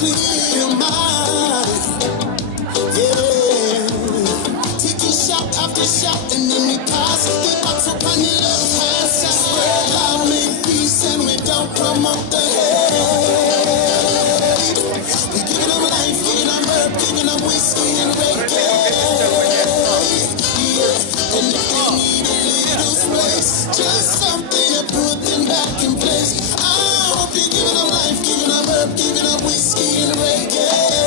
clear your mind. Yeah. Taking shot after shot and then we pass the box up on the left hand side. Spread love, make peace, and we don't promote the hate. We giving them life, giving them herb, giving them whiskey and reggae. Yeah. And if they need a little space, just something to put them back in place. I hope you're giving them life, giving them herb, giving them whiskey and reggae.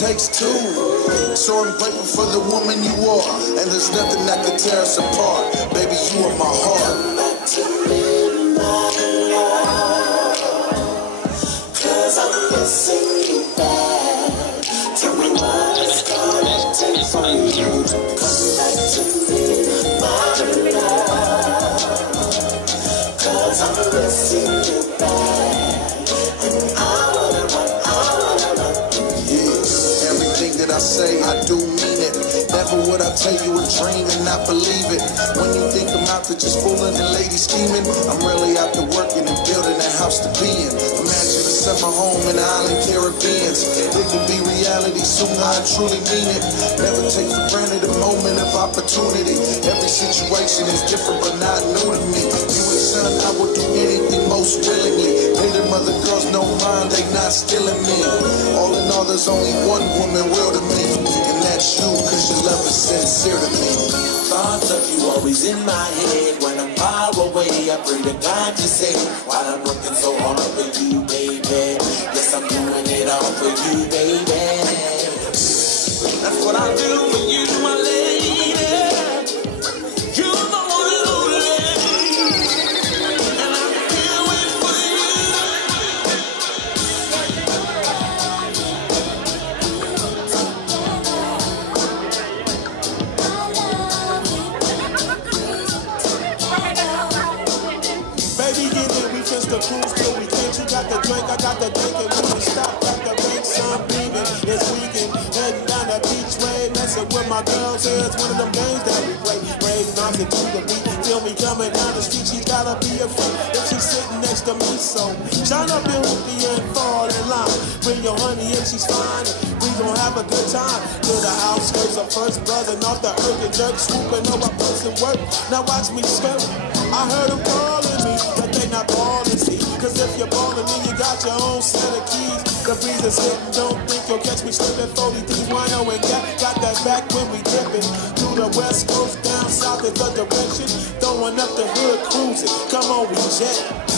Takes two. So I'm grateful for the woman you are, and there's nothing that could tear us apart. Baby, you are my heart. Come back to me, my love, 'cause I'm missing you bad. Tell me what it's gonna take for you to come back to me, my love, 'cause I'm missing you bad. And I wanna run. I say I do mean it. Never would I tell you a dream and not believe it. When you think I'm out to just fooling and lady scheming, I'm really out to working and building a house to be in. Imagine a summer home in the island Caribbeans. It could be reality soon, I truly mean it. Never take for granted a moment of opportunity. Every situation is different but not new to me. You and son, I would do anything most willingly. Pay them other girls no mind, they not stealing me. All in all, there's only one woman real to me, and that's you, 'cause your love is sincere to me. Thoughts of you always in my head. When I'm far away, I pray to God to say, while I'm working so hard for you, baby. Yes, I'm doing it all for you, baby. That's what I do for you, my lady. You're the one and only, and I'm here waiting for you. my girls here, it's one of them games that we play. Raise knocks to the beat. Feel me coming down the street, she's gotta be a freak if she's sitting next to me. So shine up your hoopty and fall in line. Bring your honey and she's fine. We gon' have a good time. To the outskirts of first buzzing off the earth and jerk, swooping over person work. Now watch me skirt. I heard them calling me, but they not ballin', see. Cause if you're ballin', then you got your own set of keys. The breeze is hitting, don't think you'll catch me slipping. 43 wino and got that back when we dipping. Through the west coast, down south is the direction. Throwing up the hood, cruising. Come on, we jet.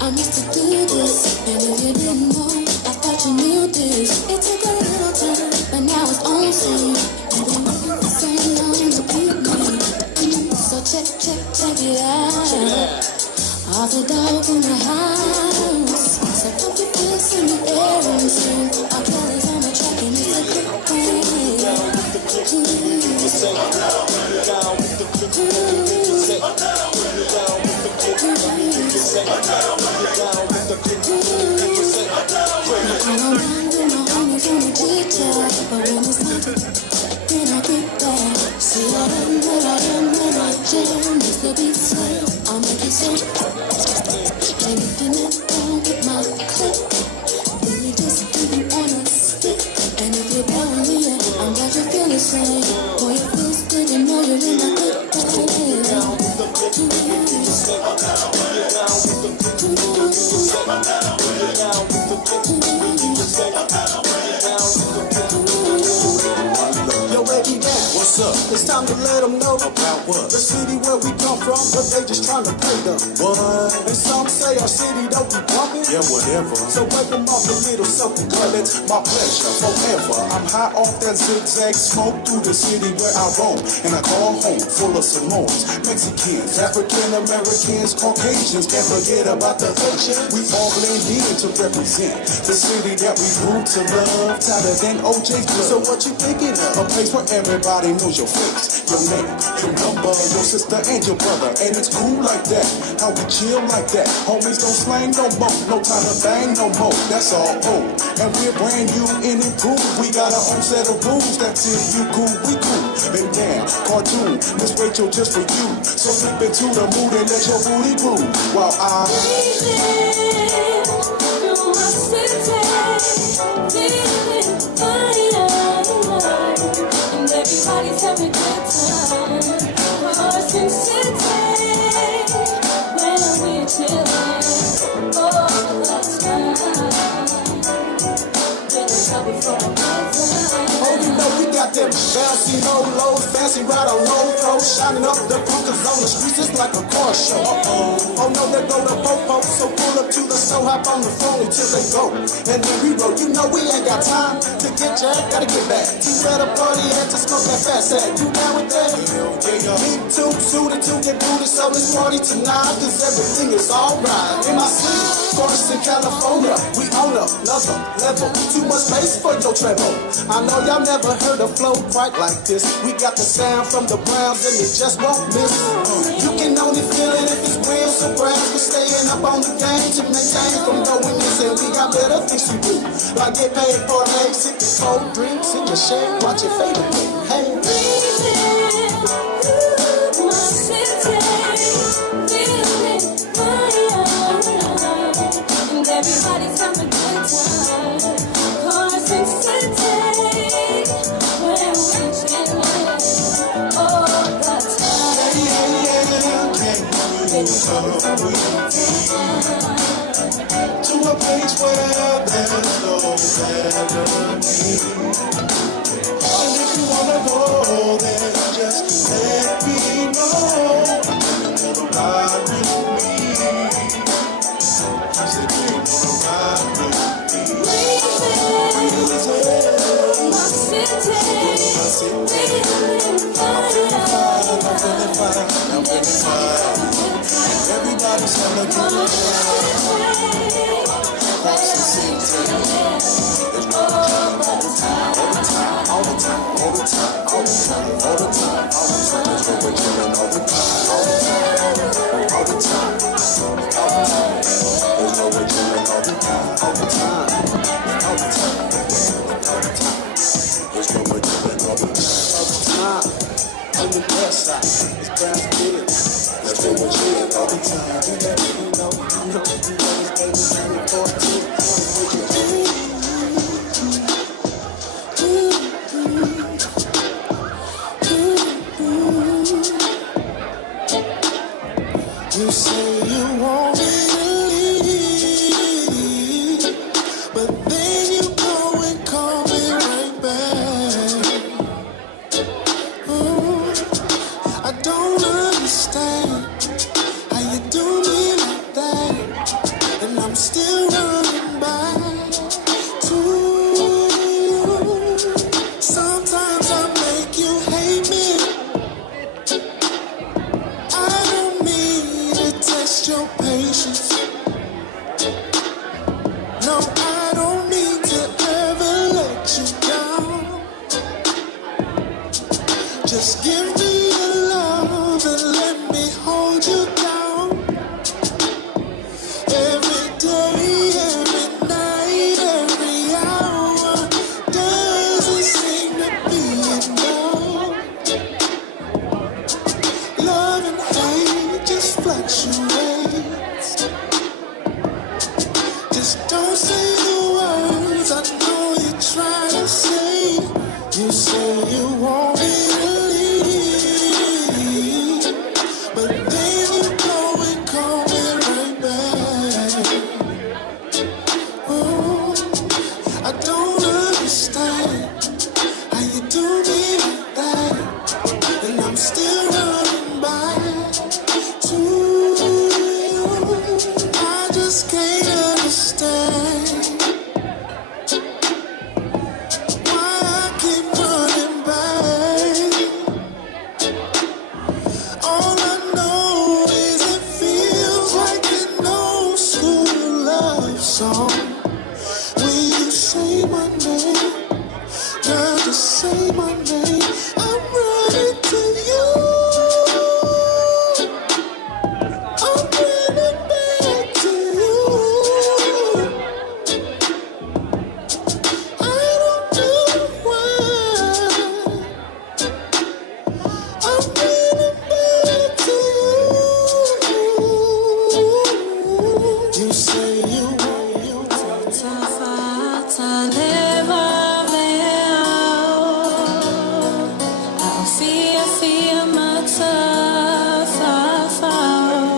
I must have do this, and if you didn't know, I thought you knew this. It took a little time, but now it's on scene. I've been waiting for so long to beat me. So check it out. All the dogs in the house. So pump your fists in the air and sing. Our Kelly's on the track and it's a good thing. I don't mind when my homies on the guitar, but when it's not, then I get back. See, I jam, it's the beat slow. I'll make it so. And if you're not down with my clip, then you just keep on a stick. And if you're down here, I'm glad you feel the same. Boy, it feels good, you know you're in a good place. Yo, baby, what's up? It's time to let them know About what? the city where we come from, but they just trying to play them. What? And some say our city don't be pumping. Yeah, whatever. So wake them off a little something, girl, it's my pleasure forever. I'm high off that zigzag smoke through the city where I roam. And I call home full of Samoans, Mexicans, African Americans, Caucasians. Can't forget about the Haitian. We all blend in to represent the city that we grew to love, tighter than OJ's blood. So what you thinking of? A place where everybody knows your face, your name, your number, your sister and your brother. And it's cool like that, how we chill like that. Homies don't slang no more, no time to bang no more. That's all old, and we're brand new and improved. We got our own set of rules. That's if you cool, we cool. Then damn, cartoon, Miss Rachel just for you. So slip into the mood and let your booty groove while I and everybody's having a good time. Horse and city, when we're chillin', oh, that's fine. Getting trouble for a good time. oh, you know we got them bouncy low-lows, fancy ride on low-pro, shining up the bunkers on the streets just like a car show. Oh no, they go to Popo, so pull up to the store, hop on the phone till they go. And then we roll, you know we ain't got time to get jacked, gotta get back. T-Red a party and to smoke that fast sack. You down with that? Me too, suited to get booty, so let's party tonight, cause everything is alright. In my sleep, Forest in California, we own up, love them, level, too much space for your treble. I know y'all never heard a flow quite like this. We got the sound from the Browns and it just won't miss. You can only feel it if it's real, so Browns for staying up on the game to maintain from going this and we got better things to do. Like get paid for an egg, sipping cold drinks in the shade, watch your favorite movie. Hey, my city, feeling my own. And everybody's having a good time. Cars and city, we're reaching all the time. To a place where there's no enemy. And if you wanna go there, just let me know. You wanna ride with me? I said you wanna ride with me. My city, feeling fire. I'm feeling fine. Everybody's having a good time. Cross the city. There's no time all the time, all the time, all the time, all the time, all the time, all the time, all the time. There's no way chilling all the time, all the time, all the time, all the time. There's no way chilling all the time, all the time, all the time, all the time. There's no way chilling all the time, all the time. On the west side, it's Brown's Village. Let's do what you all the time. You let me know, it's baby 2014. you say you want me to leave, but then you go and call me right back. I don't understand how you do me like that, and I'm still running back to you. Sometimes I make you hate me. I don't mean to test your patience. No, I don't mean to ever let you down. Just give me your love and let me hold you down. Every day, every night, every hour, doesn't seem to be enough. Love and hate just fluctuates. Just don't say the words I know you're trying to say. You say you want me to leave, but then you go and call me right back. Oh, I don't understand how you do me like that, and I'm still running back to you. I just can't understand why I keep running back. All I know is it feels like an old school love song. When you say my name, girl, just say my name. I'm running to you. I'm running back to you. I don't know why. I'm running back to you. You say you want Tafata leva veo, afia mata fafao,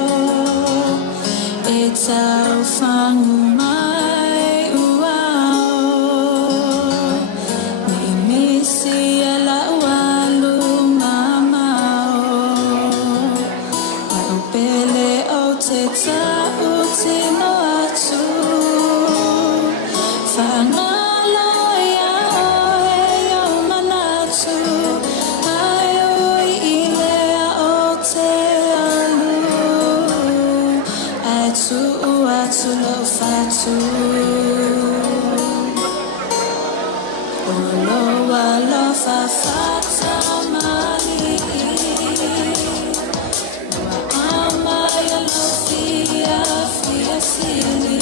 itau fangu mai uau, mimisi ala walu mamao, maupele o te utino atu. Whanaloia e au manatu, ai oi I lea o te alu, atu lo fatu. O loa lo fafata mani, loa ama ya lo fia sili.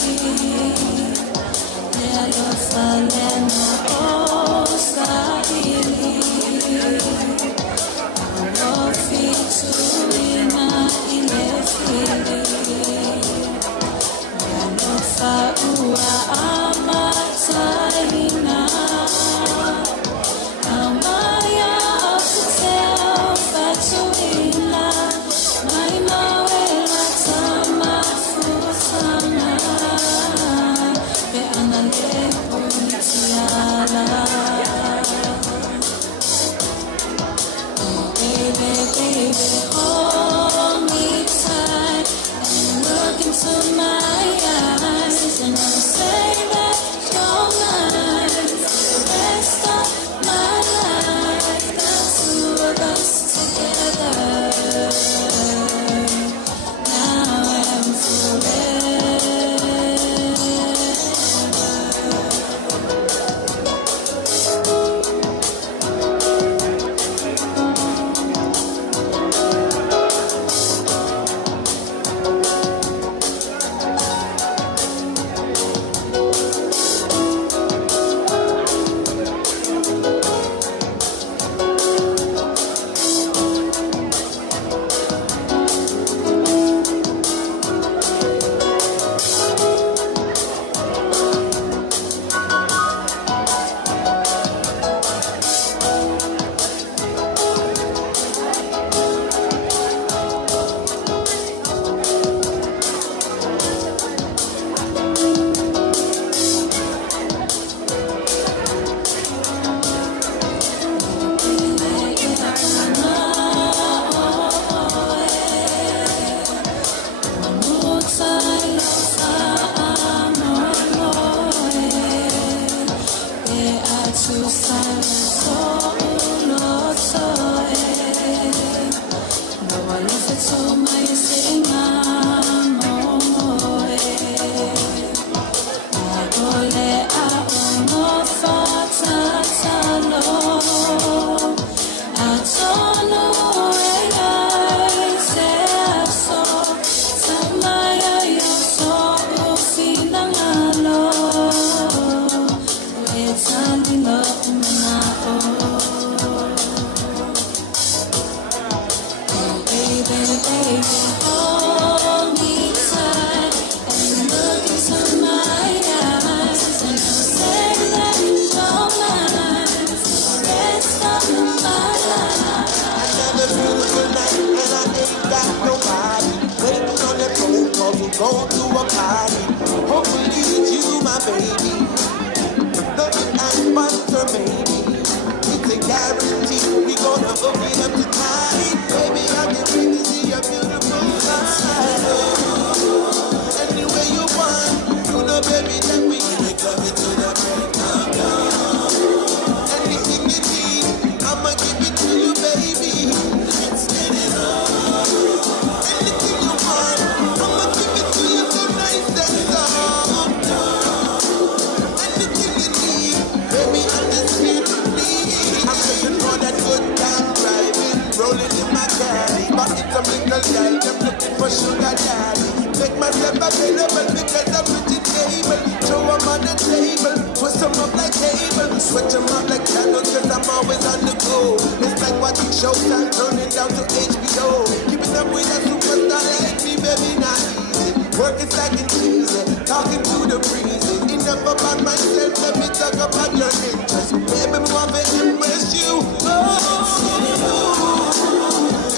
turn it down to HBO. Keep it up with a superstar like me, baby, not easy. Work is like it's easy, talking to the breezy. Enough about myself, let me talk about your interest. Baby, I want to impress you.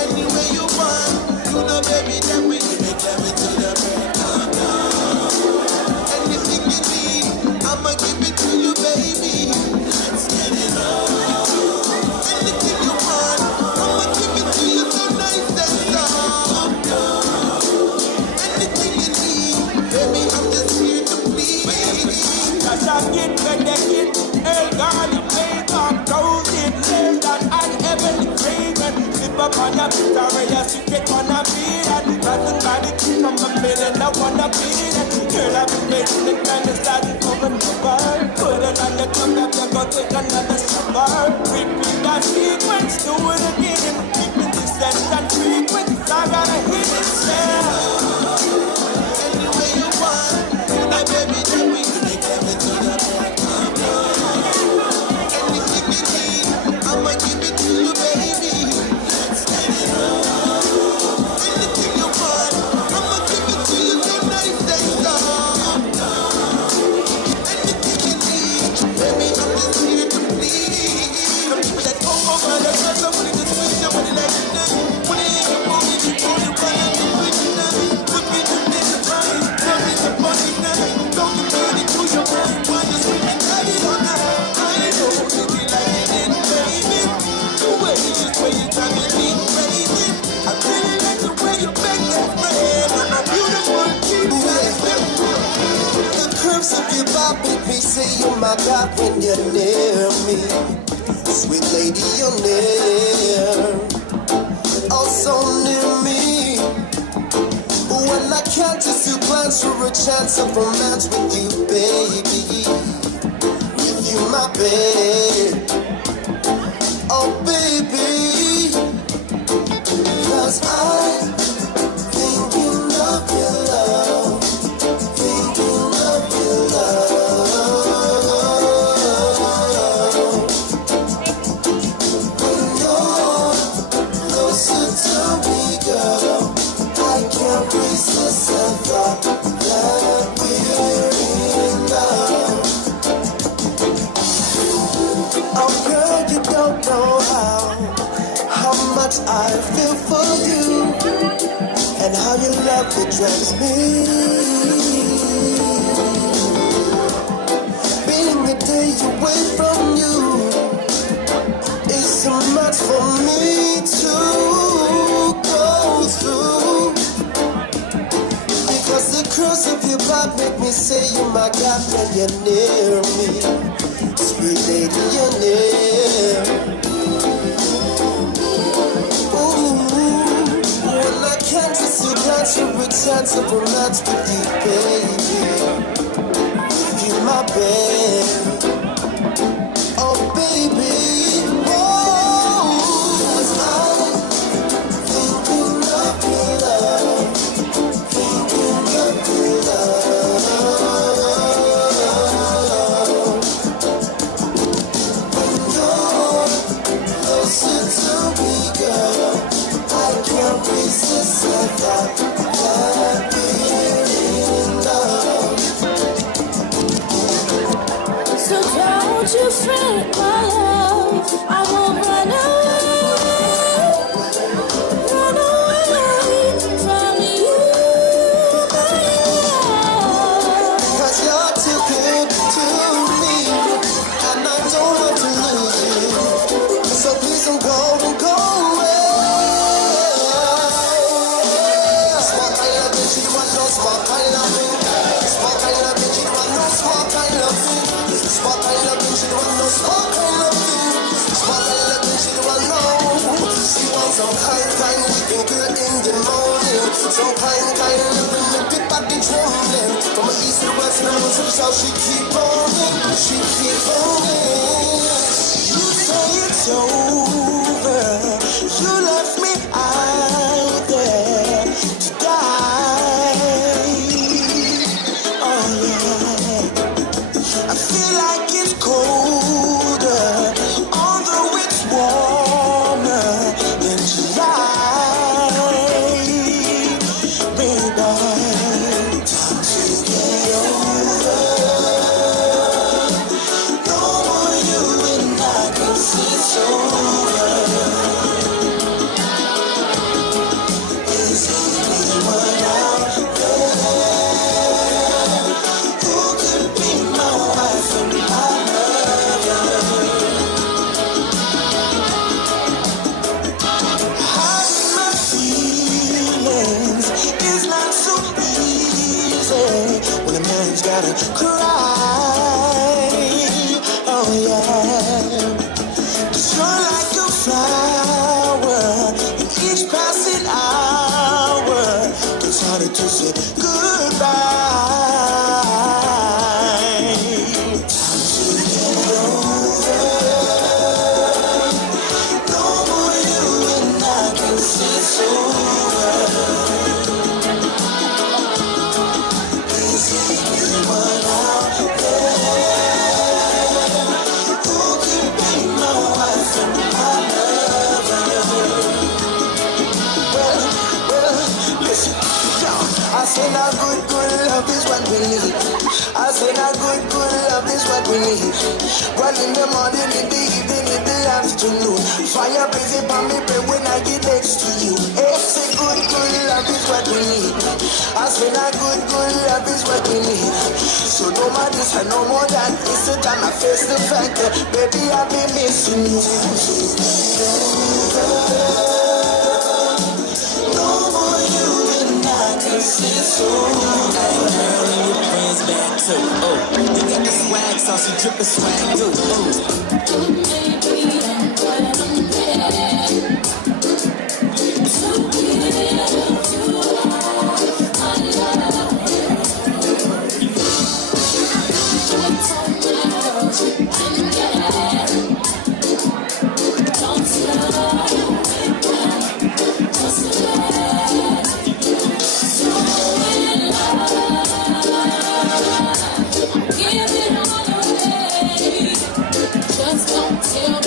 Any way you want, you know, baby, that we give it to the break of dawn. Anything you need, I'ma give it to you, baby. Let's get it on. Anything you want, I'ma give it to you so nice and soft. Anything you need, baby, I'm just here to please. Cause I get when they get El Garden made of golden left and heavenly fragrant. Slip up on a bit of a secret on a beat and nothing by the kick on my bed and I wanna beat it. Girl, I've been making it kind of starting from another. Put it on the tongue that you go take another shower. Repeat that sequence, do it again. Keeping the session frequency, I gotta hit it, yeah. Any way you want, you know, baby, that we give it to the break of dawn. Anything you need, I'ma give it to you, baby. Let's get it on. Anything you want, I'ma give it to you so nice and soft. Anything you need, baby, I'm just here to please. Some people that go over the girl, somebody just switch somebody like that. When they ain't your booty, you only run and you switch it up. Look me to this time, tell me the funny now. Don't get ready to your mind, why you screaming like it or not? I know that you like it, baby. The way you just way you try to be crazy. I really like the way you make that spread on a beautiful Jesus. The curves of your body make me say, oh my God, when you're near me. Sweet lady, you're near. Also near me. When I can't just do plans for a chance of romance with you, baby. With you, my babe. Oh, baby. 'Cause I'm thinking of your love. Thinking of your love. When you're closer to me, girl, I can't resist the thought that we're in love. Oh, girl, you don't know how much I feel for you, and how your love attracts me. Being a day away from you is so much for me to go through. Because the curves of your body make me say, oh my God, when you're near me. Sweet lady, you're near. Ooh, when I can't just do dance for a chance of romance with you, baby. With you, my babe. Oh, baby. Oh, 'cause I'm thinking of your love. Thinking of your love. When you're closer to me, girl, I can't resist the thought that we're in love. So don't you fret, my love. I won't run away from you, my love. 'Cause you're too good to me, and I don't want to lose you. So please don't go away. Small kind of bitch, you want no small kind of thing. Small kind of bitch, you want no small kind of thing. Small kind of bitch, you want no small kind of thing. Small kind of bitch, you want no. She wants some kind, living good in the morning. Some kind, living the big body trembling. From the east to the west and the north to the south, she keep moving. She keep moving. You say it's over. You left me out there to die. Oh yeah. I feel like it's colder, although it's warmer than baby. Time to get over. No more you and I, 'cause it's over. Is anyone out there who could be my wife and my lover? Hiding my feelings is not so easy when a man's gotta cry. Oh yeah, 'cause you're like a flower in each passing hour. It's harder to say goodbye. Time to get over. No more you and I, 'cause it's over. Is anyone out there who could be my wife and my lover? Well, listen, yo, I say now good love is what we need. I say now good love is what we need. Well, in the morning, in the evening, in the afternoon, fire blazing on me bed when I get next to you. Hey, say good love is what we need. I say now good love is what we need. So no more this and no more that. It's the time I face the fact that, baby, I've been missing you. No more you and I, 'cause it's over. Hey, girl, and your friends back too. Oh, you got the swag, so she drippin' swag too. Oh. Just don't tell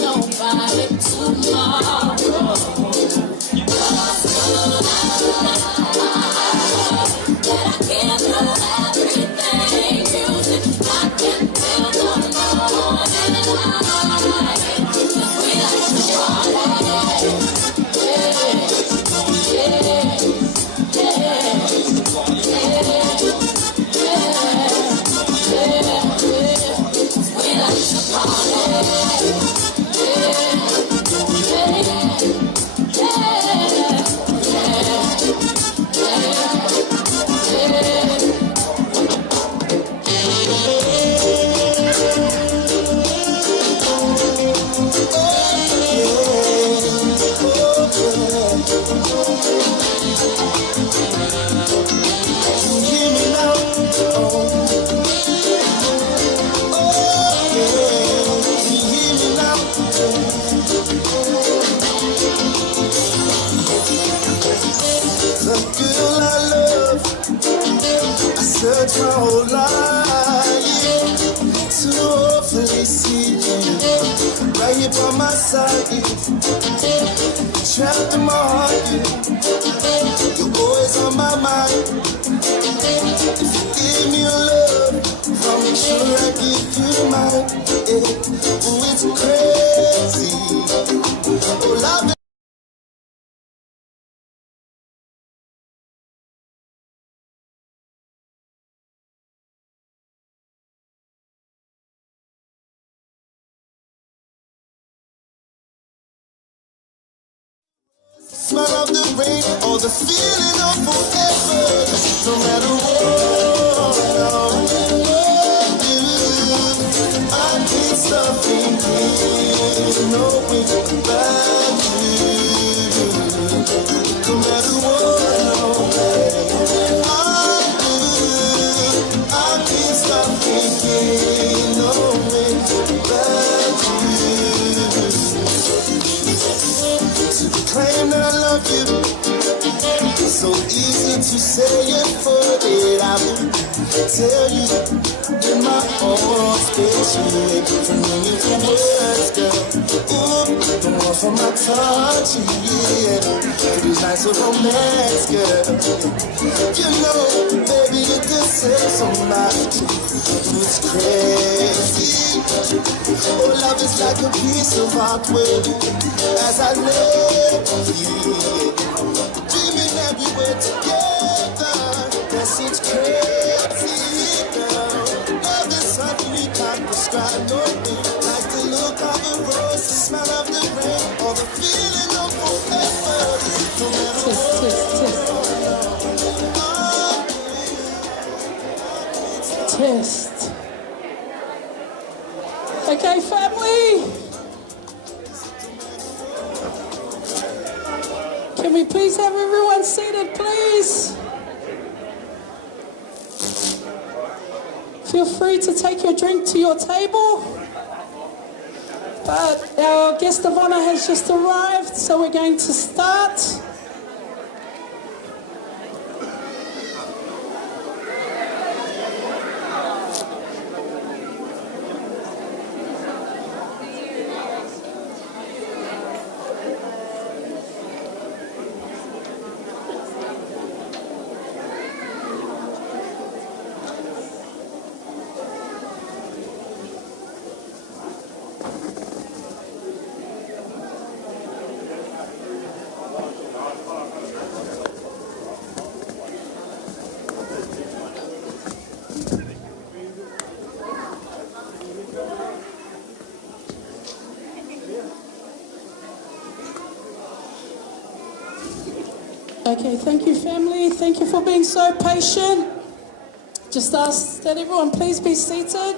nobody Search my whole life to hopefully see you right here by my side. Trapped in my heart, you're always on my mind. If you give me your love, I'll make sure I give you mine. Yeah. Oh, it's crazy. Oh, love. Smell of the rain, or the feeling of forever. No matter what I can't stop thinking, knowing about you. No matter what I can't stop thinking, knowing about you. Claim that I love you, so easy to say it, for it I will tell you in my own special way. From you to words, girl. Ooh, the one for my touch, yeah. For these nights of romance, girl. You know, baby, you deserve so much. It's crazy. Oh, love is like a piece of artwork. As I live you, dreaming that we were together. Yes, it's crazy, girl. Love is something we can't describe. No, like the look of a rose, the smell of the rain, or the feeling of forever. No matter what. Test. Okay, family. Can we please have everyone seated, please? Feel free to take your drink to your table. But our guest of honor has just arrived, so we're going to start. Okay, thank you, family. Thank you for being so patient. Just ask that everyone please be seated.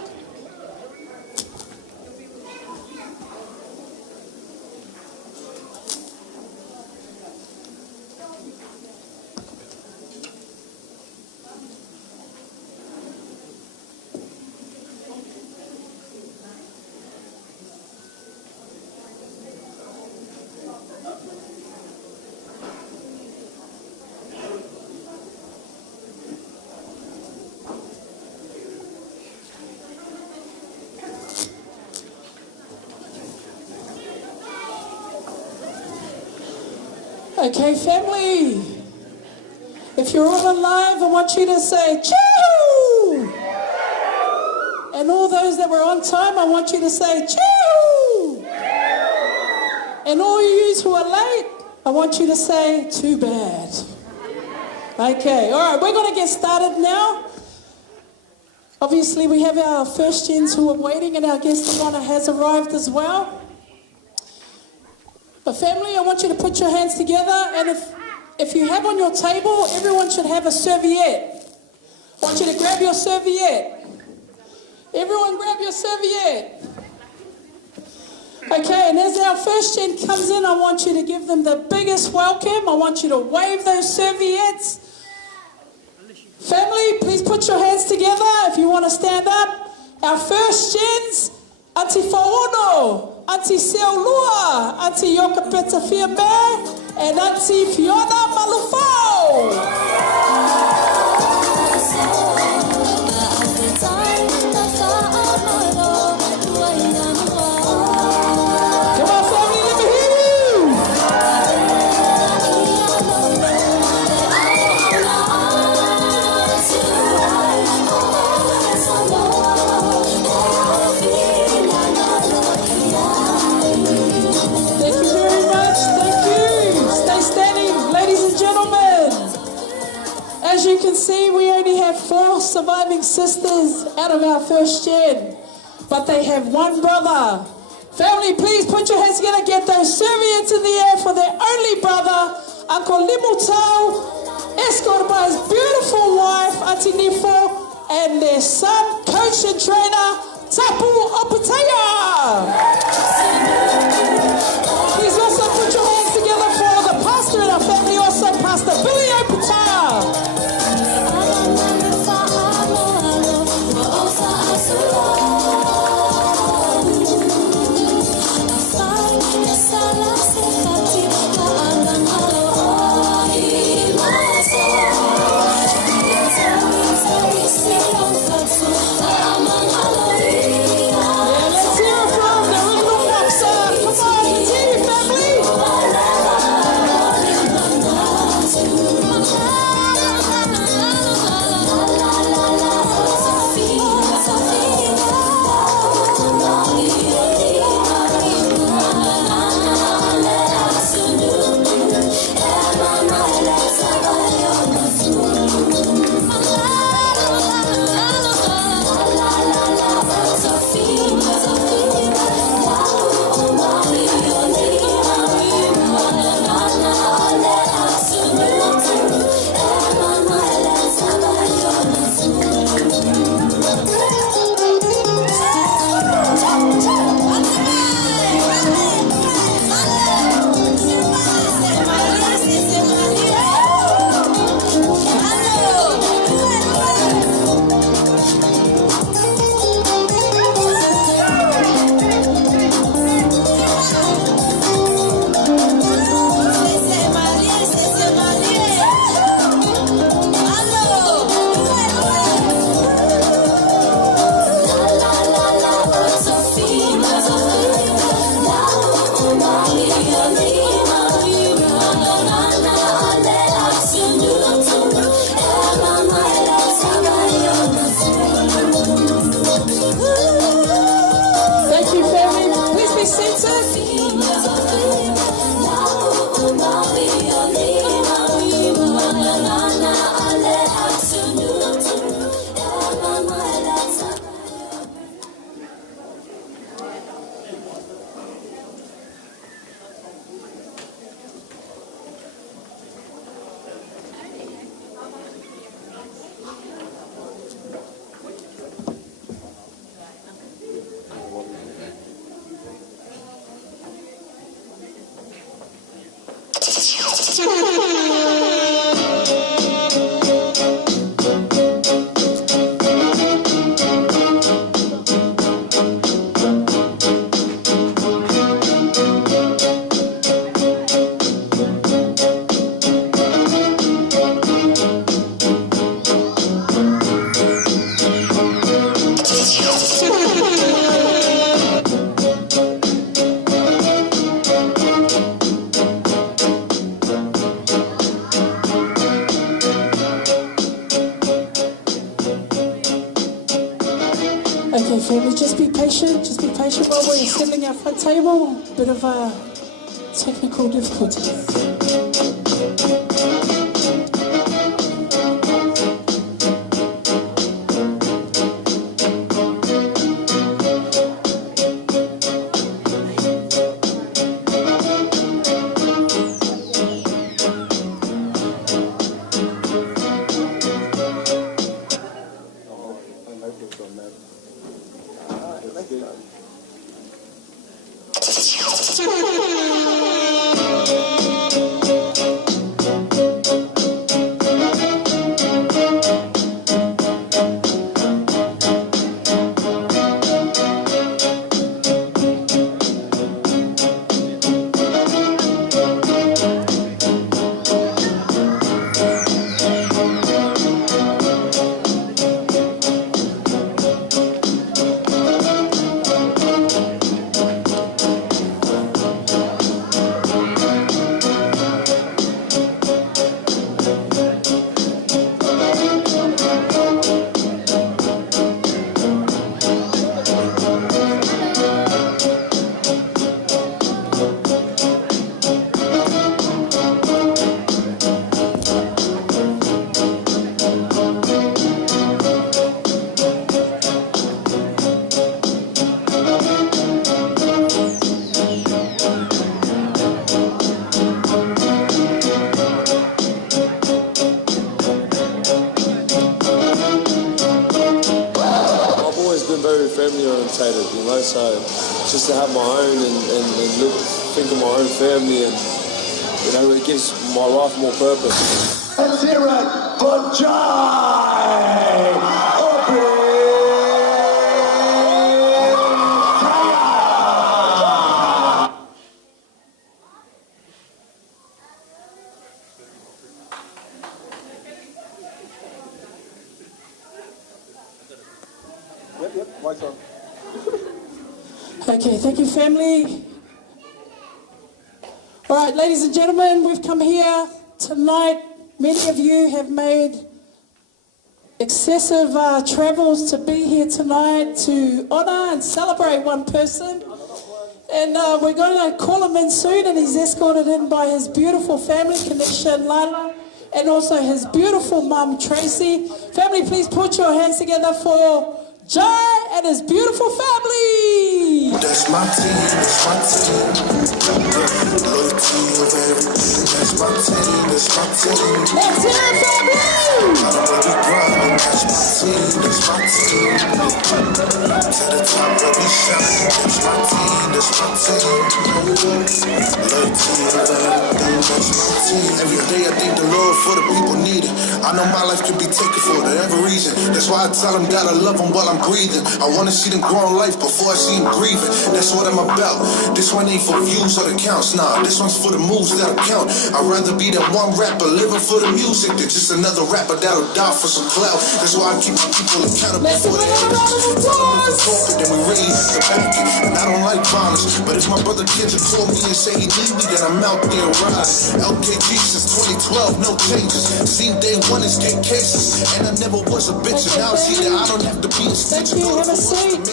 Okay, family, if you're all alive, I want you to say, choo! And all those that were on time, I want you to say, choo! And all you who are late, I want you to say, too bad. Okay, all right, we're going to get started now. Obviously, we have our first gens who are waiting, and our guest of honour has arrived as well. But family, I want you to put your hands together, and if you have on your table, everyone should have a serviette. I want you to grab your serviette. Everyone grab your serviette. Okay, and as our first gen comes in, I want you to give them the biggest welcome. I want you to wave those serviettes. Family, please put your hands together if you want to stand up. Our first gens, Auntie Fauno, Auntie Seolua, Auntie Yoka Petafia Bear, and Auntie Fiona Malufo. As you can see, we only have 4 surviving sisters out of our first gen, but they have one brother. Family, please put your hands together, get those serviettes in the air for their only brother, Uncle Limutau, escorted by his beautiful wife, Auntie Nifo, and their son, coach and trainer, Tapu Opataya. Please also put your hands together for the pastor in our family, also Pastor Billy Opataya. Okay, family, just be patient while we're assembling our front table. Bit of technical difficulties. So just to have my own and look, think of my own family, and you know, it gives my life more purpose. Let's hear it for Jai Obi. Okay, thank you, family. All right, ladies and gentlemen, we've come here tonight. Many of you have made excessive travels to be here tonight to honour and celebrate one person. And we're going to call him in soon, and he's escorted in by his beautiful family connection, Lila, and also his beautiful mum, Tracy. Family, please put your hands together for Jai and his beautiful family. That's my team, that's my team. Loyalty of everything. That's my team, that's my team. Let's hear it, family. I don't really grind, that's my team, that's my team. To the top where we shine. That's my team, that's my team. Loyalty of everything. That's my team. Every day I thank the Lord for the people needed. I know my life could be taken for whatever reason. That's why I tell them gotta love them while I'm breathing. I wanna see them grow in life before I see them grieving. That's what I'm about. This one ain't for views or the counts. Nah, this one's for the moves that'll count. I'd rather be that one rapper living for the music than just another rapper that'll die for some clout. That's why I keep my people accountable for their actions. Then we really have to back it. And I don't like violence, but if my brother Kendrick call me and say he need me, then I'm out there riding. LKG since 2012, no changes. Seen day one is get cases, and I never was a bitch. And now I see that I don't have to be a stitch. Thank you, have a seat.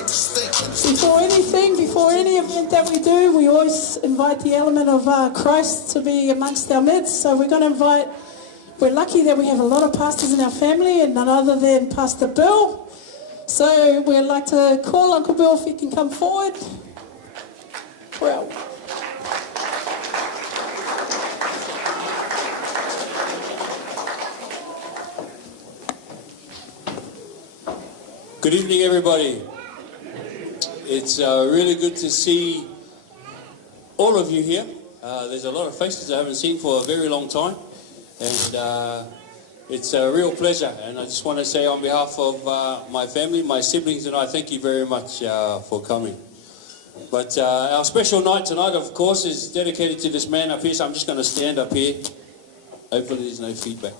Before any event that we do, we always invite the element of Christ to be amongst our midst. So we're going to we're lucky that we have a lot of pastors in our family, and none other than Pastor Bill. So we'd like to call Uncle Bill if he can come forward. Well. Good evening, everybody. It's really good to see all of you here. There's a lot of faces I haven't seen for a very long time, and it's a real pleasure. And I just want to say on behalf of my family, my siblings, and I thank you very much for coming. But our special night tonight, of course, is dedicated to this man up here, so I'm just going to stand up here. Hopefully there's no feedback.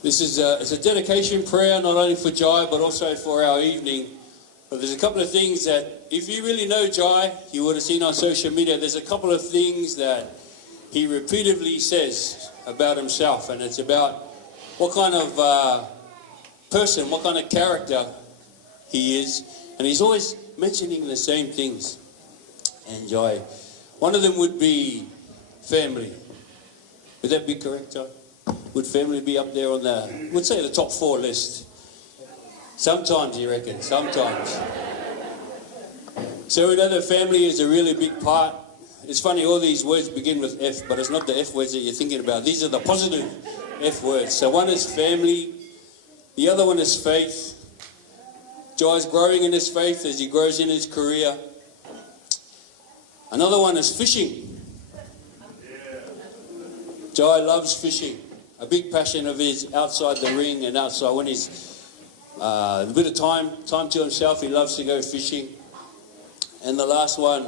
This is it's a dedication prayer, not only for Jai, but also for our evening. But there's a couple of things that, if you really know Jai, you would have seen on social media. There's a couple of things that he repeatedly says about himself, and it's about what kind of person, what kind of character he is. And he's always mentioning the same things. And Jai, one of them would be family. Would that be correct, Jai? Would family be up there on the, would say the top 4 list? Sometimes, you reckon, sometimes. So we know that family is a really big part. It's funny, all these words begin with F, but it's not the F words that you're thinking about. These are the positive F words. So one is family, the other one is faith. Jai's growing in his faith as he grows in his career. Another one is fishing. Jai loves fishing. A big passion of his outside the ring and outside when he's a bit of time to himself, he loves to go fishing. And the last one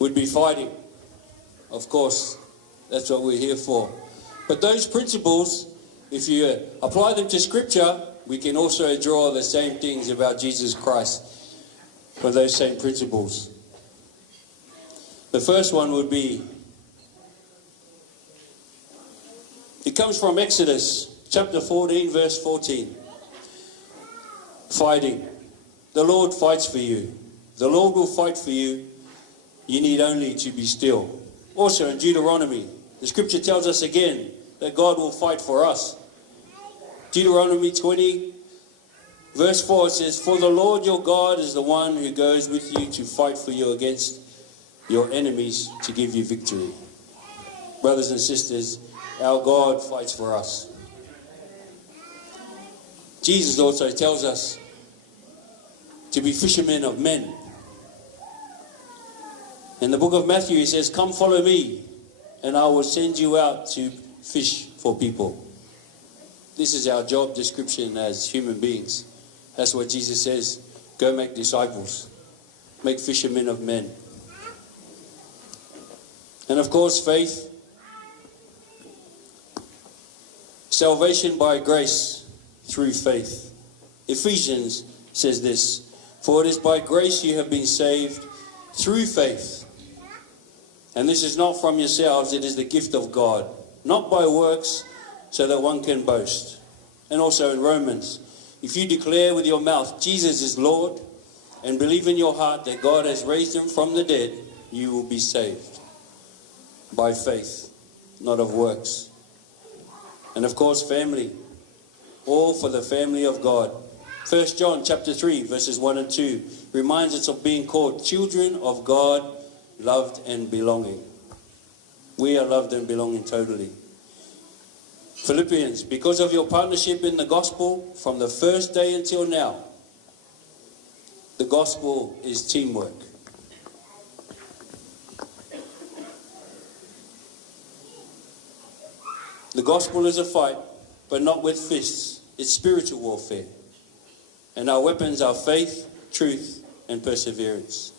would be fighting. Of course, that's what we're here for. But those principles, if you apply them to Scripture, we can also draw the same things about Jesus Christ from those same principles. The first one would be, it comes from Exodus chapter 14, verse 14. Fighting. The Lord fights for you. The Lord will fight for you. You need only to be still. Also in Deuteronomy, the scripture tells us again that God will fight for us. Deuteronomy 20, verse 4 says, "For the Lord your God is the one who goes with you to fight for you against your enemies to give you victory." Brothers and sisters, Our God fights for us. Jesus also tells us to be fishermen of men. In the book of Matthew, he says, "Come follow me, and I will send you out to fish for people." This is our job description as human beings. That's what Jesus says. Go make disciples. Make fishermen of men. And of course, faith. Salvation by grace through faith. Ephesians says this, "For it is by grace you have been saved through faith. And this is not from yourselves, it is the gift of God, not by works, so that one can boast." And also in Romans, "If you declare with your mouth Jesus is Lord, and believe in your heart that God has raised him from the dead, you will be saved." By faith, not of works. And of course, family. All for the family of God. 1 John chapter 3, verses 1 and 2 reminds us of being called children of God, loved and belonging. We are loved and belonging totally. Philippians, "Because of your partnership in the gospel from the first day until now." The gospel is teamwork. The gospel is a fight, but not with fists. It's spiritual warfare. And our weapons are faith, truth, and perseverance.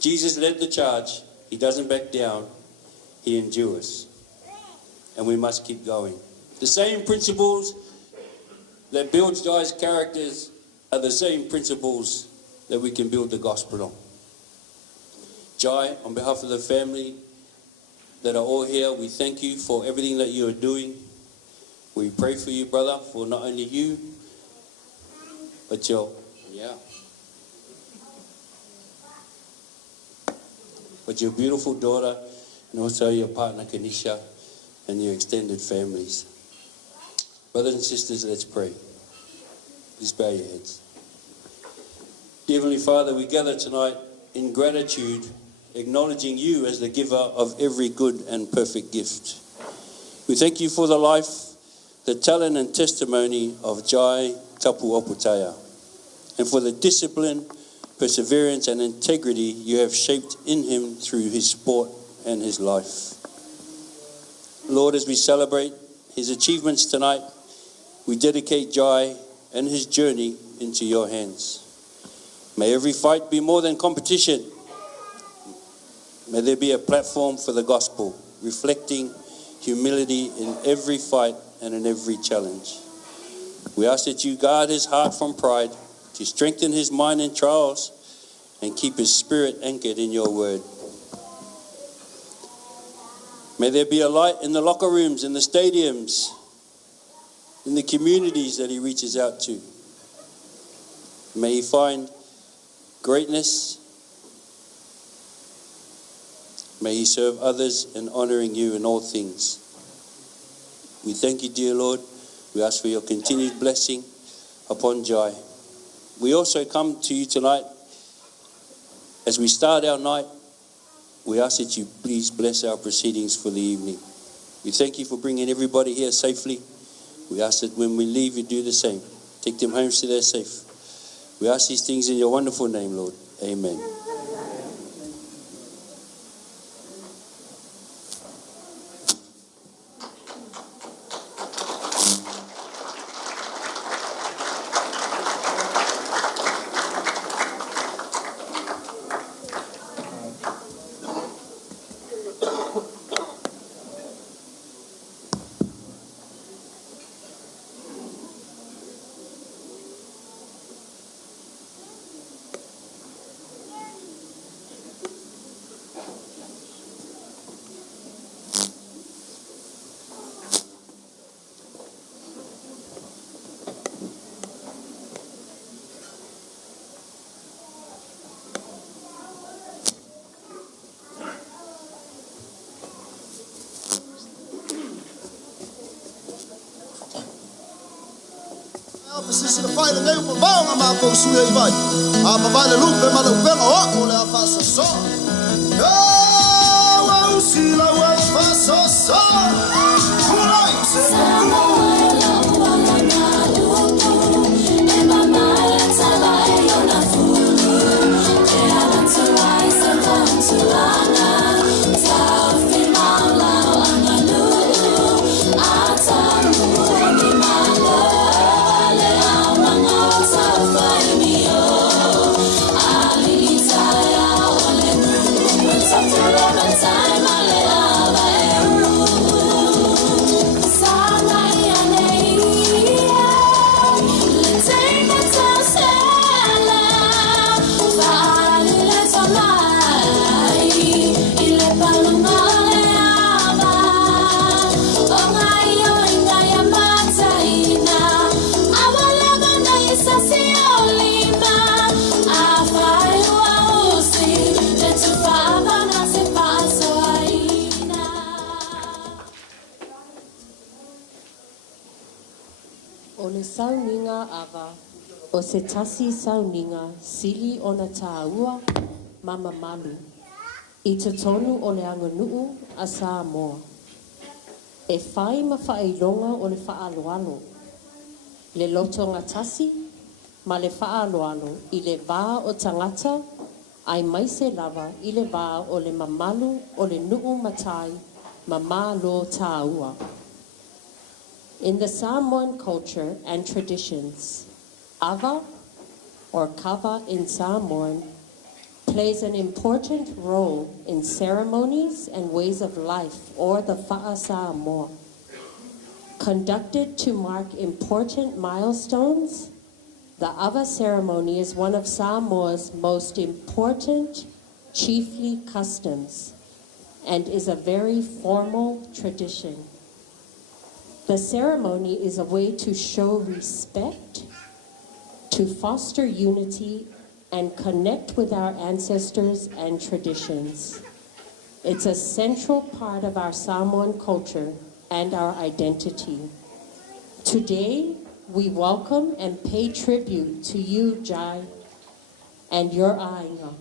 Jesus led the charge. He doesn't back down. He endures. And we must keep going. The same principles that build Jai's characters are the same principles that we can build the gospel on. Jai, on behalf of the family that are all here, we thank you for everything that you are doing. We pray for you, brother, for not only you, but your beautiful daughter, and also your partner, Kanisha, and your extended families. Brothers and sisters, let's pray. Please bow your heads. Dear Heavenly Father, we gather tonight in gratitude, acknowledging you as the giver of every good and perfect gift. We thank you for the life, the talent and testimony of Jai Tapu Oputaya, and for the discipline, perseverance and integrity you have shaped in him through his sport and his life. Lord, as we celebrate his achievements tonight, we dedicate Jai and his journey into your hands. May every fight be more than competition. May there be a platform for the gospel, reflecting humility in every fight and in every challenge. We ask that you guard his heart from pride, to strengthen his mind in trials, and keep his spirit anchored in your word. May there be a light in the locker rooms, in the stadiums, in the communities that he reaches out to. May he find greatness. May he serve others in honoring you in all things. We thank you, dear Lord. We ask for your continued blessing upon Jai. We also come to you tonight. As we start our night, we ask that you please bless our proceedings for the evening. We thank you for bringing everybody here safely. We ask that when we leave, you do the same. Take them home so they're safe. We ask these things in your wonderful name, Lord. Amen. Sisi na fai leo po banga ma po suya ibai. Apa bale lupe ma lupe o le afasa so. Wa usila wa afasa so. O le sauninga ava, o se tasi sauninga, sili o na tāua, mama malu. I te tonu o le anganuu a Samoa. E whai ma whailonga o le whaaloalo. Le loto ngatasi, ma le whaaloalo i le vā o tangata, ai mai se lava i le vā o le mamalu o le nuu matai, ma mālo tāua. In the Samoan culture and traditions, ava, or kava in Samoan, plays an important role in ceremonies and ways of life, or the fa'a Samoa. Conducted to mark important milestones, the ava ceremony is one of Samoa's most important chiefly customs and is a very formal tradition. The ceremony is a way to show respect, to foster unity, and connect with our ancestors and traditions. It's a central part of our Samoan culture and our identity. Today, we welcome and pay tribute to you, Jai, and your ainga.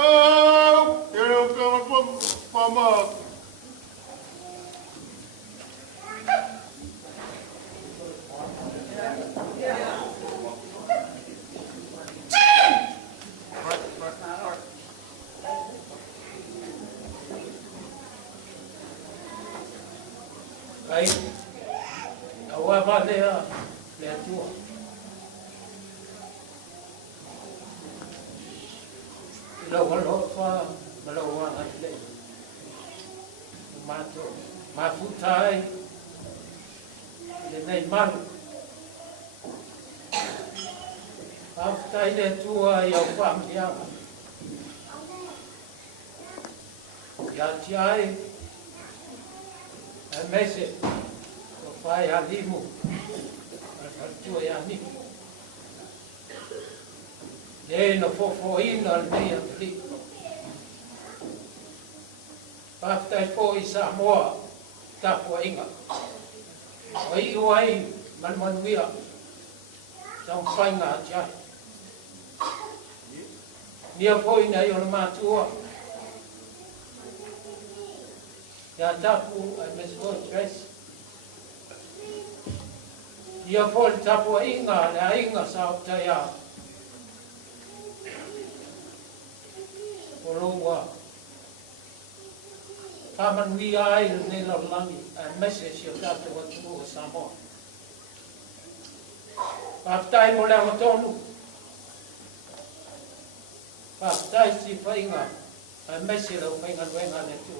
Oh, you know, coming from Ai, awa ba le tua. Lo walo fa malo wa le. Mato, ma futai. Le nei malu. Aftai le tua ia fam dia. Ya tiai. A mese, o fai a limu, a tua e a ni. E no fofo ina al mei a fli. Paftai fo I Samoa, tapua inga. O I uai manuia, tau whainga a tiai. Nia fo ina I ona mātua. Ya tapu ai mesmo stress. Ia fol tapu inga le inga sa taya. Olowa. Paman wi ai ne la langi a message yo tapu wa tu Samoa. Aftai mo la tonu. Aftai si fainga a message lo fainga wenga le tu.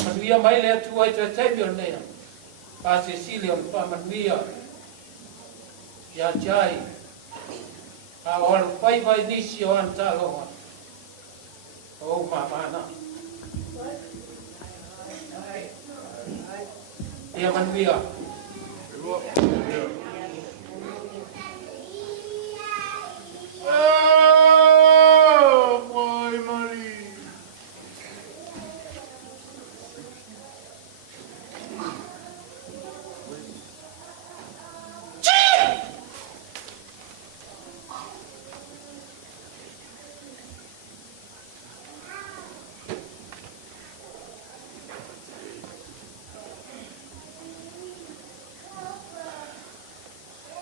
Manuia mai le tua I te teimio nea. Pa Cecilia pa manuia. Ia jai. A oalu pai vai nisi o antalonga. O mamana. Ia manuia. Oh, boy, Mali.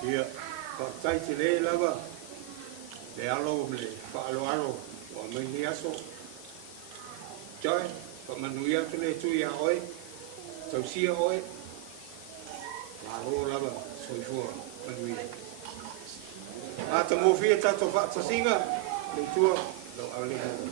Ia, whaktai te le lawa, le alo le whaalo o mihi aso. Jai, whamanui atu le tui a oi, tausia oi, wāro lawa, soifua, manui. A ta mōwhia tato whaatasinga, le tua, lau au le hau.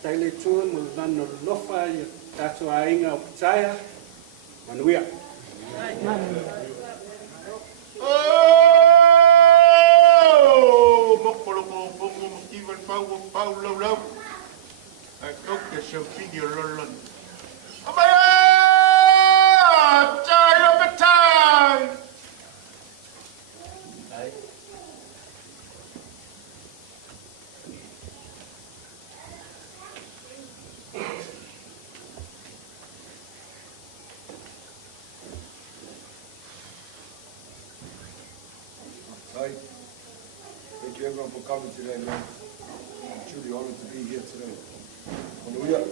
Taile tua mo lana lofa I tato a inga o pitaya, manuia. Oh, mokpoloko pongo Steven Pau lau. Ai kau ke se video lolon. Abaya! Tayo betai! Thank you everyone for coming today, man. absolutely honored to be here today. Hallelujah.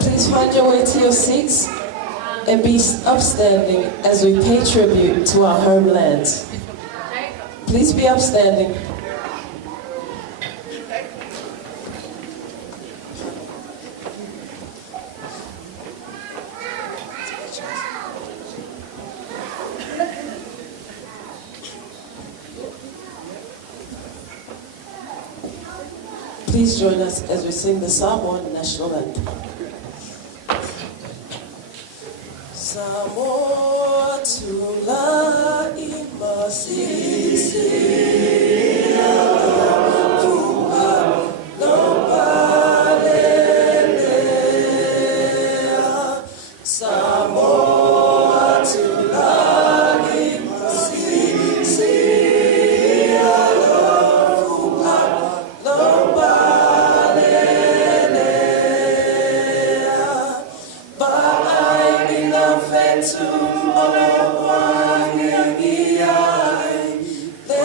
Please find your way to your seats and be upstanding as we pay tribute to our homeland. Please be upstanding. Please join us as we sing the Samoan national anthem. Samoa tula imasisi puha lopalelea. Samoa tula imasisi puha lopalelea. Baai binafetu ole wangi ai le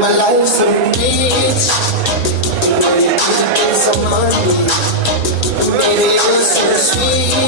My life so rich, you give me some money, maybe you're so sweet.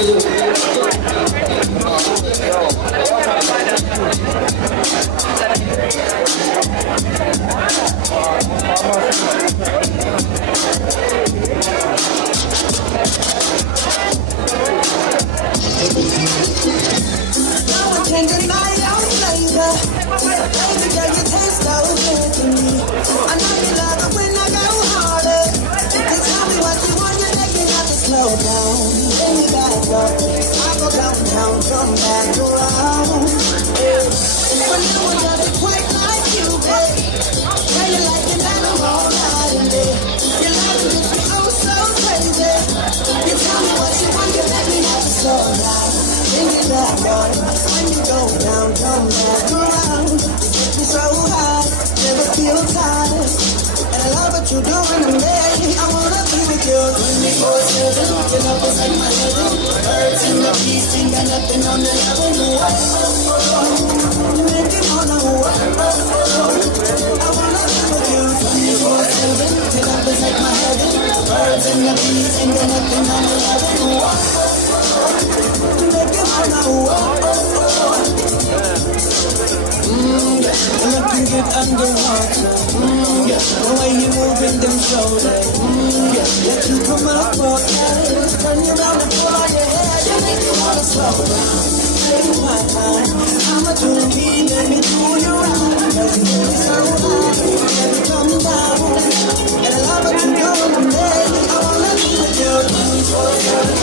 Can't deny your flavor. Baby girl, you taste so good to me. I know you love it when I go harder. You tell me what you want, you make me have to slow down. Then you gotta go. I go downtown, come back around. When no one does it quite like you, babe. Girl, you like it and I'm all night and day. Your love makes me oh so crazy. You tell me what you want, you make me have to slow down. Then you let go. When you go down, come back around. You get me so high, never feel tired. And I love what you're doing to me. I wanna be with you 24/7. Your love is like my heaven. Birds in the bees sing and nothing on the level. You make me wanna walk. I wanna be with you 24/7. Your love is like my heaven. Birds in the bees sing and nothing on the level. Looking good underwater. The way you moving them shoulders. Let you come up for us. Turn you around and pull on your hair. You make me wanna slow down. Take my time. I'ma do me, let me do you right. Cause you make me so high. Let me come down. And I love what you're doing to me. I wanna be with you 24/7.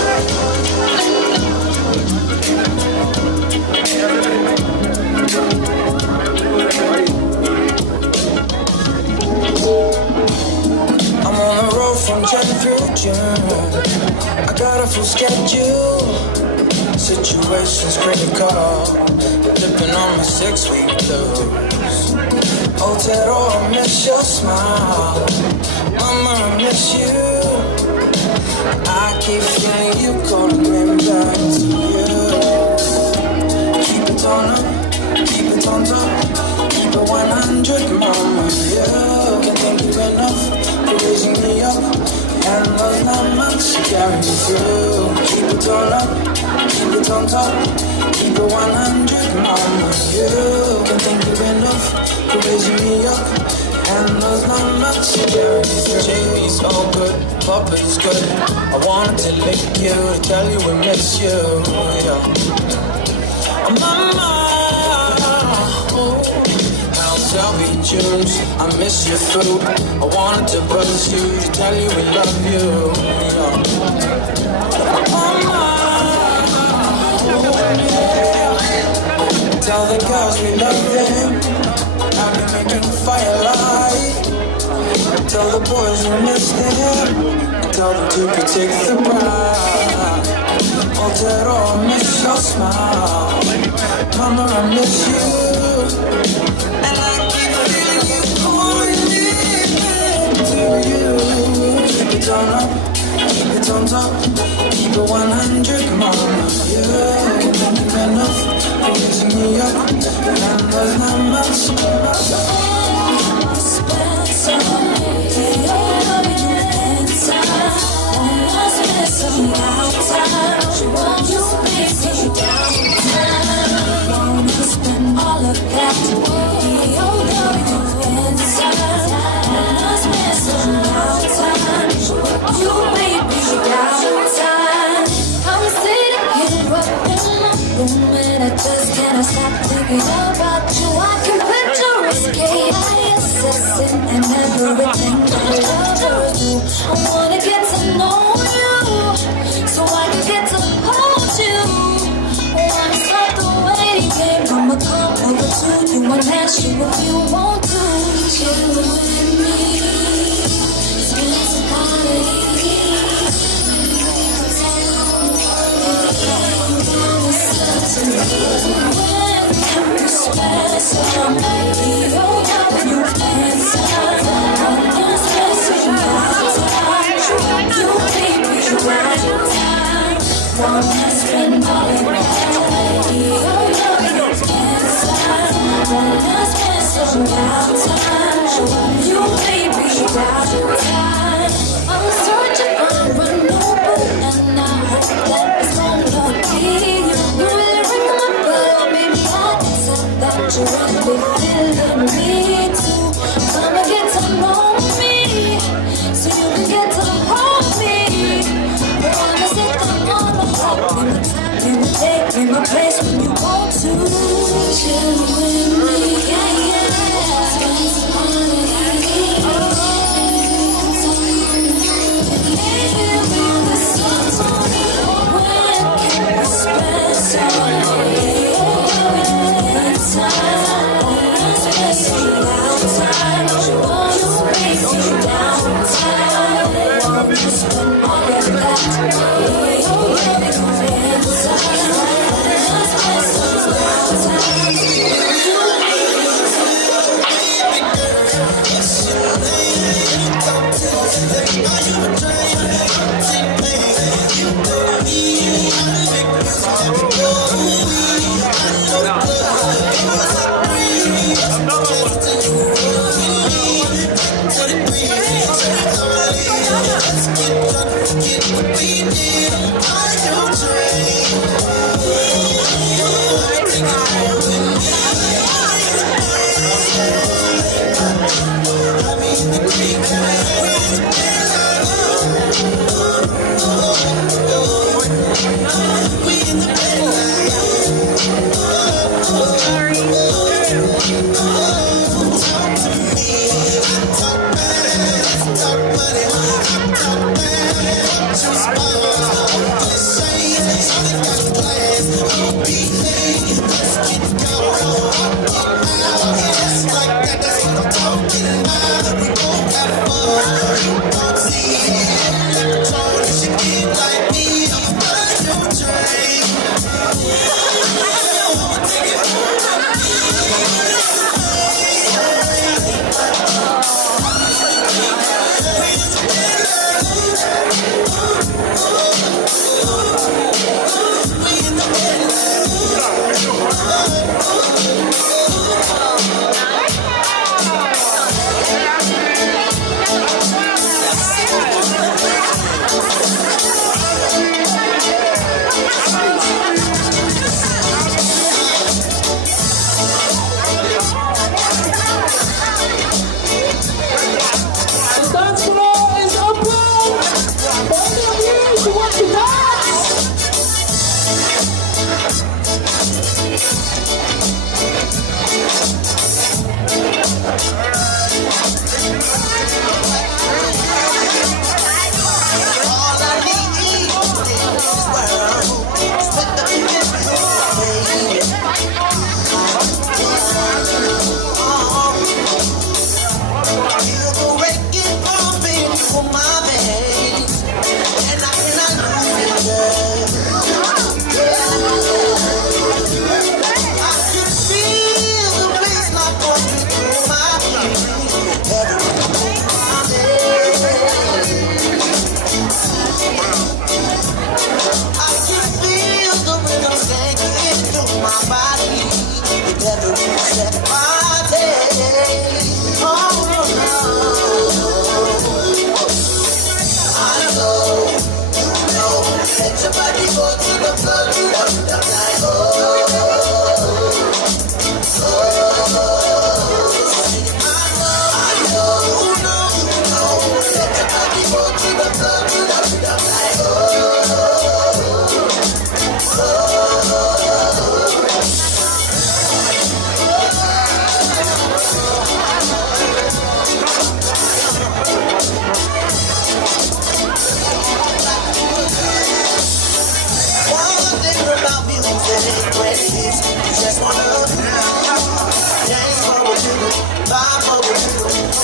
I'm on the road from Jan through June. I got a full schedule. Situation's critical. Dipping on my 6-week blues. Oh, Tero, I miss your smile. Mama, I miss you. I keep feeling you calling me back to you. Keep it on up, keep it on top. Keep it 100, mama, you can't thank you enough for raising me up. And there's not much to carry me through. Keep it on up, keep it on top. Keep it 100, mama, you can't thank you enough for raising me up. And there's not much to carry me through. Jamie's all good, Papa's good. I wanted to lick you, to tell you we miss you, yeah. Mama, Shelby Tunes, I miss your food. I wanted to buzz you, to tell you we love you, yeah. Mama, tell the girls we love them. I'll be making firelight. Tell the boys we miss them. Tell them to protect the bride. Oh, Tero, I miss your smile. Mama, I miss you. And I keep feeling you calling me back to you. Keep it on up, keep it on top. Keep it 100, mama. You can thank you enough for raising me up. And there's not much. Stop thinking about you. I can picture escape. Assessing and everything that lovers do. I wanna get to know you, so I can get to hold you. Wanna stop the waiting game. I'ma come over to you and ask you if you want to. You and me, spend some holidays. I'm searching for a new book, and I hope that it's gonna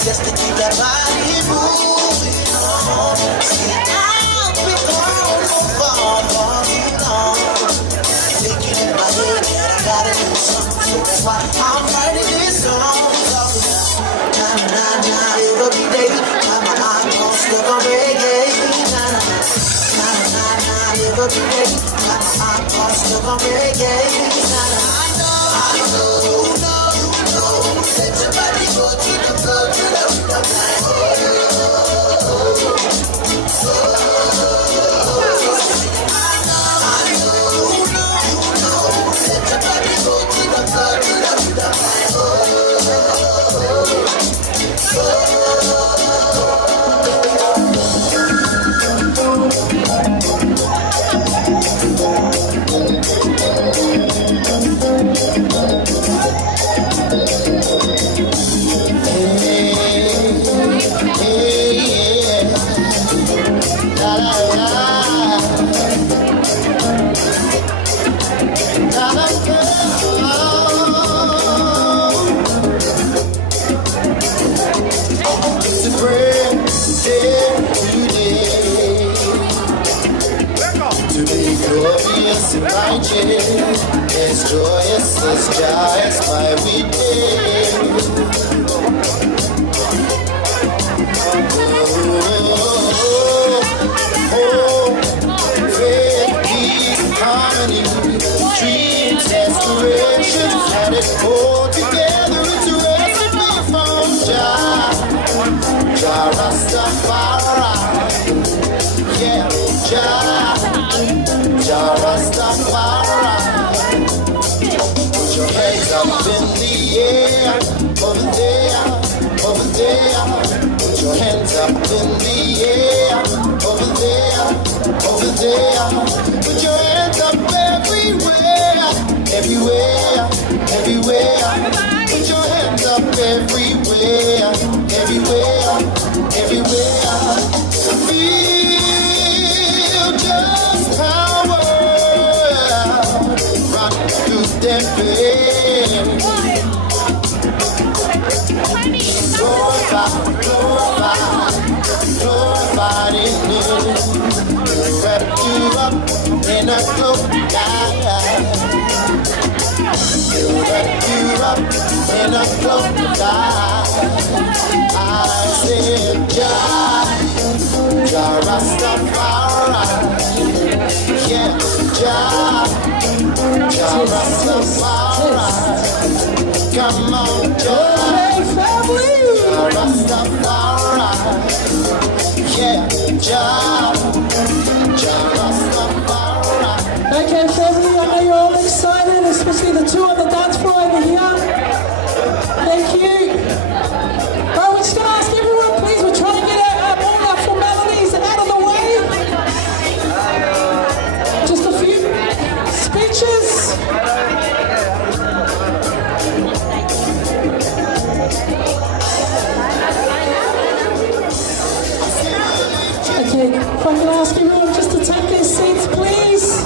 Just to keep that body moving on. See, I've been gone so far too long. Thinking in my head that I gotta do something, so that's why I'm writing this song. Every day, I'm stuck on reggae. Every day, I'm stuck on reggae. I know. Let your body go to the floor, to the like, I know. Let your body go to the floor, to the it's joyous as joyous my weekend. Faith, peace, harmony, dreams, aspirations, and it all together. It's a recipe from Jah Rastafari. Yeah, Jah Rastafari. Put your hands up in the air, over there, over there. Put your up in the air, over there, over there. Put your hands up everywhere, everywhere, everywhere. Put your hands up everywhere, everywhere, everywhere. Feel just power run through their veins. Glorified in Him. Wrap you up in a cloak, wrap you up in a cloak, I said, Jah Rastafari, yeah, Jah Rastafari, come on, Jah Rastafari, yeah, Jah Rastafari. Okay, family, I know you're all excited, especially the two on the dance floor over here. Thank you. Right, we're just going to ask everyone, please, we're trying to get all our formalities out of the way. Just a few speeches. Okay, if I can ask everyone just to take their seats, please.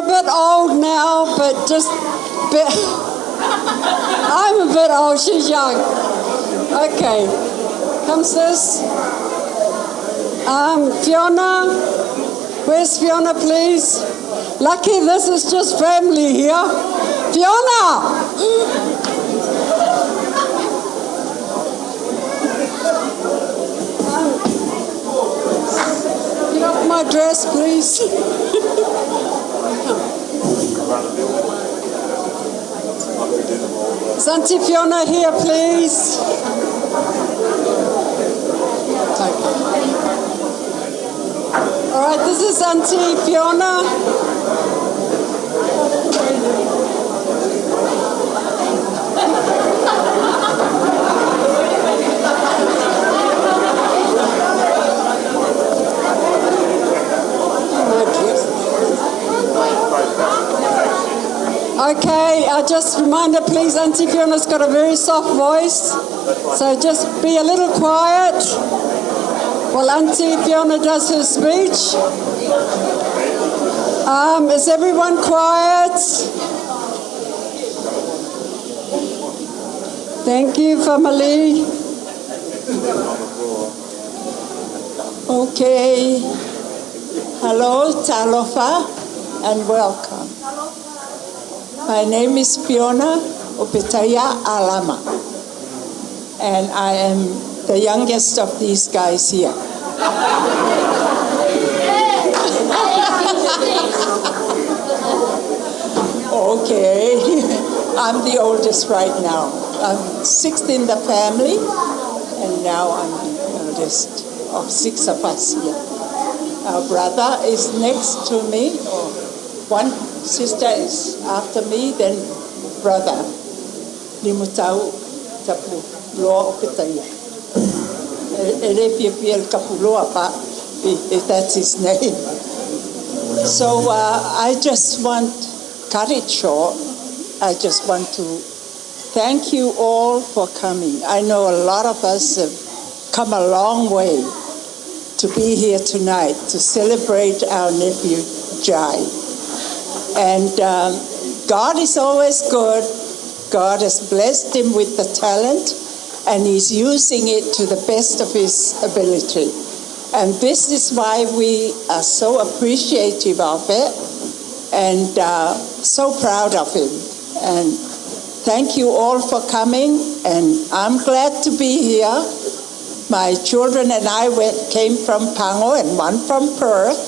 a bit old now, but I'm a bit old, she's young. Okay, come sis. Fiona, where's Fiona, please? Lucky this is just family here. Fiona! Get off my dress, please. Is Auntie Fiona here, please? All right, this is Auntie Fiona. Okay, just reminder, please, Auntie Fiona's got a very soft voice, so just be a little quiet while Auntie Fiona does her speech. Is everyone quiet? Thank you, family. Okay. Hello, talofa, and welcome. My name is Fiona Opetaya Alama, and I am the youngest of these guys here. Okay, I'm the oldest right now. I'm sixth in the family, and now I'm the oldest of 6 of us here. Our brother is next to me, or one sister is after me, then brother. Limutau tapu loa opetaya. Elepiapiel kapuloa pa, if that's his name. So I just want, cut it short, I just want to thank you all for coming. I know a lot of us have come a long way to be here tonight to celebrate our nephew Jai. And God is always good. God has blessed him with the talent, and he's using it to the best of his ability. And this is why we are so appreciative of it and so proud of him. And thank you all for coming, and I'm glad to be here. My children and I came from Pango and one from Perth,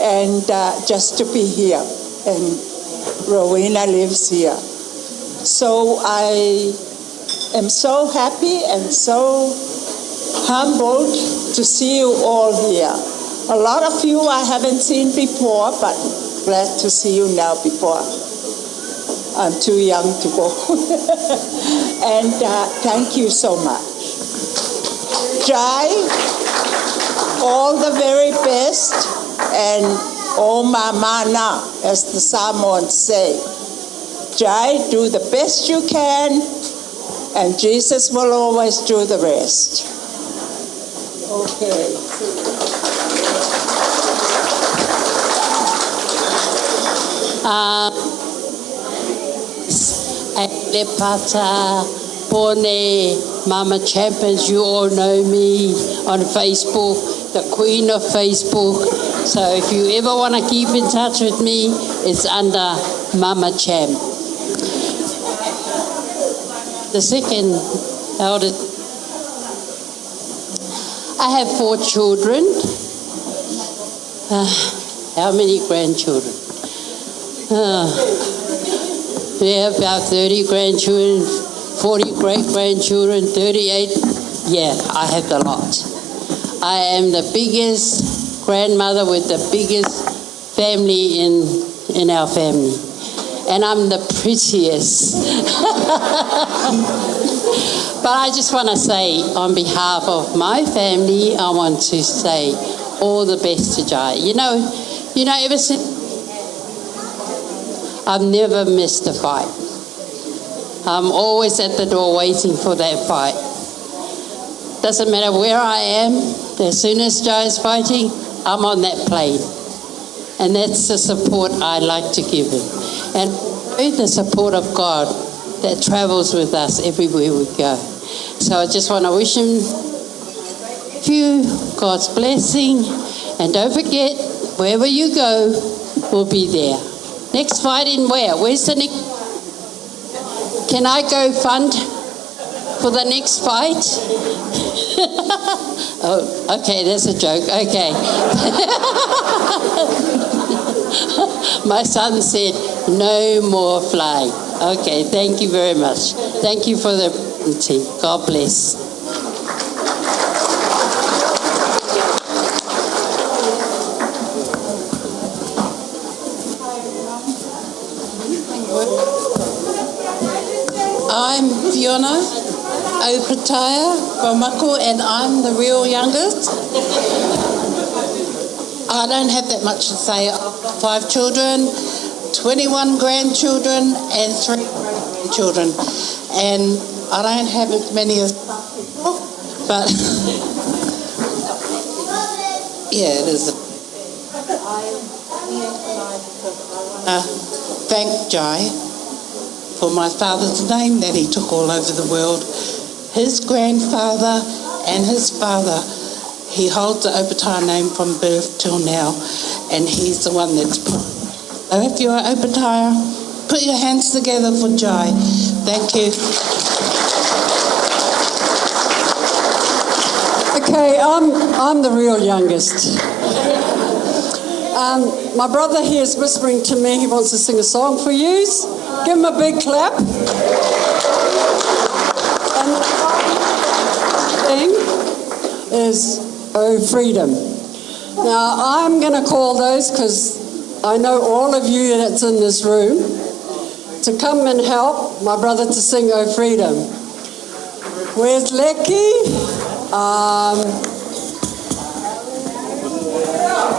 and just to be here. And Rowena lives here. So I am so happy and so humbled to see you all here. A lot of you I haven't seen before, but glad to see you now before I'm too young to go. And thank you so much. Jai, all the very best, and O Mamana, as the Samoans say. Jai, do the best you can, and Jesus will always do the rest. Okay. Lepata, Pone, Mama Champions, you all know me on Facebook, the Queen of Facebook. So if you ever want to keep in touch with me, it's under Mama Champ. The second eldest, I have 4 children. How many grandchildren? We have about 30 grandchildren, 40 great-grandchildren, 38. Yeah, I have a lot. I am the biggest grandmother with the biggest family in our family. And I'm the prettiest. But I just want to say, on behalf of my family, I want to say all the best to Jai. You know, ever since I've never missed a fight. I'm always at the door waiting for that fight. Doesn't matter where I am, as soon as Jai's fighting, I'm on that plane. And that's the support I like to give him. And the support of God that travels with us everywhere we go. So I just want to wish him God's blessing. And don't forget, wherever you go, we'll be there. Next fight in where? Where's the next? Can I go fund for the next fight? Oh, okay, that's a joke. Okay. My son said, no more flying. Okay, thank you very much. Thank you for the opportunity. God bless. I'm Fiona Opataya from Mako, and I'm the real youngest. I don't have that much to say. I've got 5 children, 21 grandchildren, and 3 grandchildren. And I don't have as many as people, but yeah, it is. Thank Jai for my father's name that he took all over the world. His grandfather and his father, he holds the Opataya name from birth till now, and he's the one that's put. So if you're Opataya, put your hands together for Jai. Thank you. Okay, I'm the real youngest. My brother here is whispering to me he wants to sing a song for you. Give him a big clap. And the thing is Oh Freedom. Now I'm going to call those, because I know all of you that's in this room, to come and help my brother to sing Oh Freedom. Where's Lecky?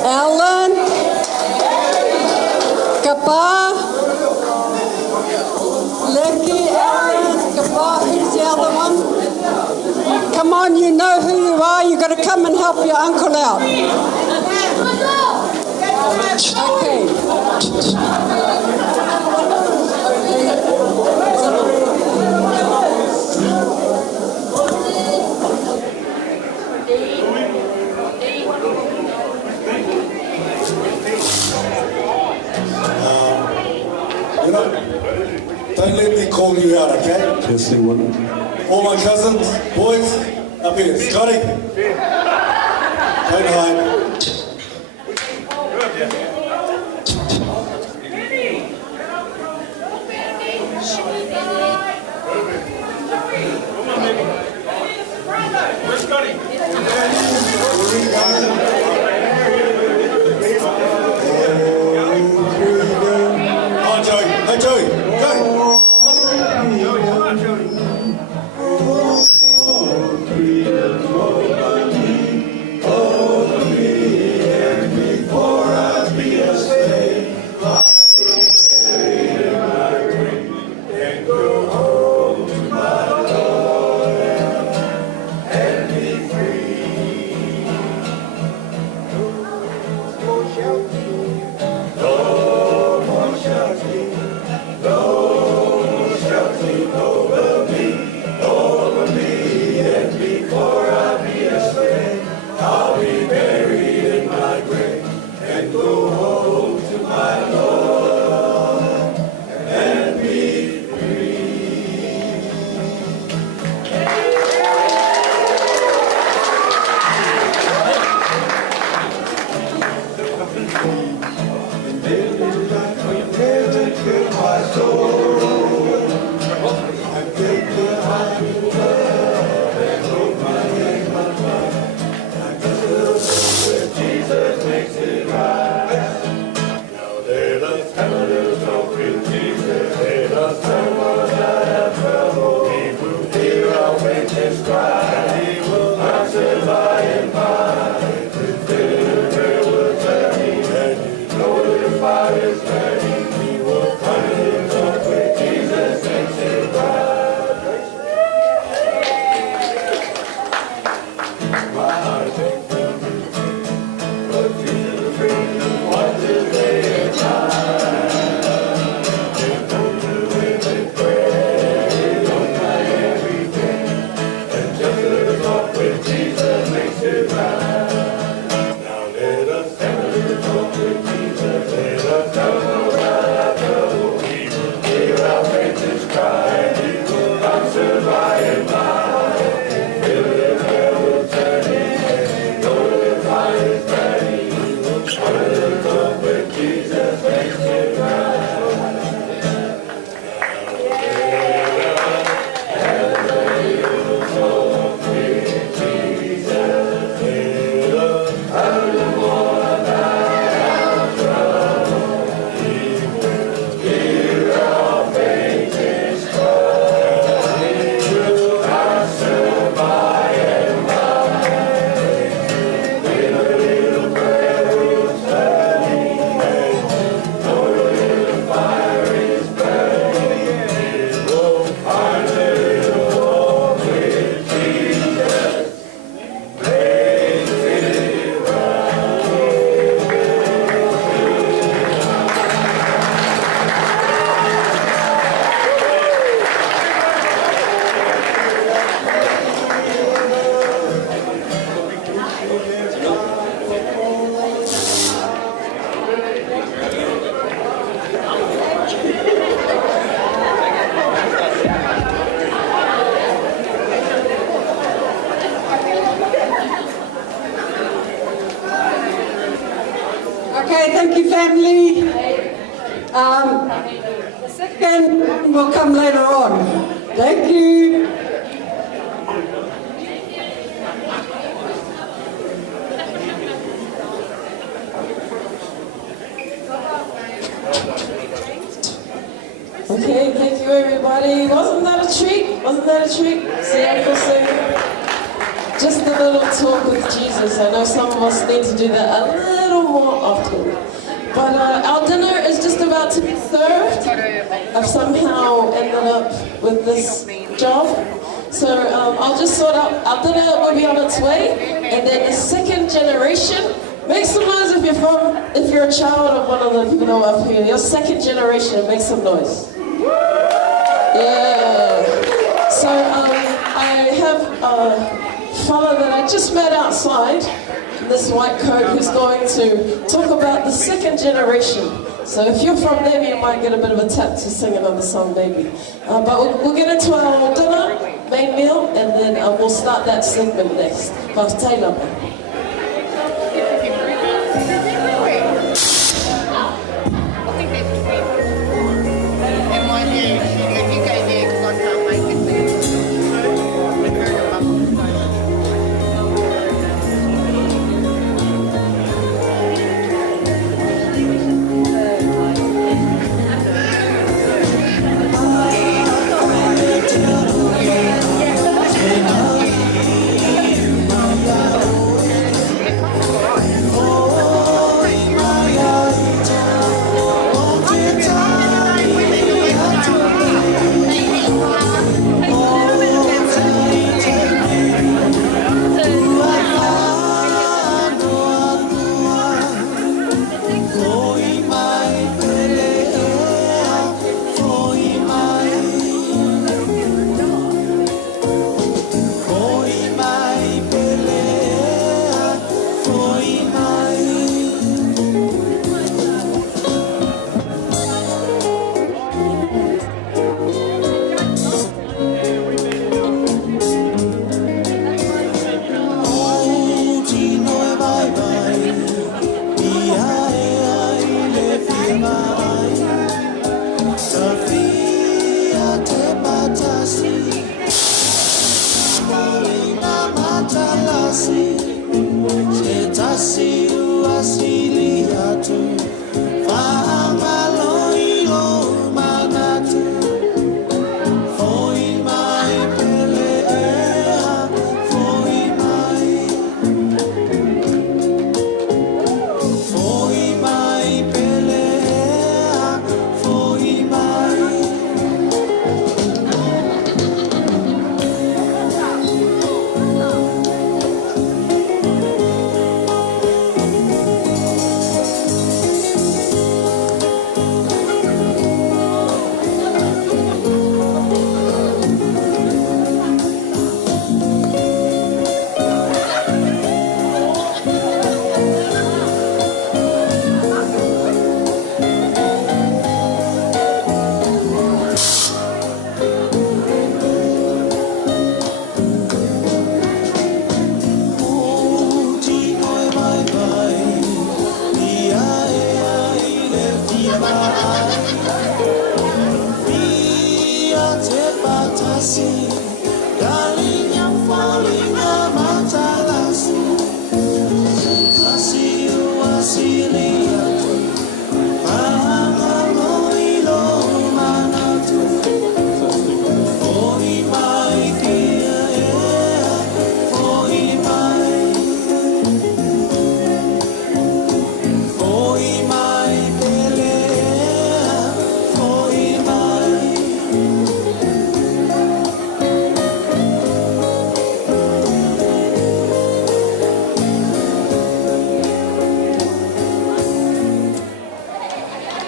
Alan? Kapa? Lecky, Alan, Kapa, who's the other one? Come on, you know who you are. You've got to come and help your uncle out. Okay. Don't let me call you out, okay? Yes, they will. All my cousins, boys, up here. Scotty, don't hide. Where's Scotty? Oh, Joey. Hey, Joey. Go. No more shouting, no family. The second will come later on. Thank you. Okay, thank you everybody. Wasn't that a treat? Wasn't that a treat? See Uncle Sing? Just a little talk with Jesus. I know some of us need to do that a little more often. But our dinner is just about to be served. I've somehow ended up with this job. So I'll just sort out, our dinner will be on its way. And then the second generation, make some noise if you're a child of one of the people that are up here. Your second generation, make some noise. Yeah. So I have a fellow that I just met outside, in this white coat, who's going to talk about the second generation. So if you're from them, you might get a bit of a tap to sing another song, maybe. But we'll get into our dinner, main meal, and then we'll start that segment next. But Taylor.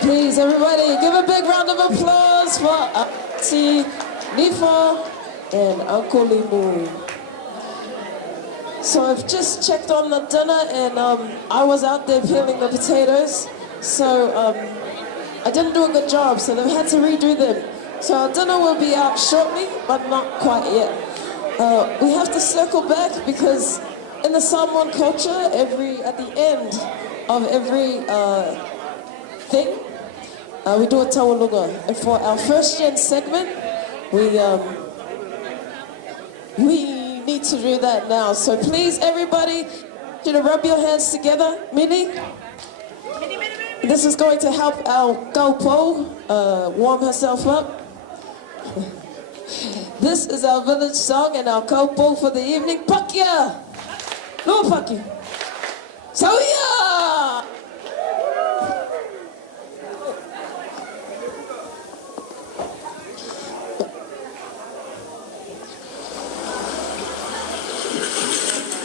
Please, everybody, give a big round of applause for Auntie Nifa and Uncle Limu. So I've just checked on the dinner and I was out there peeling the potatoes. So I didn't do a good job, so they've had to redo them. So our dinner will be out shortly, but not quite yet. We have to circle back because in the Samoan culture, at the end of every thing. We do a taualunga. And for our first gen segment, we need to do that now. So please, everybody, you know, rub your hands together. Mini. This is going to help our kaupo warm herself up. This is our village song and our kaupo for the evening. Pakia! No pakia. Sauya!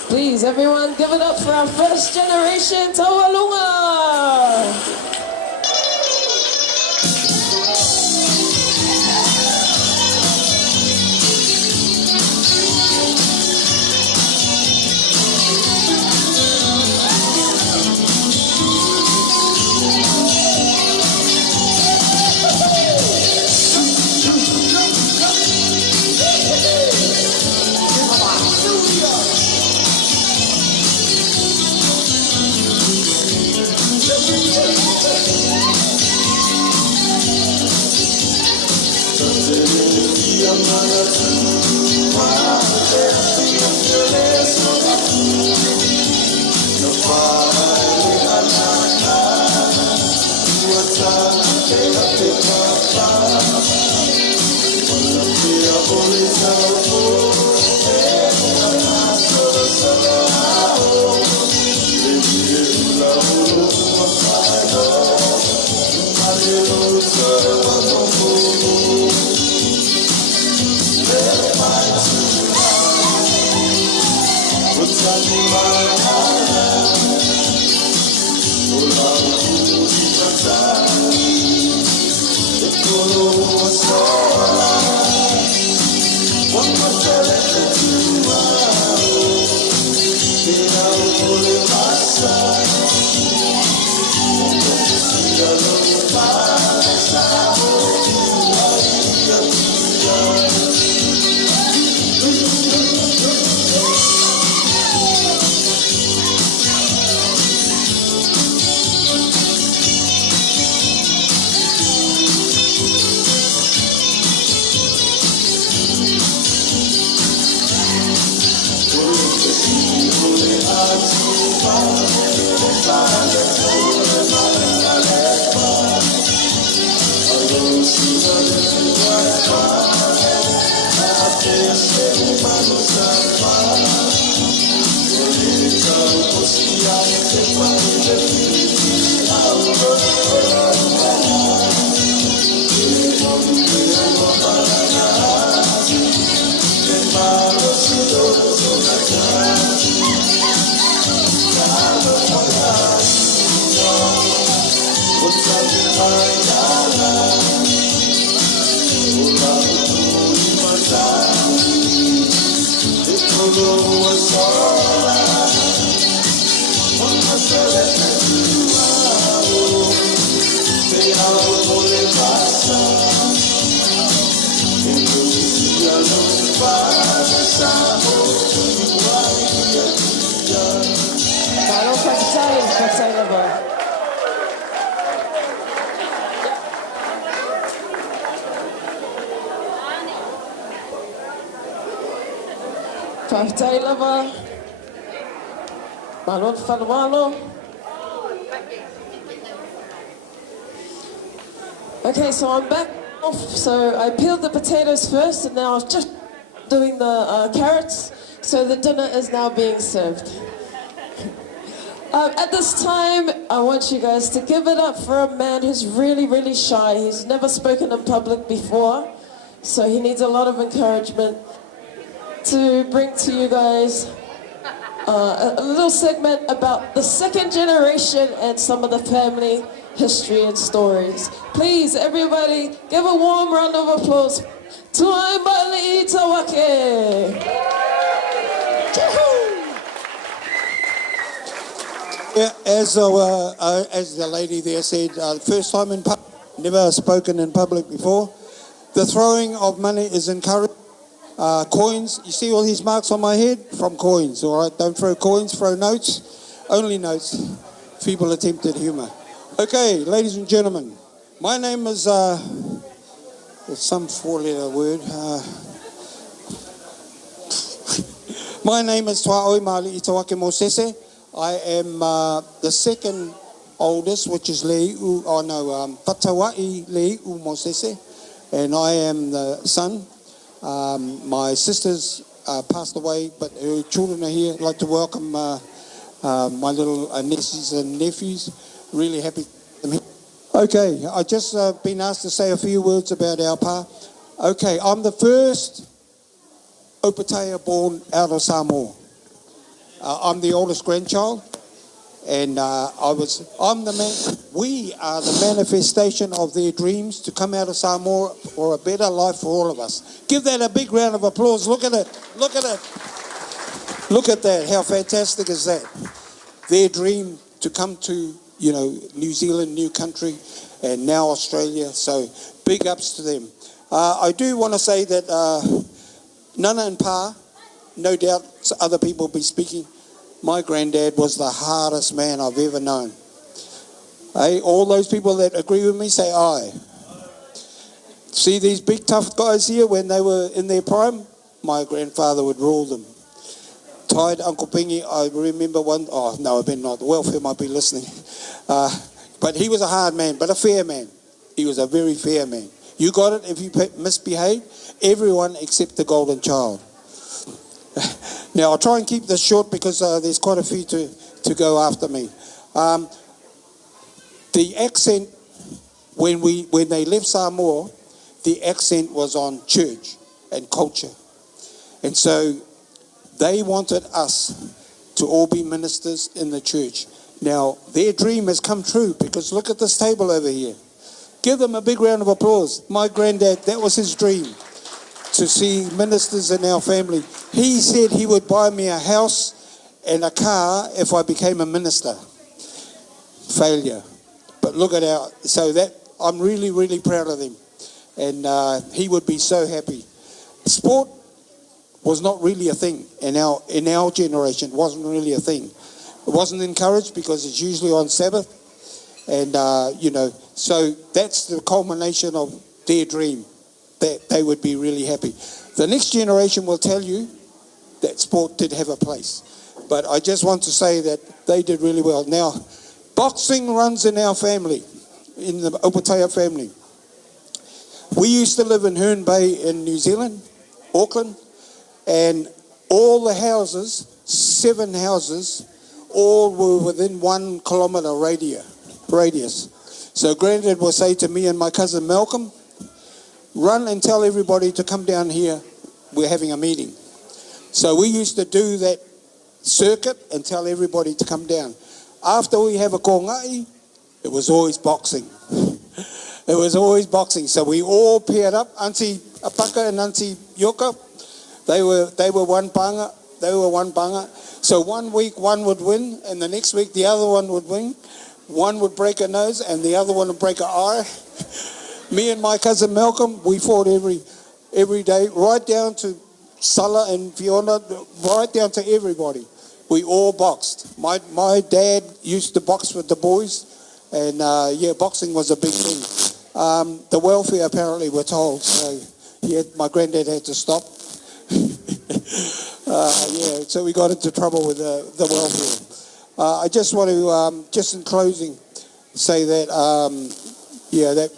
Please, everyone, give it up for our first generation Taualunga! Okay, so I'm back off. So I peeled the potatoes first, and now I'm just doing the carrots. So the dinner is now being served. At this time, I want you guys to give it up for a man who's really, really shy. He's never spoken in public before, so he needs a lot of encouragement to bring to you guys a little segment about the second generation and some of the family history and stories. Please, everybody, give a warm round of applause to Aimbali Itawake. Yeah, as the lady there said, first time in public, never spoken in public before. The throwing of money is encouraged. Coins, you see all these marks on my head? From coins, all right? Don't throw coins, throw notes. Only notes. Feeble attempt at humour. Okay, ladies and gentlemen, my name is, it's some four-letter word. My name is Tuaoi Mali Itawake Mosese. I am the second oldest, which is Patawai Lei'u Mosese, and I am the son. My sisters passed away, but her children are here. I'd like to welcome my little nieces and nephews. Really happy to have them here. Okay, I just been asked to say a few words about our pa. Okay, I'm the first Opatea born out of Samoa. I'm the oldest grandchild, and I'm the man. We are the manifestation of their dreams to come out of Samoa for a better life for all of us. Give that a big round of applause. Look at it. Look at it. Look at that. How fantastic is that? Their dream to come to, New Zealand, new country, and now Australia. So big ups to them. I do want to say that Nana and Pa, no doubt other people will be speaking. My granddad was the hardest man I've ever known. Hey, all those people that agree with me, say aye. See these big tough guys here when they were in their prime? My grandfather would rule them. Tied Uncle Pingy, I remember one, oh no, I better not, the welfare might be listening. But he was a hard man, but a fair man. He was a very fair man. You got it if you misbehave, everyone except the golden child. Now, I'll try and keep this short because there's quite a few to go after me. The accent, when they left Samoa, the accent was on church and culture. And so they wanted us to all be ministers in the church. Now, their dream has come true because look at this table over here. Give them a big round of applause. My granddad, that was his dream, to see ministers in our family. He said he would buy me a house and a car if I became a minister. Failure. But look at so that, I'm really, really proud of him. And he would be so happy. Sport was not really a thing in our generation. It wasn't really a thing. It wasn't encouraged because it's usually on Sabbath. And, so that's the culmination of their dream, that they would be really happy. The next generation will tell you that sport did have a place. But I just want to say that they did really well. Now, boxing runs in our family, in the Opatea family. We used to live in Herne Bay in New Zealand, Auckland, and all the houses, 7 houses, all were within 1 kilometre radius. So Granddad will say to me and my cousin Malcolm, run and tell everybody to come down here, we're having a meeting. So we used to do that circuit and tell everybody to come down. After we have a kongai, it was always boxing. It was always boxing. So we all paired up, Auntie Apaka and Auntie Yoka, they were one panga. So 1 week one would win, and the next week the other one would win. One would break a nose, and the other one would break an eye. Me and my cousin Malcolm, we fought every day, right down to Sala and Fiona, right down to everybody. We all boxed. My dad used to box with the boys, and boxing was a big thing. The welfare apparently were told, so my granddad had to stop. So we got into trouble with the welfare. I just want to, just in closing, say that, that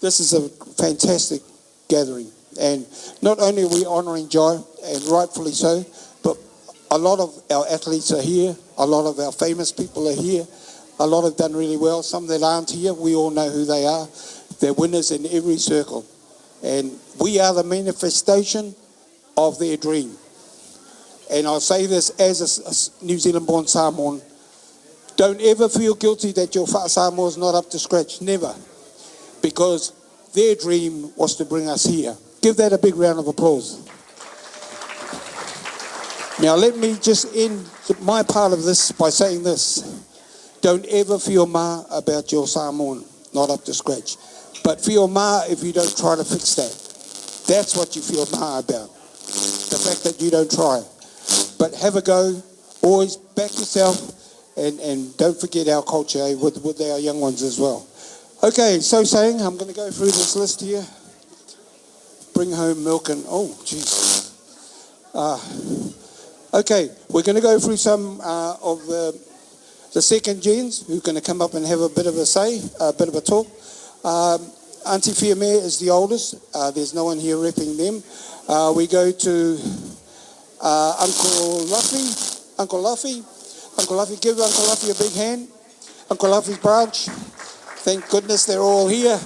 this is a fantastic gathering. And not only are we honouring Jai, and rightfully so, but a lot of our athletes are here, a lot of our famous people are here, a lot have done really well. Some that aren't here, we all know who they are. They're winners in every circle. And we are the manifestation of their dream. And I'll say this as a New Zealand-born Samoan, don't ever feel guilty that your Samoa is not up to scratch, never. Because their dream was to bring us here. Give that a big round of applause. Now let me just end my part of this by saying this. Don't ever feel ma about your Samoan not up to scratch. But feel ma if you don't try to fix that. That's what you feel ma about. The fact that you don't try. But have a go, always back yourself, and don't forget our culture with our young ones as well. Okay, so saying, I'm going to go through this list here. Bring home milk and, oh, jeez. Okay, we're going to go through some of the second gens who are going to come up and have a bit of a say, a bit of a talk. Auntie Fiamare is the oldest. There's no one here repping them. We go to Uncle Luffy. Uncle Luffy. Uncle Luffy, give Uncle Luffy a big hand. Uncle Luffy's branch. Thank goodness they're all here.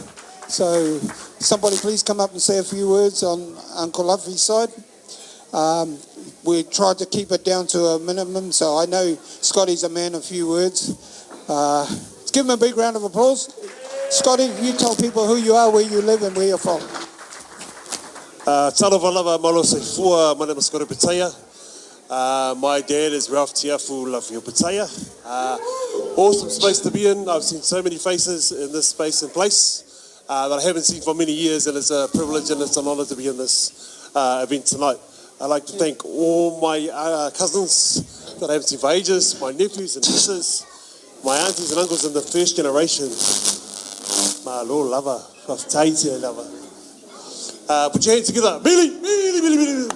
So somebody please come up and say a few words on Uncle Luffy's side. We tried to keep it down to a minimum, so I know Scotty's a man of few words. Let's give him a big round of applause. Scotty, you tell people who you are, where you live, and where you're from. Talofa lava malo Seifua, my name is Scotty Pitaya. My dad is Ralph Tiafu Lafio Pitaya. Awesome space to be in. I've seen so many faces in this space and place that I haven't seen for many years, and it's a privilege and it's an honour to be in this event tonight. I'd like to thank all my cousins that I haven't seen for ages, my nephews and nieces, my aunties and uncles in the first generation. Malo lava, whaftaite lava. Put your hands together. Billy, Billy, Billy, Billy.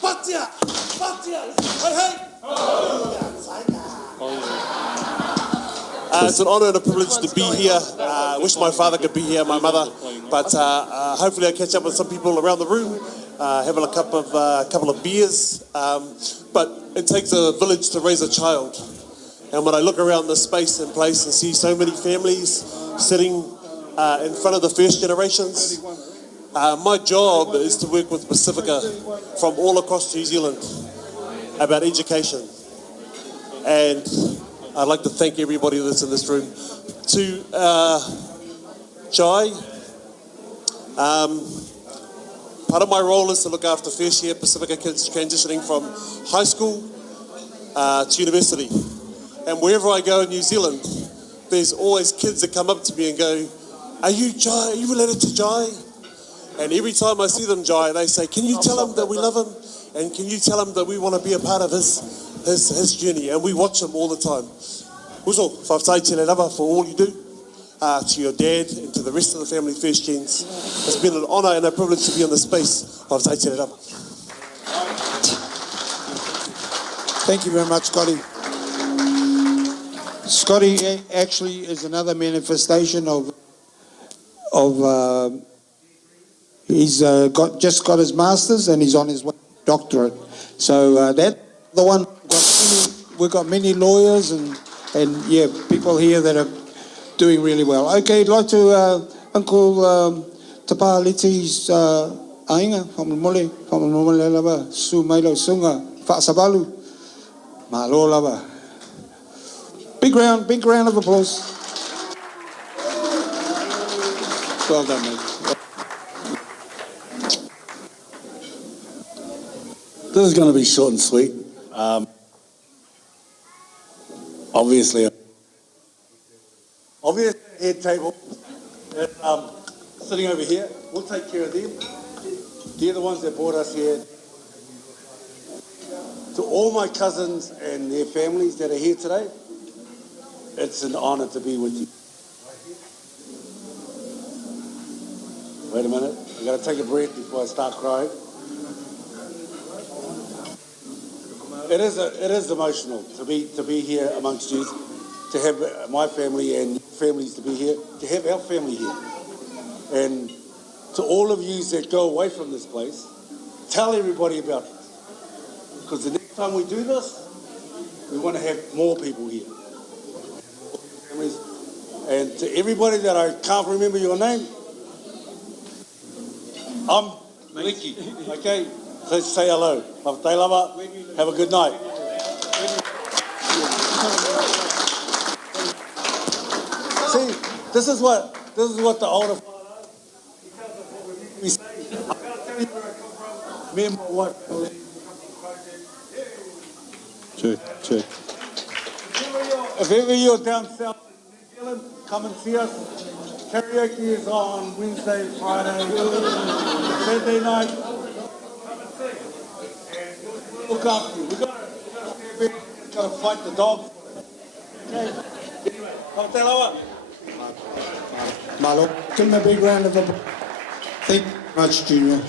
Patia, Patia. Hey, hey. It's an honour and a privilege to be here. I wish my father could be here, my mother, but hopefully I catch up with some people around the room, having a couple of beers. But it takes a village to raise a child. And when I look around this space and place and see so many families sitting in front of the first generations, my job is to work with Pacifica from all across New Zealand about education. And I'd like to thank everybody that's in this room. To Jai, part of my role is to look after first year Pacifica kids transitioning from high school to university. And wherever I go in New Zealand, there's always kids that come up to me and go, are you Jai? Are you related to Jai? And every time I see them, Jai, they say, can you tell him that we love him? And can you tell him that we want to be a part of his journey? And we watch him all the time. Uso, whaftai tēnei rava for all you do. To your dad and to the rest of the family, first gens. It's been an honour and a privilege to be in this space. Whaftai tēnei rava. Thank you very much, Scotty. Scotty actually is another manifestation of he's just got his master's and he's on his way to doctorate. So that's the one. We've got many lawyers and yeah, people here that are doing really well. Okay, I'd like to Uncle Tapa Liti's ainga, whamamole lava, su mailo sunga, whaasabalu, malo lava. Big round of applause. Well done, mate. This is going to be short and sweet. Obviously head table sitting over here. We'll take care of them. They're the ones that brought us here. To all my cousins and their families that are here today, it's an honour to be with you. Wait a minute. I've got to take a breath before I start crying. It is emotional to be here amongst you, to have my family and families to be here, to have our family here. And to all of you that go away from this place, tell everybody about it. Because the next time we do this, we want to have more people here. Families. And to everybody that I can't remember your name, I'm Ricky. Okay? So say hello. Have a good night. See, this is what the older we say. I've got to tell you where I come from. Remember what? Check. If ever you're down south in New Zealand, come and see us. Karaoke is on Wednesday, Friday, Saturday night. Look after you. We've got to fight the dogs. Malo, give him a big round of applause. Thank you very much, Junior.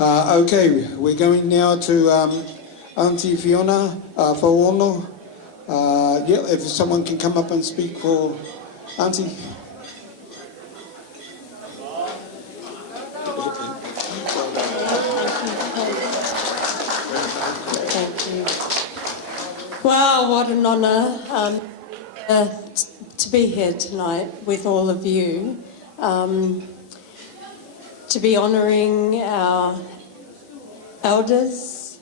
Okay, we're going now to Auntie Fiona Fauono. Yeah, if someone can come up and speak for Auntie. Thank you. Wow, what an honour to be here tonight with all of you. To be honouring our elders.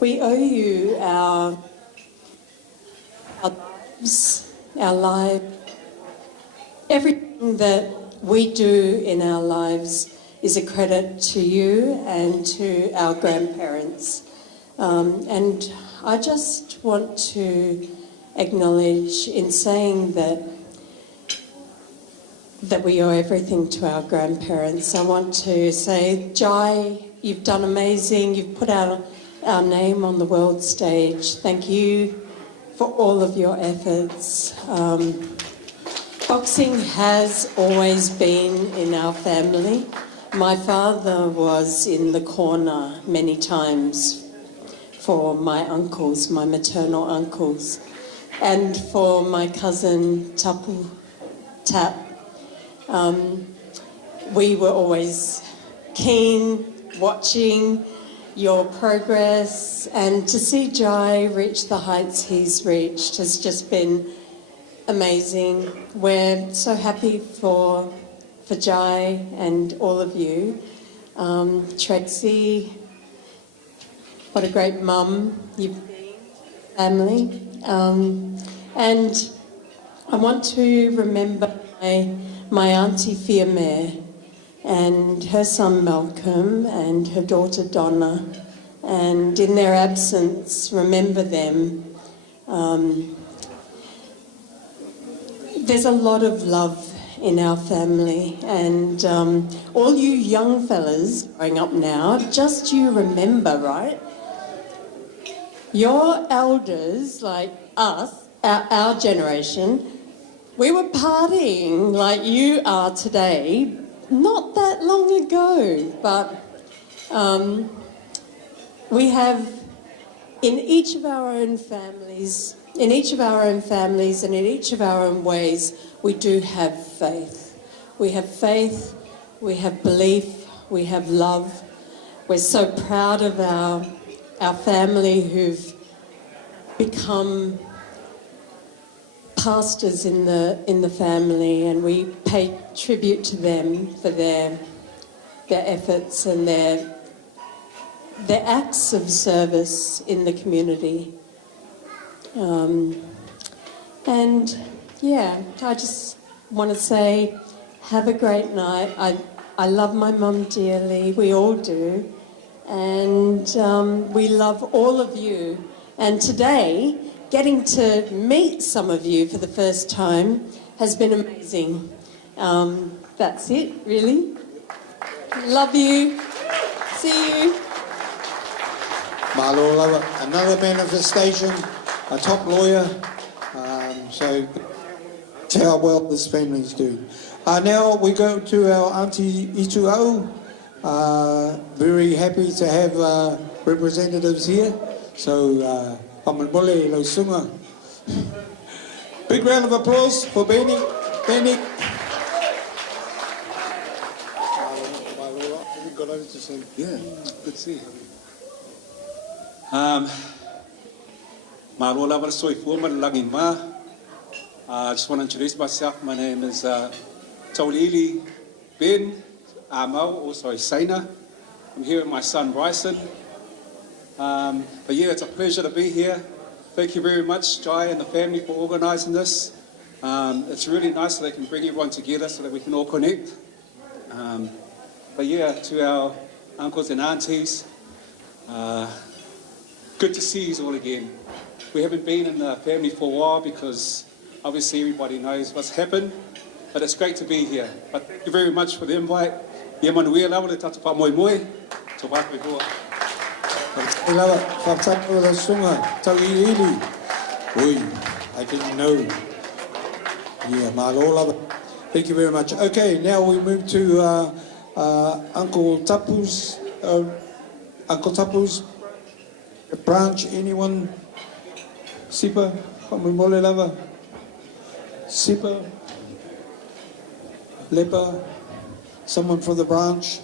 We owe you our lives. Everything that we do in our lives is a credit to you and to our grandparents. And I just want to acknowledge in saying that we owe everything to our grandparents. I want to say, Jai, you've done amazing. You've put our name on the world stage. Thank you for all of your efforts. Boxing has always been in our family. My father was in the corner many times for my uncles, my maternal uncles, and for my cousin Tapu Tap. We were always keen, watching your progress, and to see Jai reach the heights he's reached has just been amazing. We're so happy for Jai and all of you. Tracy, what a great mum you've been, family. And I want to remember my auntie Fiamare and her son Malcolm and her daughter Donna, and in their absence, remember them. There's a lot of love in our family, and all you young fellas growing up now, just you remember, right? Your elders, like us, our generation, we were partying like you are today, not that long ago, but we have in each of our own families, and in each of our own ways, we do have faith. We have faith, we have belief, we have love. We're so proud of our family who've become pastors in the family, and we pay tribute to them for their efforts and their acts of service in the community. And yeah, I just want to say, have a great night. I love my mum dearly, we all do, and we love all of you. And today, getting to meet some of you for the first time has been amazing. That's it, really. Love you. See you. Malo lava. Another manifestation, a top lawyer. So that's how well this family's doing. Now we go to our Auntie Ituau. Very happy to have representatives here. So, Pamanmole Lausunga. Big round of applause for Benny. Benny. Yeah, good to see you. Marola Varsoi Former Langima. I just want to introduce myself. My name is Taulili Ben Amau, also Saina. I'm here with my son Bryson. But yeah, it's a pleasure to be here. Thank you very much, Jai and the family, for organising this. It's really nice that they can bring everyone together so that we can all connect. But yeah, to our uncles and aunties, good to see you all again. We haven't been in the family for a while because obviously everybody knows what's happened, but it's great to be here. But thank you very much for the invite. Ia manuia lawa le tatu pa moi moi. Tō wākoi hoa. Lawa, whātako la sunga, tau i ili. Oi, I didn't know. Yeah, Malola. Thank you very much. Okay, now we move to Uncle Tapu's branch. Anyone? Sipa, Pamimole Lava. Sipa, Lepa, someone from the branch.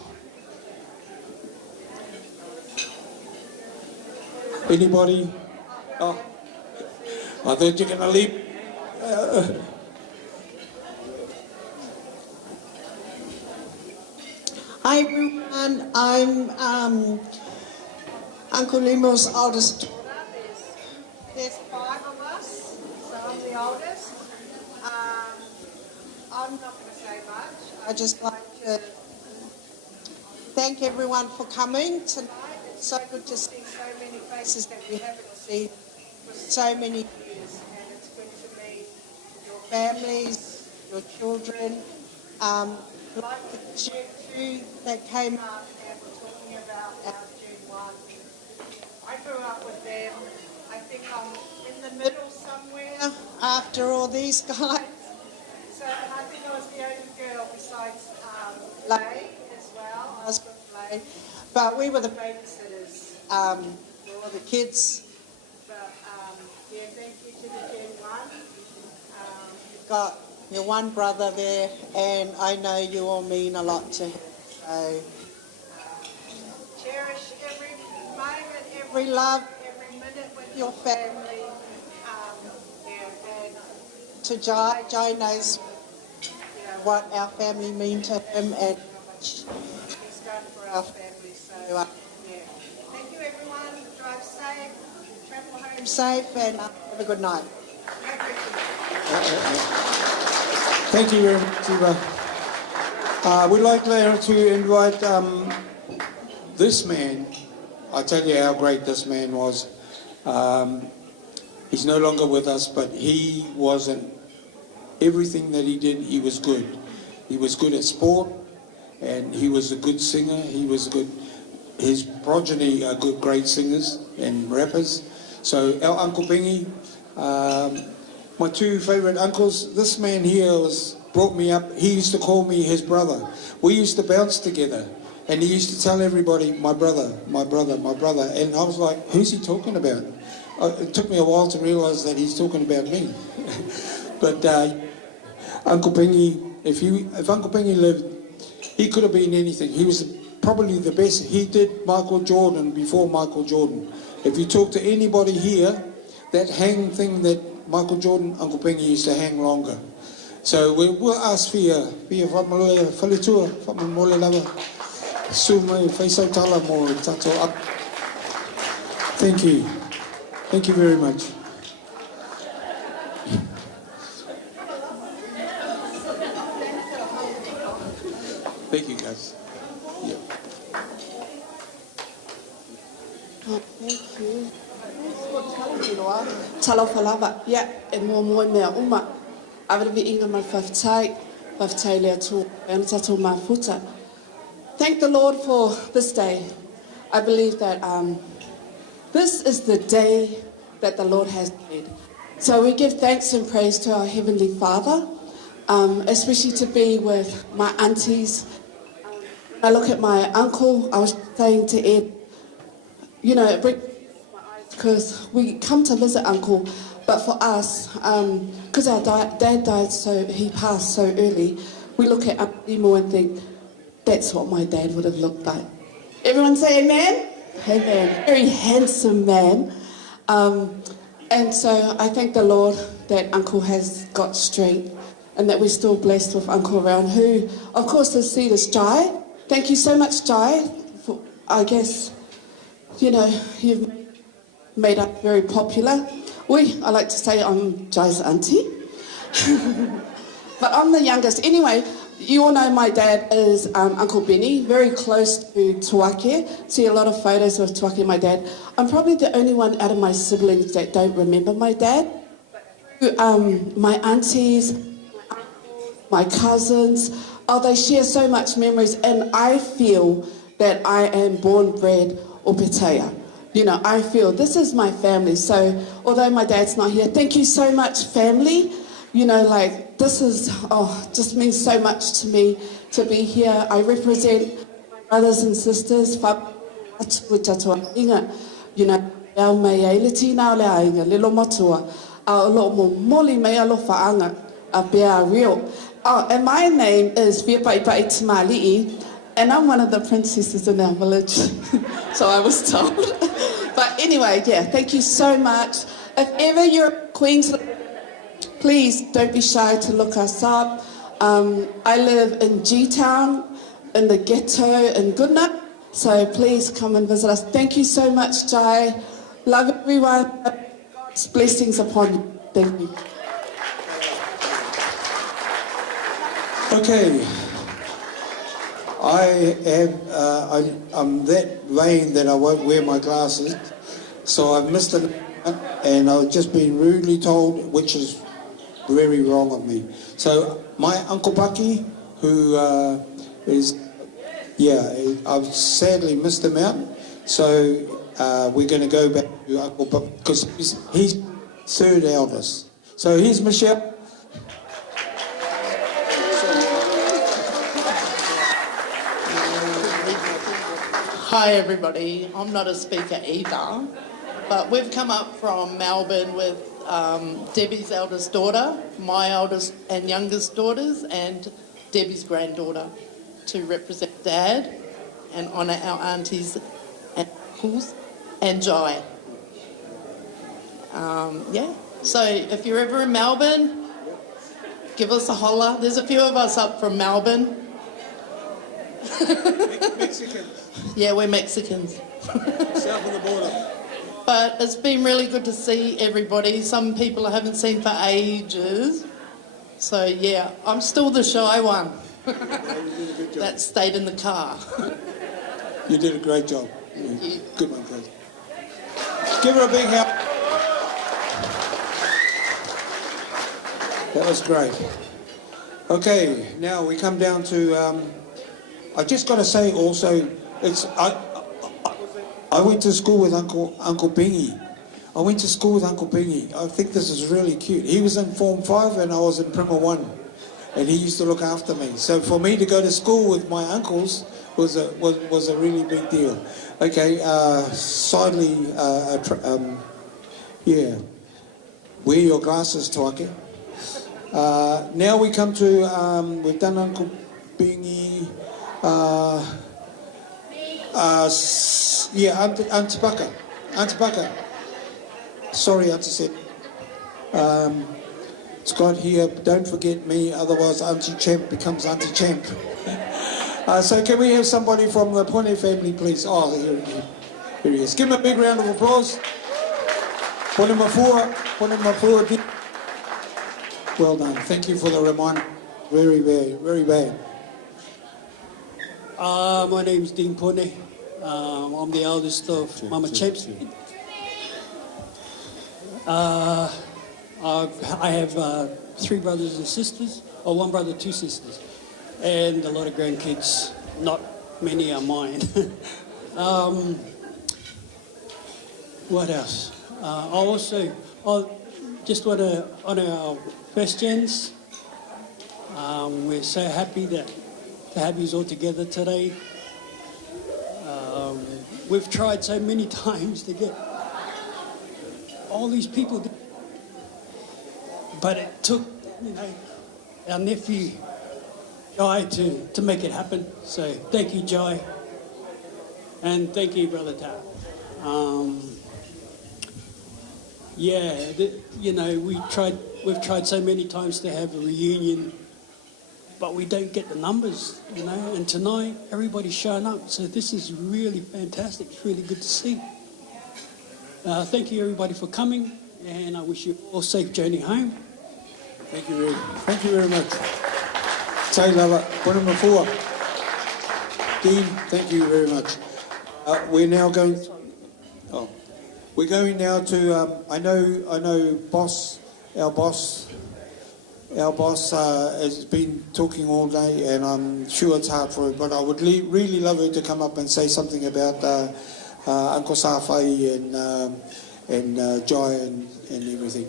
Anybody? Oh, I thought you were gonna leave. Hi everyone, I'm Uncle Limo's oldest daughter. There's 5 of us, so I'm the oldest. I'm not going to say much. I just like to thank everyone for coming tonight. It's so good to see so many faces that we haven't seen for so many years, and it's good to meet your families, your children. Like the June 2 that came up and were talking about our June 1. I grew up with them. I think I'm in the middle somewhere after all these guys. So, and I think I was the only girl besides Lay as well. I was with Lay. But we were the babysitters for all the kids. But yeah, thank you to the June 1. You've got your one brother there, and I know you all mean a lot to him. So cherish every moment, every love, every minute with your family. And to Jai knows what our family mean to him and how much he's done for our family. So yeah, thank you everyone. Drive safe, travel home safe, and have a good night. Thank you very much, Siva. We'd like later to invite this man. I'll tell you how great this man was. He's no longer with us, but he wasn't everything that he did. He was good. He was good at sport, and he was a good singer. He was good. His progeny are good, great singers and rappers. So our Uncle Pingy. My 2 favourite uncles, this man here brought me up. He used to call me his brother. We used to bounce together, and he used to tell everybody, my brother, my brother, my brother. And I was like, who's he talking about? It took me a while to realise that he's talking about me. But Uncle Pingy, if Uncle Pingy lived, he could have been anything. He was probably the best. He did Michael Jordan before Michael Jordan. If you talk to anybody here, that hang thing that Michael Jordan, Uncle Pingy used to hang longer. So we'll ask Fia whamaloe whaletua, whamamole lava, sumai whaisau tala mo tato up. Thank you. Thank you very much. Thank you, guys. Yeah. Oh, thank you. Talo falava, yeah, and more mea uma. Avere inga mal faftai lea tu, and tato mafuta. Thank the Lord for this day. I believe that this is the day that the Lord has made. So we give thanks and praise to our Heavenly Father, especially to be with my aunties. I look at my uncle, I was saying to Ed, you know, it brings because we come to visit Uncle, but for us, because our dad died, so he passed so early, we look at Uncle Limo and think, that's what my dad would have looked like. Everyone say amen? Amen. Very handsome man. And so I thank the Lord that Uncle has got strength and that we're still blessed with Uncle around, who, of course, the seed is Jai. Thank you so much, Jai, for, I guess, you know, you've made up very popular. I like to say I'm Jai's auntie. But I'm the youngest. Anyway, you all know my dad is Uncle Benny, very close to Tuake. See a lot of photos of Tuake and my dad. I'm probably the only one out of my siblings that don't remember my dad. My aunties, my cousins, they share so much memories, and I feel that I am born, bred, Opetea. you know, I feel this is my family. So although my dad's not here, thank you so much, family. You know, like, this is, just means so much to me to be here. I represent my brothers and sisters. You know, au mai ai le tina le ainga le lo matua a lo mo moli mai alo faanga a bea rio. Oh, and my name is Viapai Pai Tamali'i, and I'm one of the princesses in our village. So I was told. But anyway, yeah, thank you so much. If ever you're in Queensland, please don't be shy to look us up. I live in G-Town, in the ghetto in Goodna, so please come and visit us. Thank you so much, Jai. Love everyone. God's blessings upon you. Thank you. Okay. I'm that vain that I won't wear my glasses, so I've missed it, and I've just been rudely told, which is very wrong of me. So my Uncle Bucky, who I've sadly missed him out, so we're going to go back to Uncle Bucky, because he's third eldest. So here's Michelle. Hi everybody, I'm not a speaker either, but we've come up from Melbourne with Debbie's eldest daughter, my eldest and youngest daughters, and Debbie's granddaughter to represent Dad and honour our aunties and uncles and Jai. So if you're ever in Melbourne, give us a holler. There's a few of us up from Melbourne. Mexicans. Yeah, we're Mexicans. South of the border. But it's been really good to see everybody. Some people I haven't seen for ages. So yeah, I'm still the shy one. That stayed in the car. You did a great job. Good one, Chris. Give her a big hand. That was great. Okay, now we come down to. I just got to say also, I went to school with Uncle Bingy. I went to school with Uncle Bingy. I think this is really cute. He was in Form 5 and I was in Prima 1. And he used to look after me. So for me to go to school with my uncles was a really big deal. Okay, sidely, wear your glasses, Toake. Now we come to, we've done Uncle Bingy. Auntie Baka. Sorry, Auntie said. Scott here, don't forget me, otherwise Auntie Champ becomes Auntie Champ. So can we have somebody from the Pone family, please? Oh, here he is. Give him a big round of applause. Pone Mafua. Well done. Thank you for the reminder. Very bad. My name's Dean Pone. I'm the eldest of Mama Champs. I have 3 brothers and sisters, or 1 brother, 2 sisters, and a lot of grandkids. Not many are mine. What else? I just want to honour our first gens. We're so happy to have you all together today. We've tried so many times to get all these people, but it took, our nephew Jai to make it happen. So thank you, Jai, and thank you, Brother Tao. We've tried so many times to have a reunion, but we don't get the numbers, and tonight everybody's showing up, so this is really fantastic. It's really good to see. Thank you everybody for coming, and I wish you all a safe journey home. Thank you very much. Tai lava, puna mafua. Dean, thank you very much. We're now going. We're going now to. I know, our boss has been talking all day, and I'm sure it's hard for her. But I would really love her to come up and say something about Uncle Safai and Jai and everything.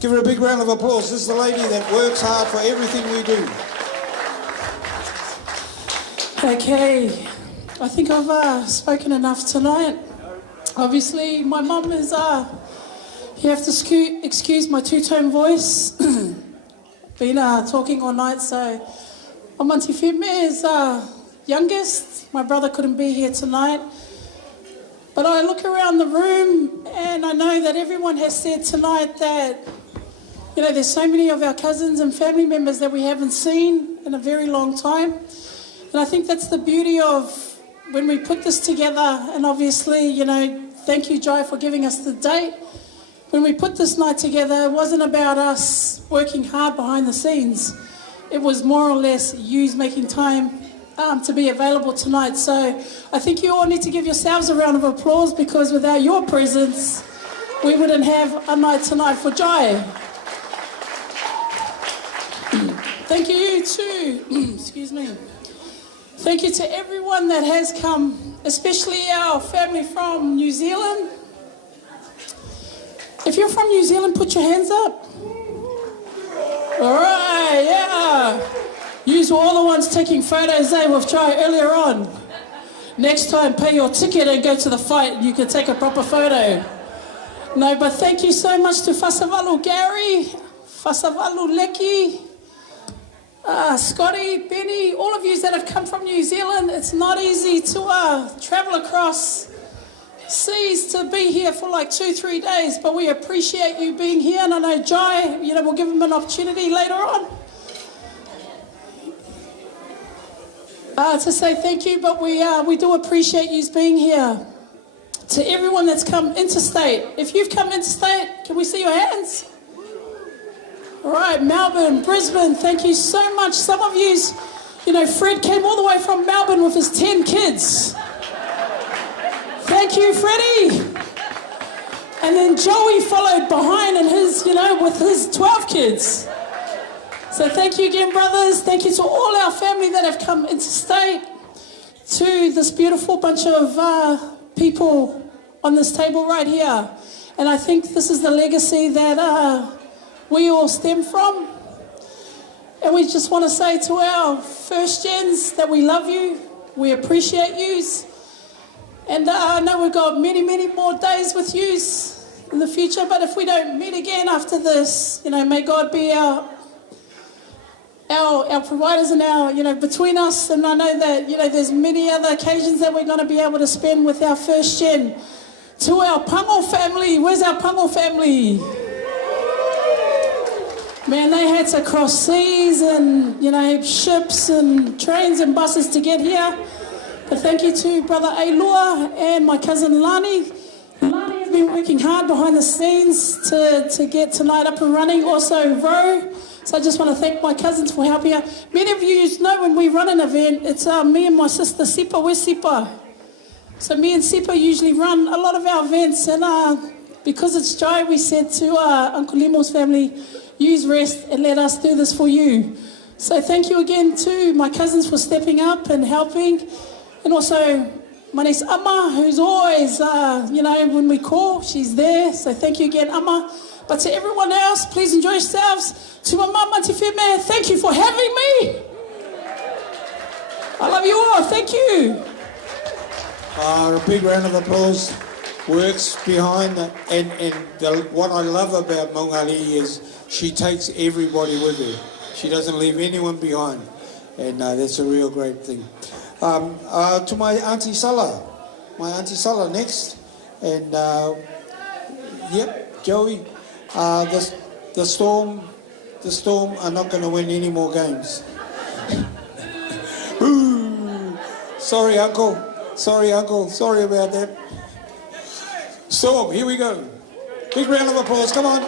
Give her a big round of applause. This is the lady that works hard for everything we do. Okay, I think I've spoken enough tonight. Obviously, my mum is, you have to excuse my two-tone voice. Been talking all night, so I'm Auntie Whime's youngest. My brother couldn't be here tonight. But I look around the room and I know that everyone has said tonight that, you know, there's so many of our cousins and family members that we haven't seen in a very long time. And I think that's the beauty of when we put this together. And obviously, you know, thank you, Jai, for giving us the date. When we put this night together, it wasn't about us working hard behind the scenes. It was more or less you making time to be available tonight. So I think you all need to give yourselves a round of applause, because without your presence, we wouldn't have a night tonight for Jai. Thank you to, excuse me. Thank you to everyone that has come, especially our family from New Zealand. If you're from New Zealand, put your hands up. All right, yeah. Yous were all the ones taking photos with Jai earlier on. Next time, pay your ticket and go to the fight and you can take a proper photo. No, but thank you so much to Fasavalu Gary, Fasavalu Leki, Scotty, Benny, all of you that have come from New Zealand. It's not easy to travel across seas to be here for like 2-3 days, but we appreciate you being here. And I know Jai, you know, we'll give him an opportunity later on to say thank you, but we do appreciate you being here. To everyone that's come interstate, if you've come interstate, can we see your hands? All right, Melbourne, Brisbane, thank you so much. Some of yous, you know, Fred came all the way from Melbourne with his 10 kids. Thank you, Freddie. And then Joey followed behind and his, you know, with his 12 kids. So thank you again, brothers. Thank you to all our family that have come interstate, to this beautiful bunch of people on this table right here. And I think this is the legacy that we all stem from. And we just want to say to our first gens that we love you, we appreciate yous. And I know we've got many, many more days with yous in the future, but if we don't meet again after this, you know, may God be our providers and our, you know, between us. And I know that, you know, there's many other occasions that we're going to be able to spend with our first gen. To our Pango family, where's our Pango family? Man, they had to cross seas and, you know, ships and trains and buses to get here. But thank you to Brother Ailua and my cousin Lani. Lani has been working hard behind the scenes to get tonight up and running. Also, Ro. So I just want to thank my cousins for helping out. Many of you know when we run an event, it's me and my sister Sipa. Where's Sipa? So me and Sipa usually run a lot of our events. And because it's Jai, we said to Uncle Limo's family, use rest and let us do this for you. So thank you again to my cousins for stepping up and helping. And also my niece Amma, who's always, you know, when we call, she's there. So thank you again, Amma. But to everyone else, please enjoy yourselves. To my mum, Auntie Whime, thank you for having me. I love you all. Thank you. A big round of applause. Works behind that. And what I love about Maungali is she takes everybody with her. She doesn't leave anyone behind. And that's a real great thing. To my Auntie Sala. My Auntie Sala next. And, yep, Joey. The Storm are not going to win any more games. Boo! Sorry, Uncle. Sorry, Uncle. Sorry about that. Storm, here we go. Big round of applause. Come on.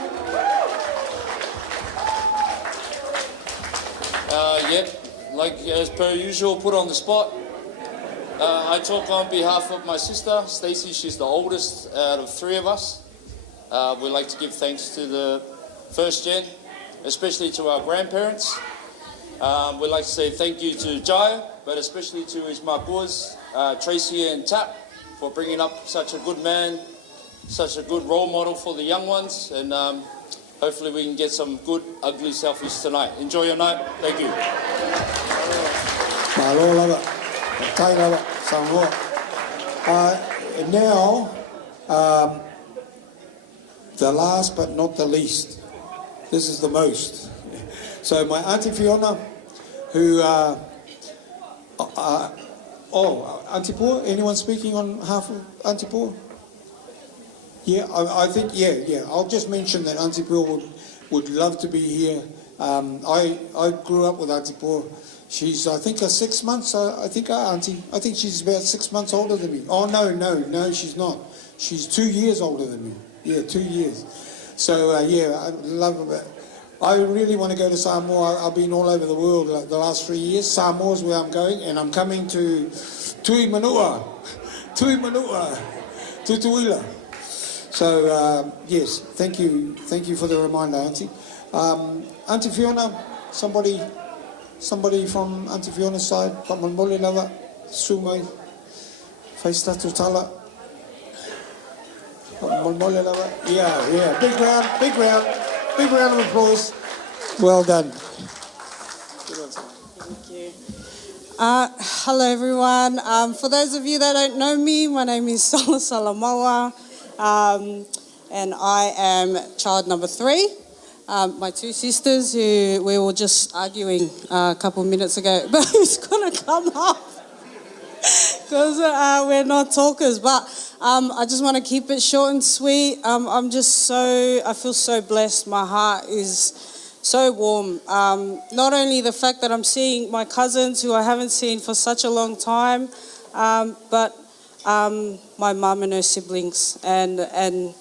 Yep, like as per usual, put on the spot. I talk on behalf of my sister, Stacey. She's the oldest out of 3 of us. We'd like to give thanks to the first gen, especially to our grandparents. We'd like to say thank you to Jai, but especially to his makuas, Tracy and Tap, for bringing up such a good man, such a good role model for the young ones, and hopefully we can get some good ugly selfies tonight. Enjoy your night. Thank you. Malo lava, tai lava, Samoa. Now, the last but not the least. This is the most. So my Auntie Fiona, who, Auntie Paul, anyone speaking on behalf of Auntie Paul? Yeah, I think, yeah. I'll just mention that Auntie Paul would love to be here. I grew up with Auntie Paul. She's, I think, 6 months, I think she's about 6 months older than me. Oh, no, she's not. She's 2 years older than me. Yeah, 2 years. So, I love it. I really want to go to Samoa. I've been all over the world like the last 3 years. Samoa's where I'm going, and I'm coming to Tuimanua, Tutuila. So, yes, thank you for the reminder, Auntie. Auntie Fiona, somebody from Auntie Fiona's side, Pamanmole lava, Sumai, Faistatu Tala. Yeah. Big round of applause. Well done. Thank you. Hello, everyone. For those of you that don't know me, my name is Sala Salamawa, and I am child number 3. My 2 sisters, who we were just arguing a couple of minutes ago, but who's going to come up? Because we're not talkers, but I just want to keep it short and sweet. I feel so blessed. My heart is so warm. Not only the fact that I'm seeing my cousins who I haven't seen for such a long time, but my mum and her siblings. And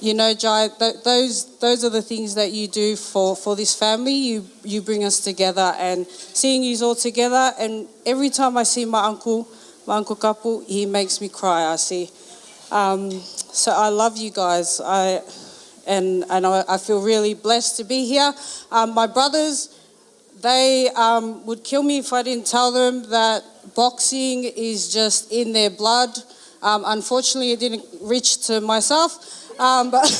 you know, Jai, those are the things that you do for this family. You bring us together, and seeing you all together, and every time I see my uncle Kapu, he makes me cry, I see. So I love you guys. I feel really blessed to be here. My brothers, they would kill me if I didn't tell them that boxing is just in their blood. Unfortunately, it didn't reach to myself. But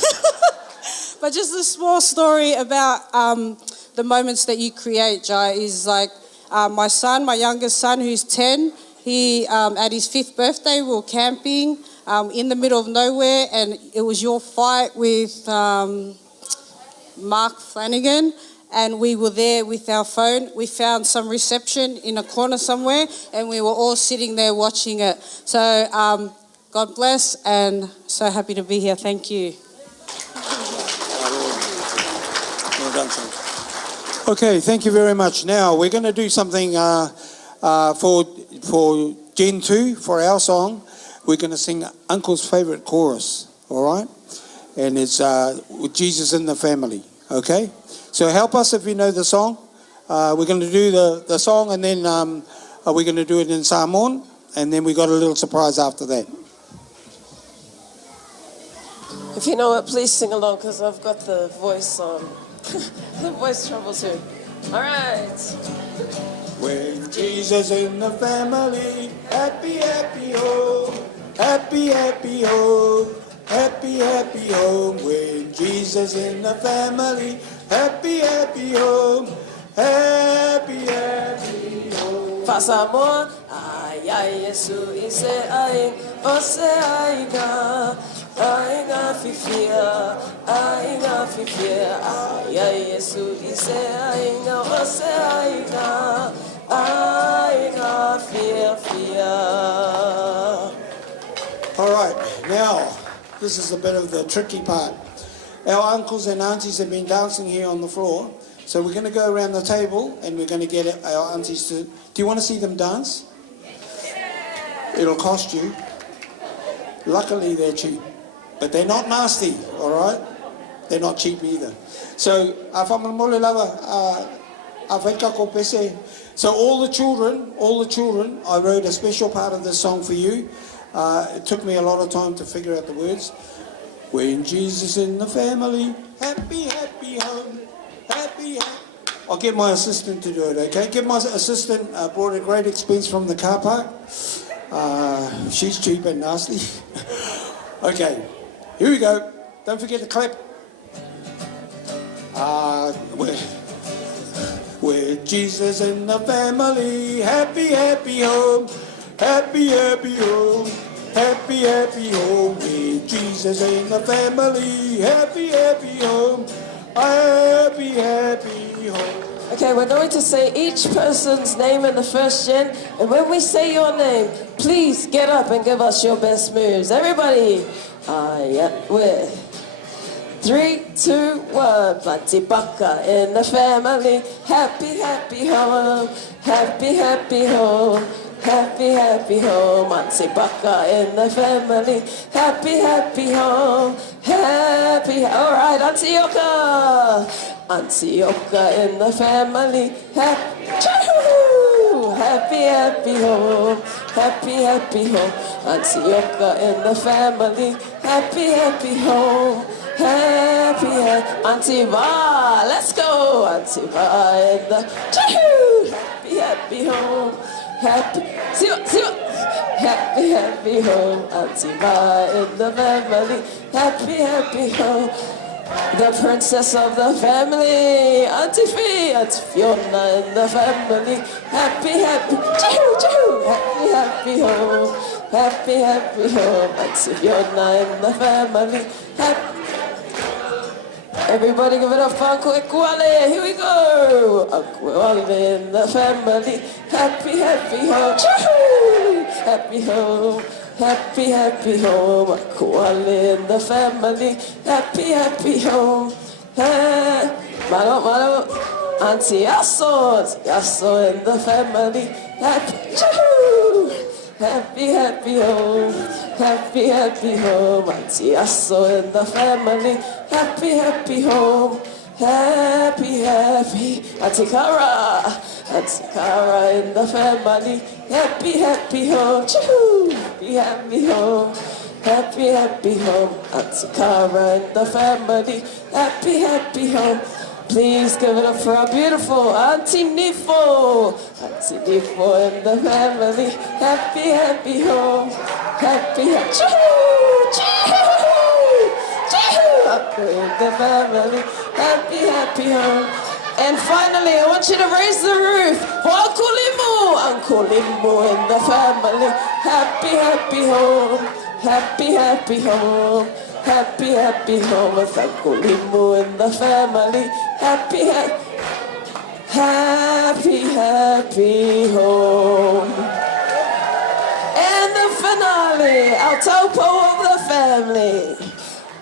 just a small story about the moments that you create, Jai, is like my youngest son, who's 10, he, at his 5th birthday, we were camping in the middle of nowhere, and it was your fight with Mark Flanagan, and we were there with our phone. We found some reception in a corner somewhere, and we were all sitting there watching it. So God bless, and so happy to be here. Thank you. Well done, son. Okay, thank you very much. Now we're going to do something for Gen 2, for our song. We're going to sing Uncle's favourite chorus, all right? And it's with Jesus in the Family, okay? So help us if you know the song. We're going to do the song, and then we're going to do it in Samoan, and then we got a little surprise after that. If you know it, please sing along, because I've got the voice the voice trouble too. All right. When Jesus in the family, happy, happy home, happy, happy home, happy, happy home. When Jesus in the family, happy, happy home, happy, happy home. Pasamoa, ay, Yesu, ise ay, ose ay ga. Ainga fifia, ay, Yesu ise ainga, ose ainga, fia. All right, now, this is a bit of the tricky part. Our uncles and aunties have been dancing here on the floor, so we're going to go around the table and we're going to get our aunties to... Do you want to see them dance? It'll cost you. Luckily, they're cheap. But they're not nasty, all right? They're not cheap either. So, so all the children, I wrote a special part of this song for you. It took me a lot of time to figure out the words. When Jesus in the family, happy, happy home, happy, happy. I'll get my assistant to do it, okay? Get my assistant, brought a great expense from the car park. She's cheap and nasty. Okay, here we go. Don't forget to clap. With Jesus in the family, happy, happy home. Happy, happy home. Happy, happy home. With Jesus in the family, happy, happy home. Happy, happy home. Okay, we're going to say each person's name in the first gen, and when we say your name, please get up and give us your best moves. Everybody, yeah, with 3, 2, 1. Matibaka in the family, happy, happy home. Happy, happy home. Happy, happy home. Matibaka in the family, happy, happy home. Happy, all right, Antioka. Antioka in the family, happy, happy, happy home, happy, happy home. Antioka in the family, happy, happy home, happy, Auntie Va, let's go. Auntie Va in the happy, happy home, happy, happy, happy home. Auntie Va in the family, happy, happy home. The princess of the family, Auntie Fee, Auntie Fiona in the family, happy, happy, happy, happy home, happy, happy home. Auntie Fiona in the family, happy. Everybody give it up for Uncle Ekwale, here we go. Uncle Ekwale in the family, happy, happy home, happy home. Happy, happy home, Kuala in the family. Happy, happy home. Mano, mano, Auntie Yasso in the family. Happy, happy home. Happy, happy home, Auntie Yasso in the family. Happy, happy home. Happy, happy, Auntie Cara. Auntie Cara in the family. Happy, happy home. Happy, happy home. Happy, happy home. Auntie Cara in the family. Happy, happy home. Please give it up for our beautiful Auntie Nifo. Auntie Nifo in the family. Happy, happy home. Happy, happy in the family. Happy, happy home. And finally, I want you to raise the roof for Uncle Limu. Uncle Limu in the family. Happy, happy home. Happy, happy home. Happy, happy home with Uncle Limu in the family. Happy, happy, happy home. And the finale, our topo of the family.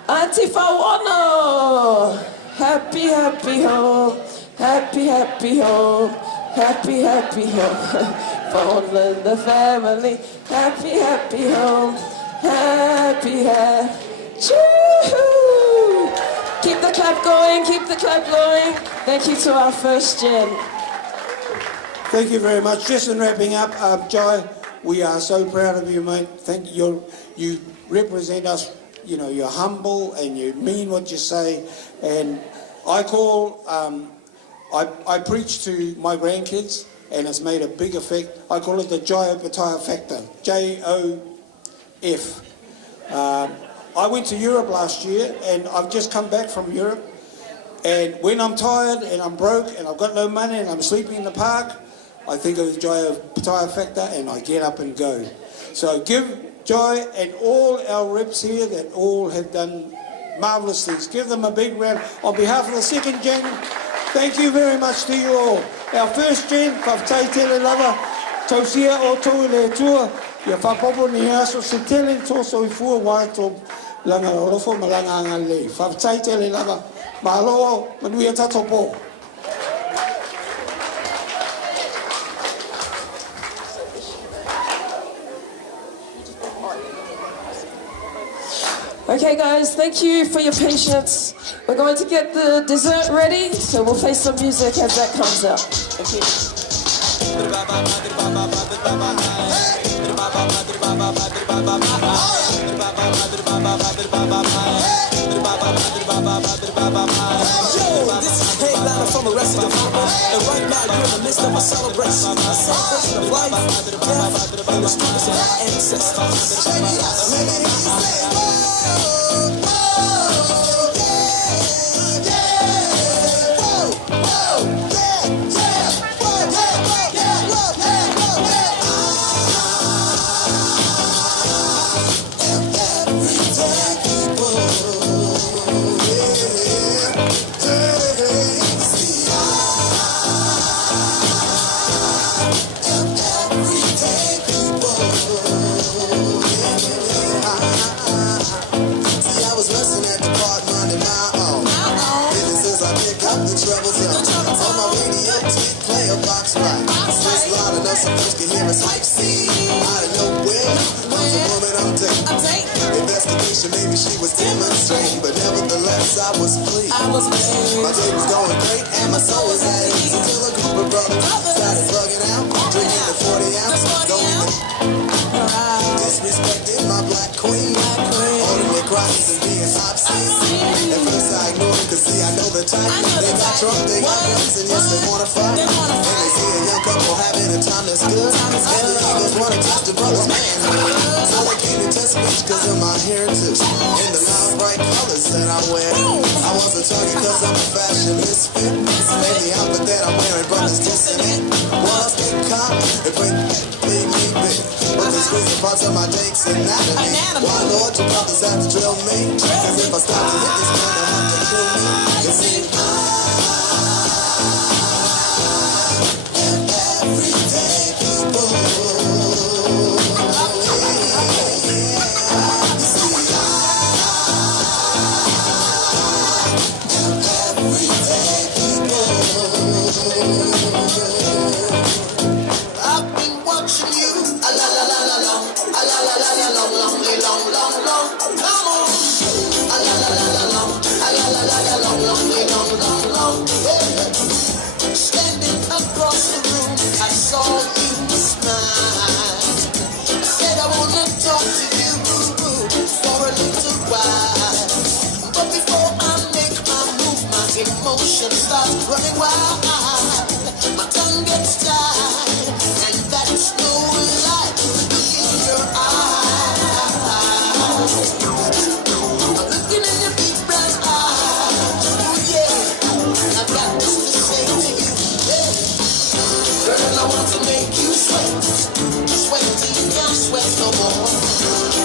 Auntie Fawano. Happy, happy home. Happy, happy home. Happy, happy home. Fawano in the family. Happy, happy home. Happy, happy. Choo-hoo. Keep the clap going, keep the clap going. Thank you to our first gen. Thank you very much. Just in wrapping up, Jai, we are so proud of you, mate. Thank you. You represent us. You know, you're humble and you mean what you say. And I call, I preach to my grandkids and it's made a big effect. I call it the Jai Opataya factor, J-O-F. I went to Europe last year and I've just come back from Europe. And when I'm tired and I'm broke and I've got no money and I'm sleeping in the park, I think of the Jai Opataya factor and I get up and go. So give Jai and all our reps here that all have done marvellous things. Give them a big round. On behalf of the second gen, thank you very much to you all. Our first gen, whawhtai tele lava, tausia o tau le tua, ia whapopo ni aso se tele toso I fua wāto langa rofo malanga anga lei. Whawhtai tele lava, mahaloa manuia tatopo. Okay guys, thank you for your patience. We're going to get the dessert ready, so we'll play some music as that comes out. Thank you. Yo, this is Headliner from Arrested Development, and right now you're in the midst greatest of our celebration. A celebration of life, death, and the strongest of our ancestors. Let me hear you say, whoa, whoa, yeah, yeah, whoa, whoa, yeah, yeah, whoa, yeah, yeah, whoa, yeah, whoa, yeah. Everyday people, some folks can hear us like see out of nowhere comes a woman I'm taking. Investigation, maybe she was demonstrating, but nevertheless I was pleased. My day was going great and my soul was at ease until a group of brothers started bugging out, drinking the 40 ounce, going disrespecting my black queen, holding their crosses and being obscene. At first I ignored them, cause see I know the type. They got drunk, they got guns, and yes they wanna fight. And they see a young couple having a time that's good, and the Eagles wanna test the brother's manhood. So they came to test me cause of my heritage and the loud bright colors that I wear. I was a target cause I'm a fashion misfit, and the outfit that I'm wearing brothers dissing it. Well I stay calm and bring leave me big, but this is parts of my date's anatomy. Why Lord, you brothers have to drill me, cause if I stop to hit this man they'll have to kill me. You see everyday people. I've been watching you, a la la la la long, a la la la la long, long, long, long, long, come on, a la la la la long, a la la la la long, long, long, long, long, yeah. Standing across the room, I saw you smile. I said I wanna talk to you for a little while, but before I make my move, my emotion starts running wild. My tongue gets tied, and that's no lie. Look in your eyes. I'm looking in your big brown eyes. Oh yeah, I've got this to say to you. Yeah. Girl, I want to make you sweat, sweat till you can't sweat no more.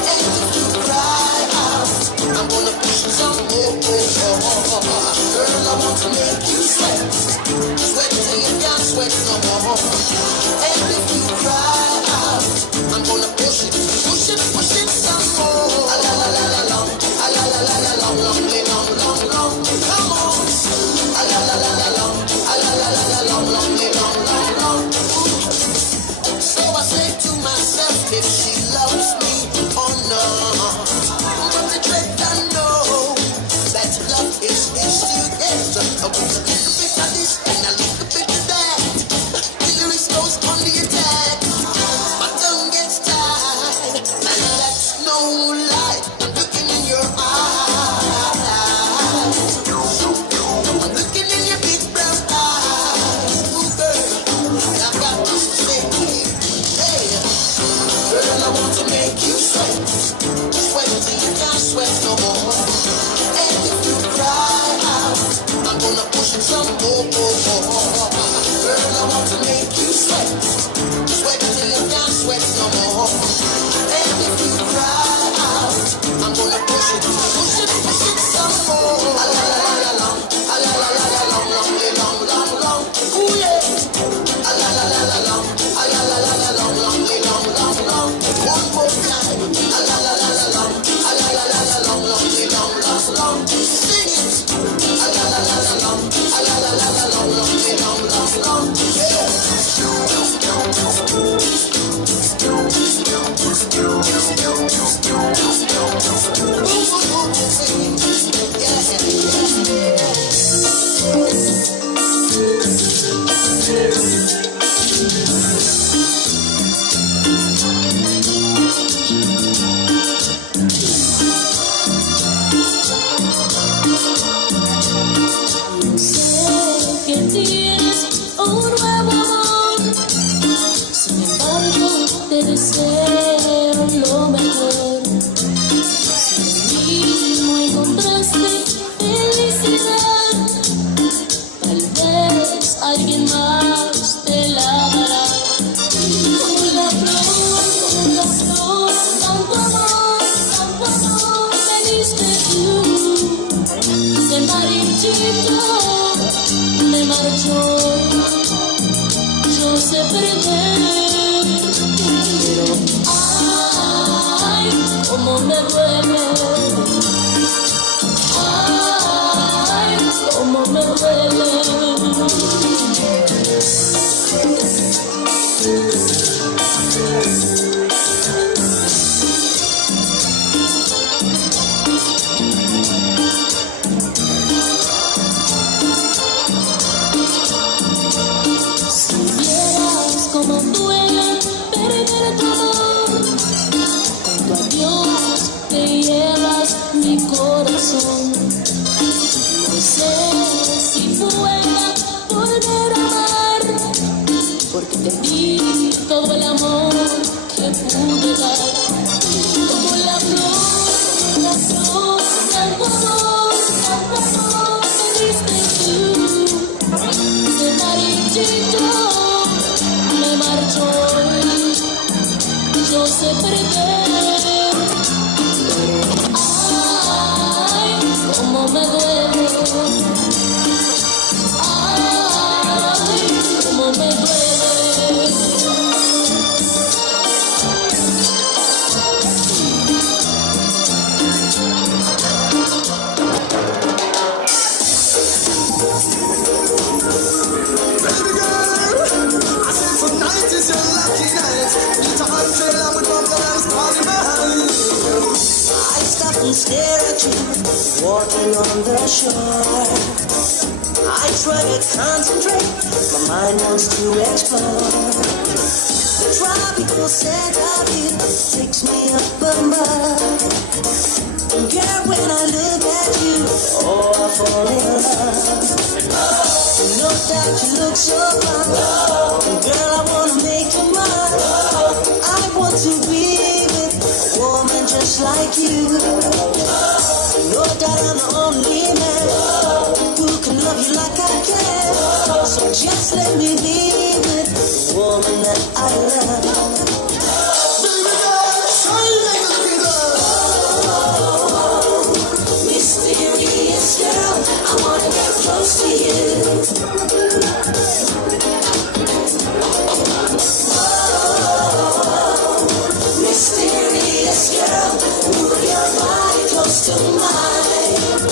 And if you cry out, I'm gonna push you some more. Girl, I want to make you sweat, sweat till you can't sweat no more. And if you cry out, I'm gonna push it some more. A la la la la long, a la la la la long, long, long, long, long. Come on. A la la la la long, a la la la la long, long, long, long, long. So I say to myself, if she loves me or not. But the dread I know that love is together. With a little bit of this and a little bit of that, the lyrics goes on the attack. My tongue gets tied, and that's no lie. I'm looking in your eyes. I'm looking in your big brown eyes. Ooh, girl, I've got this to say to you. Hey, girl, I want to make you sweat, sweat till you can't sweat no more. And if you cry out, I'm gonna push it some more. Girl, I want to make you sweat, sweat till you can't sweat no more. And if you cry out, I'm gonna push it some more. A la la la la long, a la la la la long, long, long, long, long. Ooh yeah. A la la la la long, a la la la la long, long, long, long, long. One more time. A la la la la long, a la la la la long, long, long, long, long. Sing it. A la la la la long, a la la la la long, long, long, long, long. Yeah. Que tienes un nuevo amor. todo el amor que pude dar. Como la flor, tanto amor me diste tú. Ese marchito me marchó hoy, yo sé perder. Ay, cómo me duele. Ay, cómo me duele. Tonight is your lucky night. It's a umbrella with bubbles falling behind. I stop and stare at you, walking on the shore. I try to concentrate, my mind wants to explore. The tropical scent of you takes me up above. Girl, when I look at you, oh, I fall in love. No doubt you look so fine. Girl, I wanna make you mine. I want to be with a woman just like you. No doubt I'm the only man who can love you like I can. So just let me be with the woman that I love. Mysterious girl, I wanna get close to you. Mysterious girl, move your body close to mine.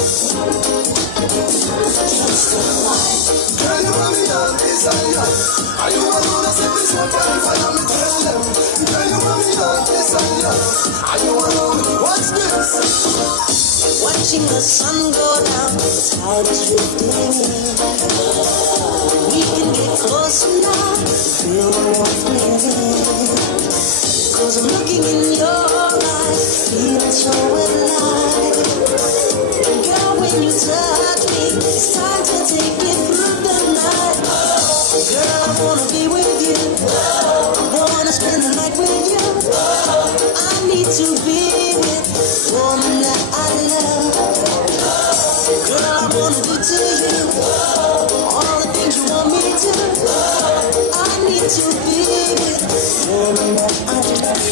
Close to mine. Girl, you want me on desire. Are you alone? I said this one time if I am tell them. Girl, you want me on desire. Are you alone? What's this? Watching the sun go down, the tide is drifting in. We can get closer now, feel the warmth within. 'Cause I'm looking in your eyes, feeling so alive. Girl, when you touch me, it's time to take it through the night. Girl, I wanna be with you. I wanna spend the night with you. I need to be with the woman that I love. Girl, I wanna do to you all the things you want me to. I need to be with the woman that I love.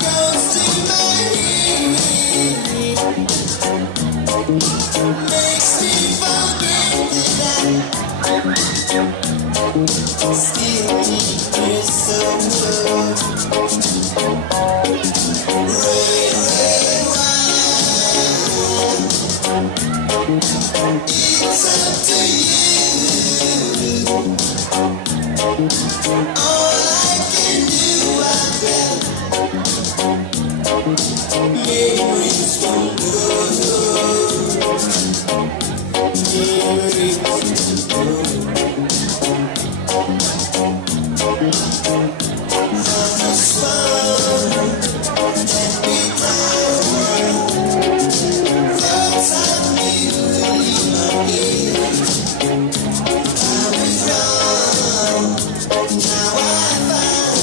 Girl, see my heat. Makes me forget that still is so good. Red, red wine. It's up to you. All I can do, I bet. Memories from good. Memories from good. From the sun that we found. Thoughts of you in my head. I was wrong. Now I find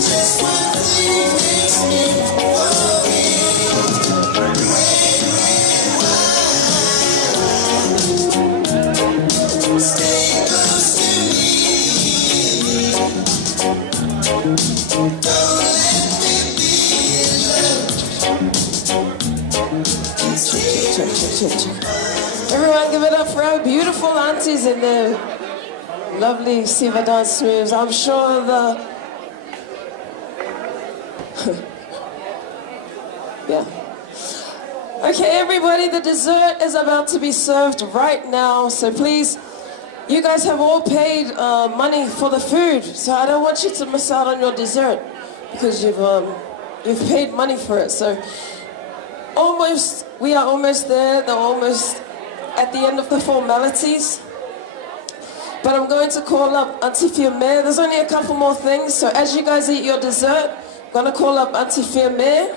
just one thing makes me forget. Stay close to me. Don't let me be alone. Everyone give it up for our beautiful aunties and their lovely Siva dance moves. I'm sure the... yeah. Okay, everybody, the dessert is about to be served right now. So please, you guys have all paid money for the food. So I don't want you to miss out on your dessert because you've paid money for it. So we are almost there. They're almost at the end of the formalities. But I'm going to call up Auntie Fiume. There's only a couple more things. So as you guys eat your dessert, I'm going to call up Auntie Fiume.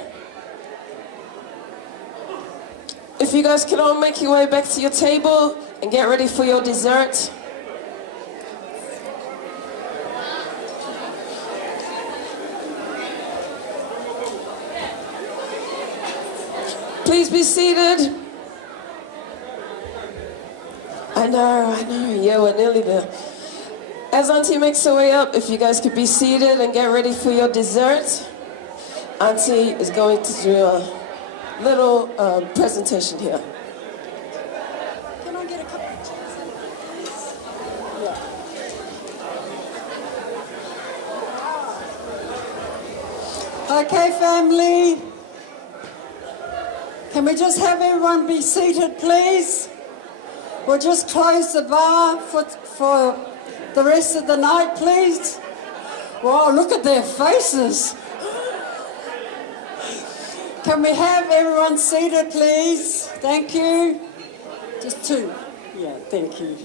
If you guys can all make your way back to your table, and get ready for your dessert. Please be seated. I know, yeah, we're nearly there. As Auntie makes her way up, if you guys could be seated and get ready for your dessert. Auntie is going to do a little presentation here. Can I get a couple of chairs in, please? Yeah. Okay, family. Can we just have everyone be seated, please? We'll just close the bar for the rest of the night, please. Wow, look at their faces. Can we have everyone seated, please? Thank you. Just two. Yeah, thank you.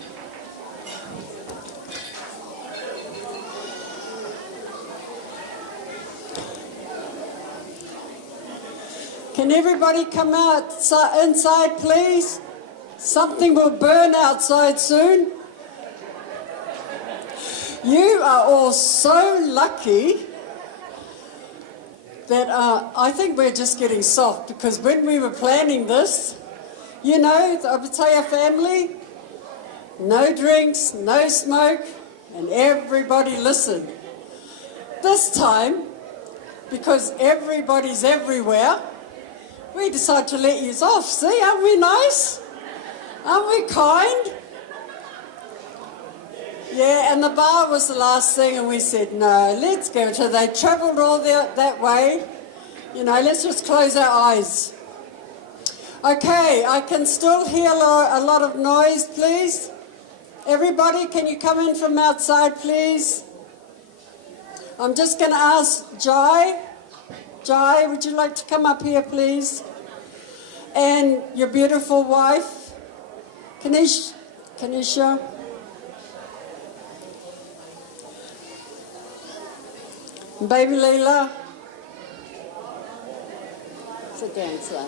Can everybody come inside, please? Something will burn outside soon. You are all so lucky that I think we're just getting soft, because when we were planning this, you know, the Opetaia family, no drinks, no smoke, and everybody listened. This time, because everybody's everywhere, we decided to let you off. See, aren't we nice? Aren't we kind? Yeah, and the bar was the last thing, and we said, no, let's go. So they travelled all that way. You know, let's just close our eyes. Okay, I can still hear a lot of noise, please. Everybody, can you come in from outside, please? I'm just going to ask Jai. Jai, would you like to come up here, please? And your beautiful wife, Kanisha. Baby Leila. Sit down, son.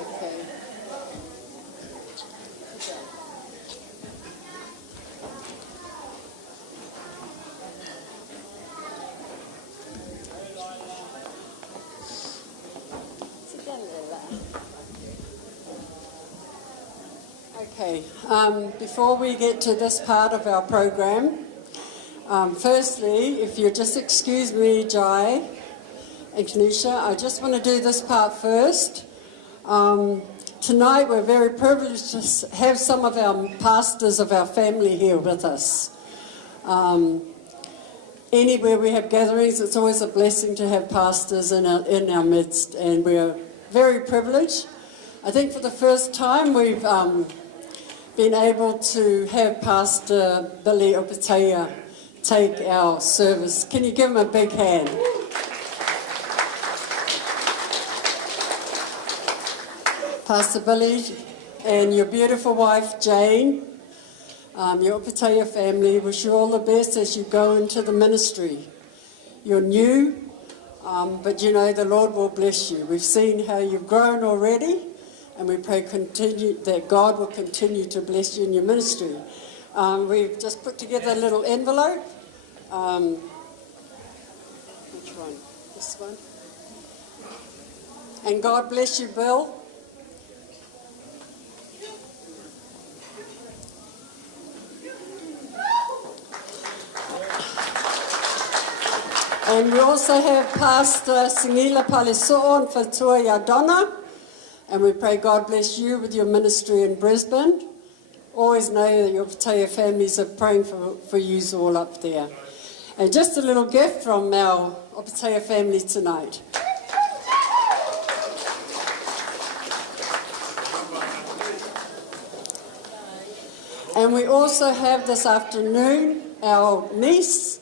Okay. Sit down, Leila. Okay. Before we get to this part of our program, firstly, if you just excuse me, Jai and Kanisha, I just want to do this part first. Tonight we're very privileged to have some of our pastors of our family here with us. Anywhere we have gatherings, it's always a blessing to have pastors in our midst, and we're very privileged. I think for the first time we've been able to have Pastor Billy Opetaia take our service. Can you give him a big hand? Pastor Billy and your beautiful wife Jane, your Opetaia family, wish you all the best as you go into the ministry. You're new, but you know the Lord will bless you. We've seen how you've grown already, and we pray that God will continue to bless you in your ministry. We've just put together a little envelope. Which one? This one? And God bless you, Bill. And we also have Pastor Singila Paliso'o and Fatua Yadona. And we pray God bless you with your ministry in Brisbane. Always know that your Opetaia families are praying for you all up there. And just a little gift from our Opetaia family tonight. And we also have this afternoon our niece,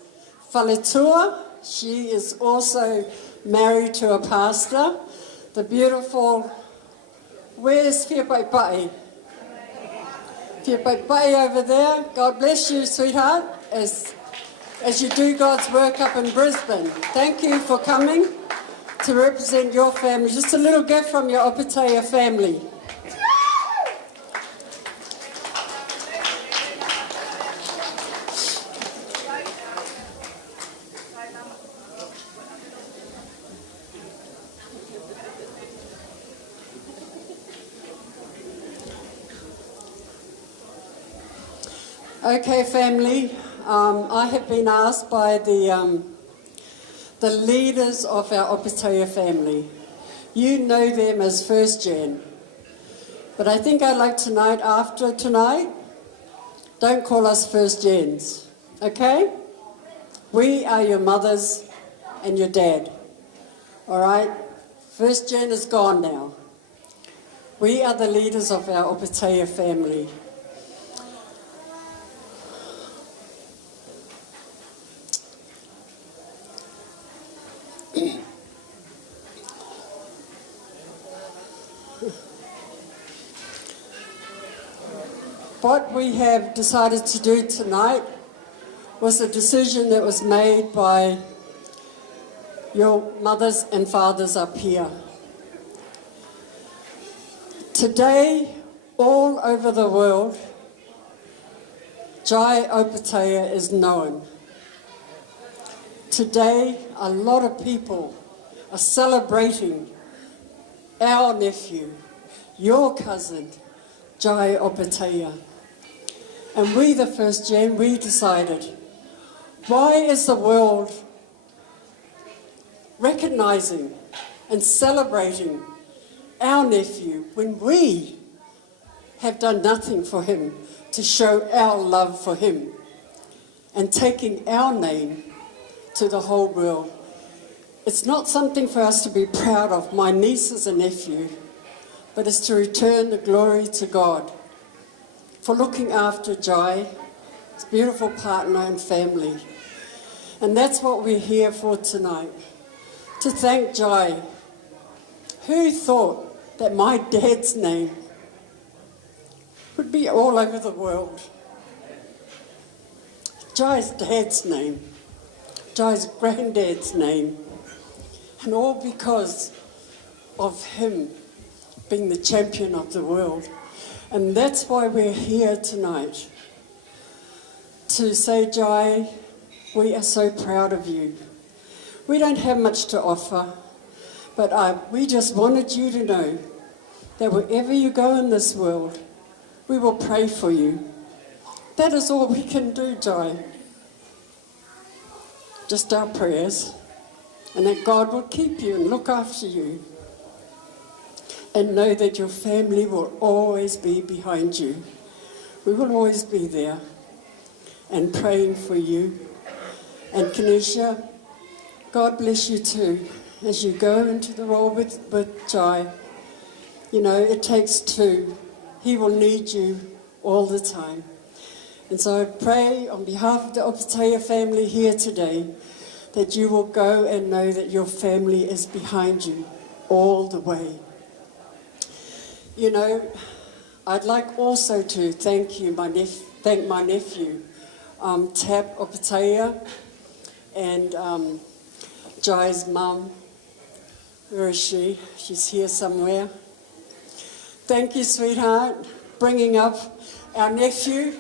Faletua. She is also married to a pastor. The beautiful, where's Whiapaipai? Whiapaipai over there. God bless you, sweetheart, as you do God's work up in Brisbane. Thank you for coming to represent your family. Just a little gift from your Opetaia family. Okay, family. I have been asked by the leaders of our Opetaia family. You know them as First Gen. But I think I'd like tonight, after tonight, don't call us First Gens, okay? We are your mothers and your dad, all right? First Gen is gone now. We are the leaders of our Opetaia family. What we have decided to do tonight was a decision that was made by your mothers and fathers up here. Today, all over the world, Jai Opetaia is known. Today, a lot of people are celebrating our nephew, your cousin, Jai Opetaia. And we, the First Gen, we decided, why is the world recognising and celebrating our nephew when we have done nothing for him to show our love for him and taking our name to the whole world? It's not something for us to be proud of, my nieces and nephew, but it's to return the glory to God for looking after Jai, his beautiful partner and family. And that's what we're here for tonight, to thank Jai. Who thought that my dad's name would be all over the world? Jai's dad's name, Jai's granddad's name, and all because of him being the champion of the world. And that's why we're here tonight, to say, Jai, we are so proud of you. We don't have much to offer, but we just wanted you to know that wherever you go in this world, we will pray for you. That is all we can do, Jai. Just our prayers, and that God will keep you and look after you. And know that your family will always be behind you. We will always be there and praying for you. And Kanisha, God bless you too as you go into the role with Jai. You know, it takes two. He will need you all the time. And so I pray on behalf of the Opetaia family here today that you will go and know that your family is behind you all the way. You know, I'd like also to thank you, thank my nephew, Tab Opetaia, and Jai's mum. Where is she? She's here somewhere. Thank you, sweetheart, bringing up our nephew.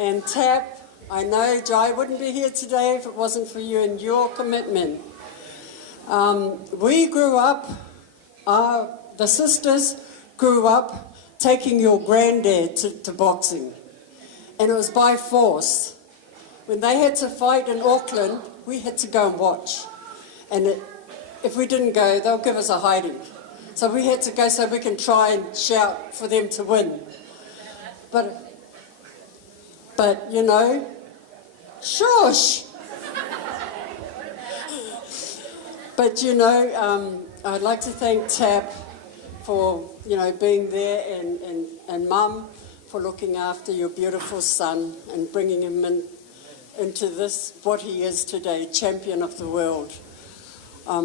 And Tab, I know Jai wouldn't be here today if it wasn't for you and your commitment. We grew up, the sisters grew up taking your granddad to boxing. And it was by force. When they had to fight in Auckland, we had to go and watch. And if we didn't go, they'll give us a hiding. So we had to go so we can try and shout for them to win. But you know, shush! But you know, I'd like to thank Tab for, you know, being there, and Mum for looking after your beautiful son and bringing him into this, what he is today, champion of the world.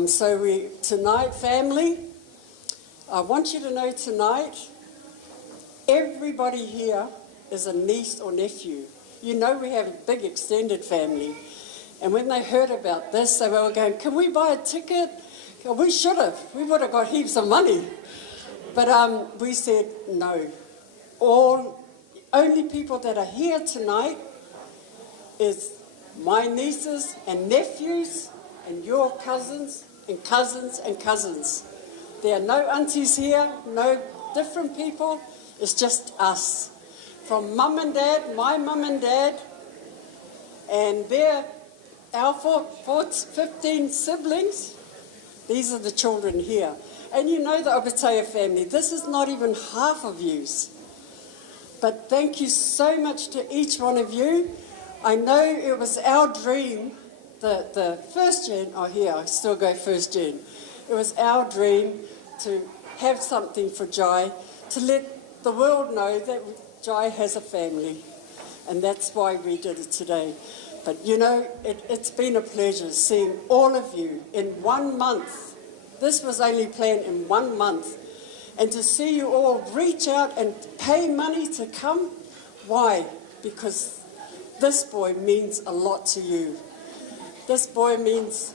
So tonight, family, I want you to know tonight, everybody here is a niece or nephew. You know we have a big extended family. And when they heard about this, they were going, can we buy a ticket? We should have. We would have got heaps of money. But we said no. Only people that are here tonight is my nieces and nephews and your cousins and cousins and cousins. There are no aunties here, no different people. It's just us. from mum and dad, my mum and dad, and our 15 siblings. These are the children here. And you know the Obataya family. This is not even half of yous. But thank you so much to each one of you. I know it was our dream, the first gen, I still go first gen. It was our dream to have something for Jai, to let the world know that Jai has a family. And that's why we did it today. But you know, it's been a pleasure seeing all of you in 1 month. This was only planned in 1 month. And to see you all reach out and pay money to come, why? Because this boy means a lot to you. This boy means,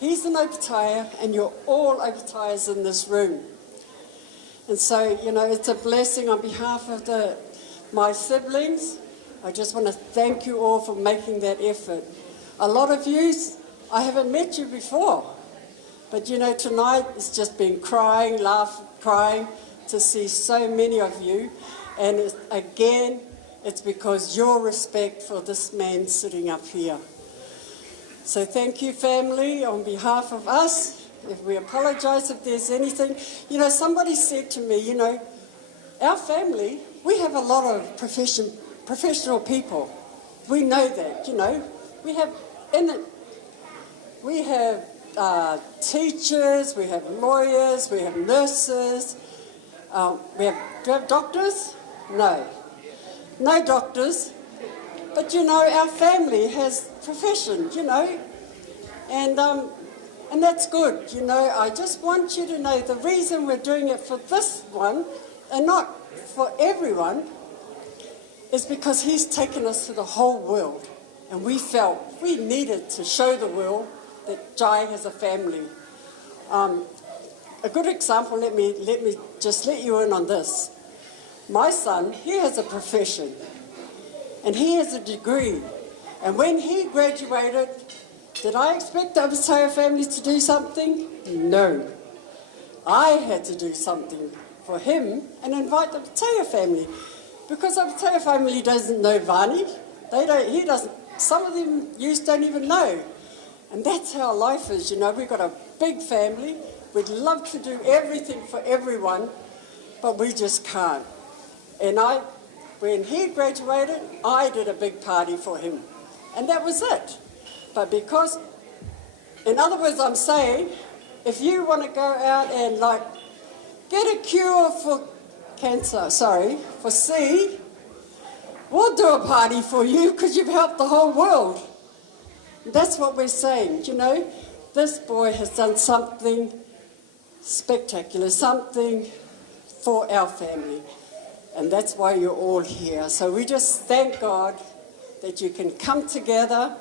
he's an Obataya, and you're all Obatayas in this room. And so, you know, it's a blessing on behalf of my siblings. I just want to thank you all for making that effort. A lot of you, I haven't met you before. But you know, tonight it's just been crying to see so many of you. And again, it's because your respect for this man sitting up here. So thank you, family, on behalf of us. If we apologize if there's anything. You know, somebody said to me, you know, our family, we have a lot of professional people. We know that, you know. We have teachers, we have lawyers, we have nurses. Do we have doctors? No. No doctors. But, you know, our family has profession, you know. And that's good, you know. I just want you to know the reason we're doing it for this one and not for everyone is because he's taken us to the whole world. And we felt we needed to show the world that Jai has a family. A good example, let me just let you in on this. My son, he has a profession and he has a degree. And when he graduated, did I expect the Obataya family to do something? No. I had to do something for him and invite the Obataya family. Because the Obataya family doesn't know Vani. He doesn't, some of them youth don't even know. And that's how life is, you know. We've got a big family. We'd love to do everything for everyone, but we just can't. And when he graduated, I did a big party for him. And that was it. But because, in other words, I'm saying, if you want to go out and like get a cure for for C, we'll do a party for you because you've helped the whole world. That's what we're saying, you know. This boy has done something spectacular, something for our family. And that's why you're all here. So we just thank God that you can come together,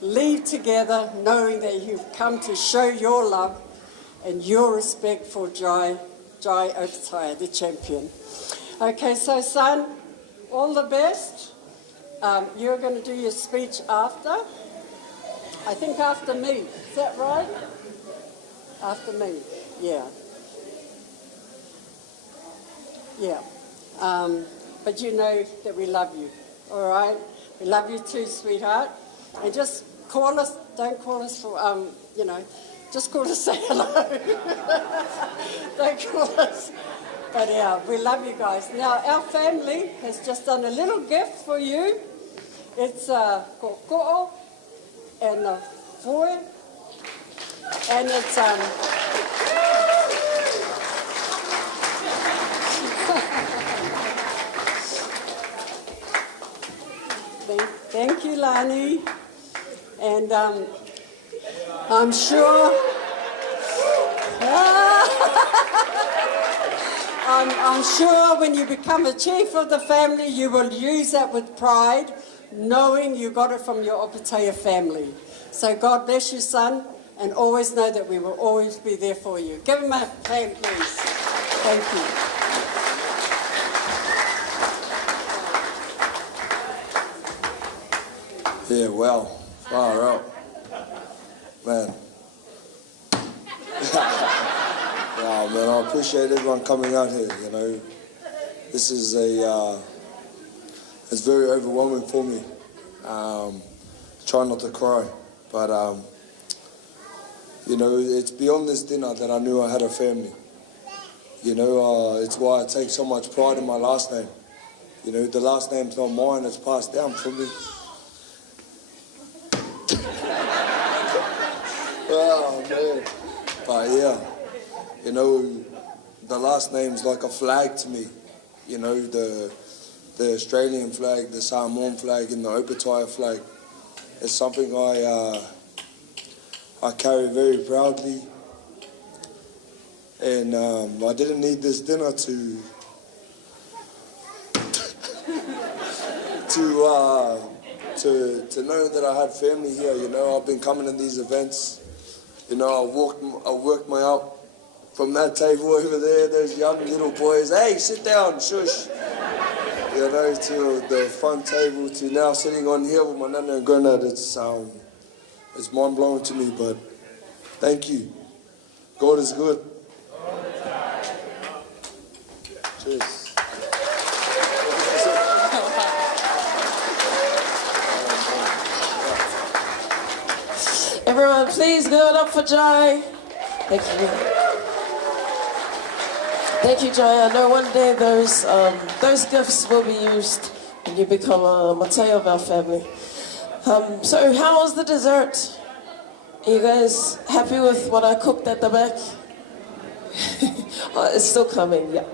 leave together, knowing that you've come to show your love and your respect for Jai Obataya, the champion. Okay, so son, all the best. You're going to do your speech after. I think after me. Is that right? After me, yeah. Yeah. But you know that we love you, all right? We love you too, sweetheart. And just call us, don't call us for, you know, just call us, say hello. Don't call us. But yeah, we love you guys. Now, our family has just done a little gift for you. It's ko'o and a foe. And it's, Thank you, Lani. And I'm sure... I'm sure when you become a chief of the family, you will use that with pride, knowing you got it from your Obataya family. So God bless you, son, and always know that we will always be there for you. Give him a hand, please. Thank you. Yeah, well, far out. Man. Wow, man, I appreciate everyone coming out here, you know. This is a it's very overwhelming for me. Try not to cry, but you know, it's beyond this dinner that I knew I had a family. You know, it's why I take so much pride in my last name. You know, the last name's not mine, it's passed down from me. Oh, man. But yeah, you know, the last name's like a flag to me. You know, the Australian flag, the Samoan flag, and the Opetaia flag. It's something I carry very proudly. And I didn't need this dinner to know that I had family here. You know, I've been coming to these events. You know, I worked my up from that table over there, those young little boys. Hey, sit down, shush. You know, to the front table, to now sitting on here with my nana and granddad. It's mind-blowing to me, but thank you. God is good. Cheers. Everyone, please give it up for Jai. Thank you. Thank you, Jai. I know one day those gifts will be used when you become a Mateo of our family. So how was the dessert? Are you guys happy with what I cooked at the back? Oh, it's still coming, yeah.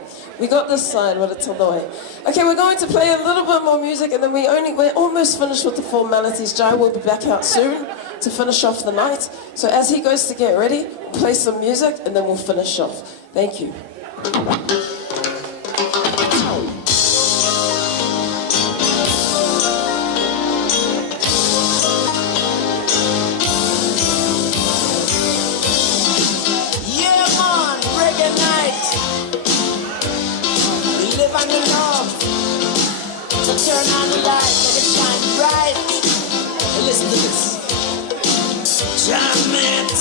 We got this sign, but it's on the way. Okay, we're going to play a little bit more music, and then we're almost finished with the formalities. Jai will be back out soon to finish off the night. So as he goes to get ready, play some music, and then we'll finish off. Thank you. On the love, so turn on the light, let it shine bright. And listen to this. Jam it.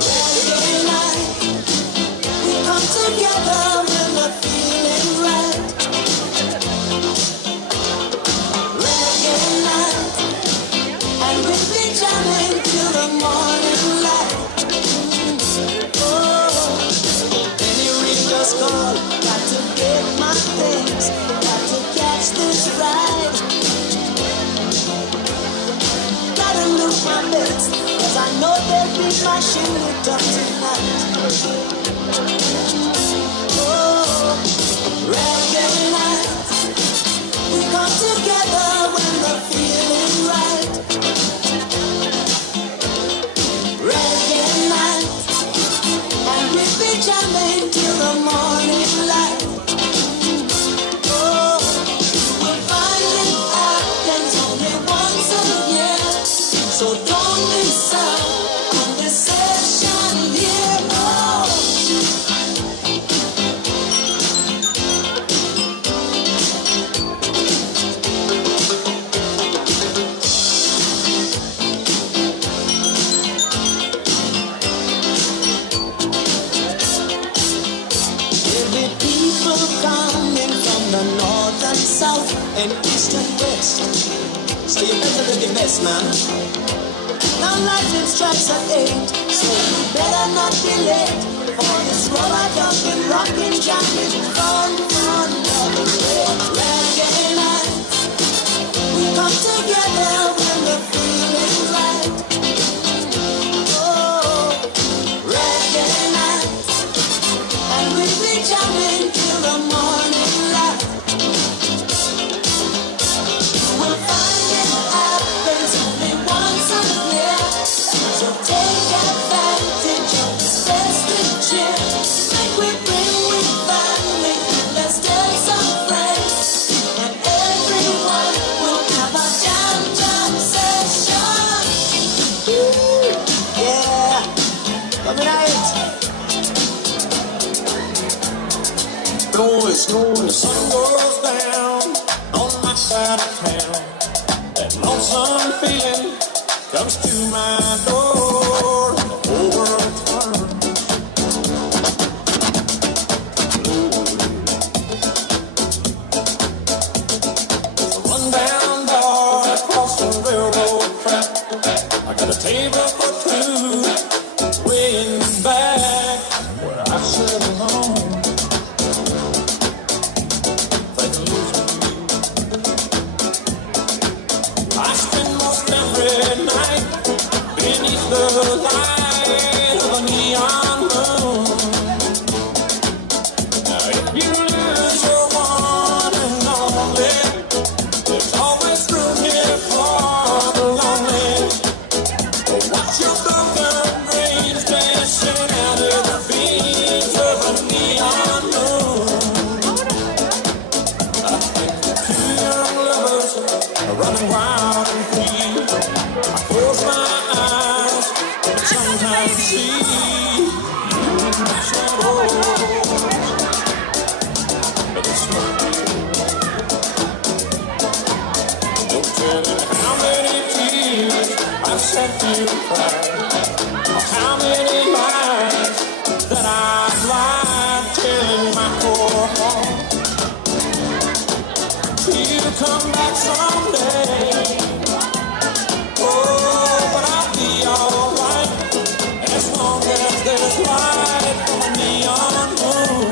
Reggae night, we come together when we're feeling right. Reggae night, and we'll be jamming till the morning light. Just call, got to get my things, got to catch this ride. Gotta lose my bets, cause I know they'll be mashing it up tonight. Oh, reggae night, we come together when we're feeling right. Reggae night, and we'll be jamming till the morning light. Oh, we'll find it happens only once a year, so don't miss out on this session here. Oh. South and east and west, so you better live your best, man. Now life it strikes at 8, so you better not be late for this rubber dumping, rocking, jamming, fun, loving, reggae night. We come together when we're feeling right. Oh, reggae night, and we'll be jamming till the morning light. So take advantage of this festive cheer. Like we bring with family, let's tell some friends, and everyone will have a jam session. Woo! Yeah, coming out. Noise, the sun goes down on my side of town. That lonesome feeling comes to my door over a turn. neighborhood too, way back where I sat alone. I spend most every night beneath the light of a neon moon. Now if you lose your one and only, there's always room here for the lonely. Watch your broken dreams dancing under the beams of a neon moon. I think the two young lovers are running wild and free. I close my eyes, but sometimes see shadows of the smoke. No telling how many tears I've sat here to cry, or how many lies that I've lied, telling my poor heart you'll come back someday. Oh, but I'll be alright as long as there's light from a neon moon.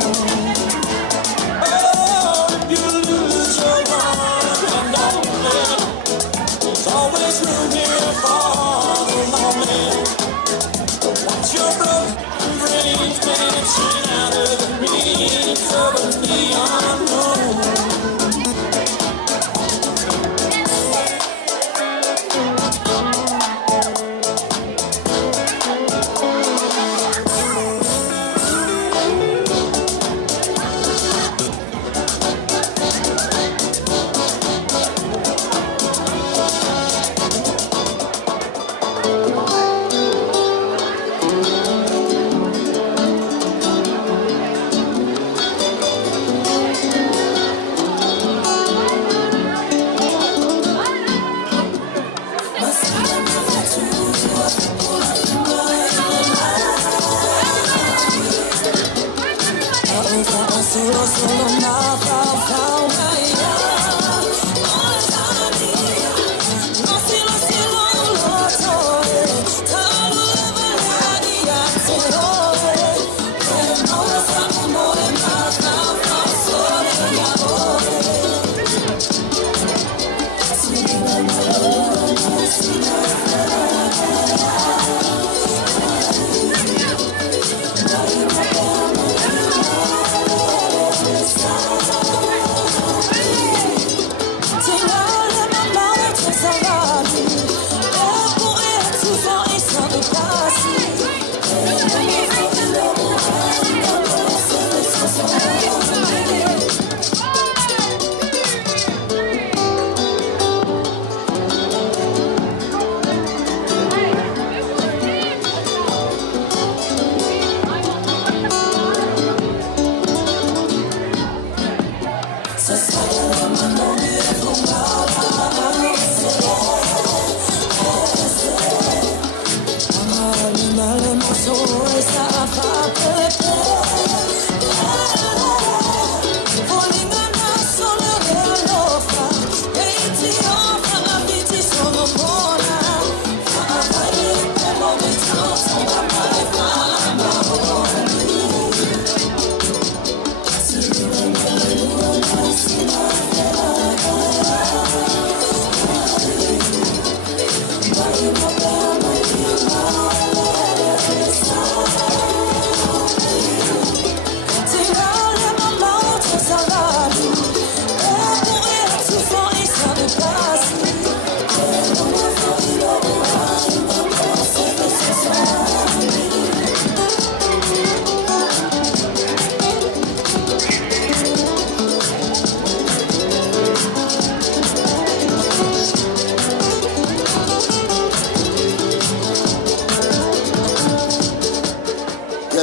Oh, if you lose your one and only, there's always room here for the lonely. Watch your broken dreams dancing out of the beams of a neon moon.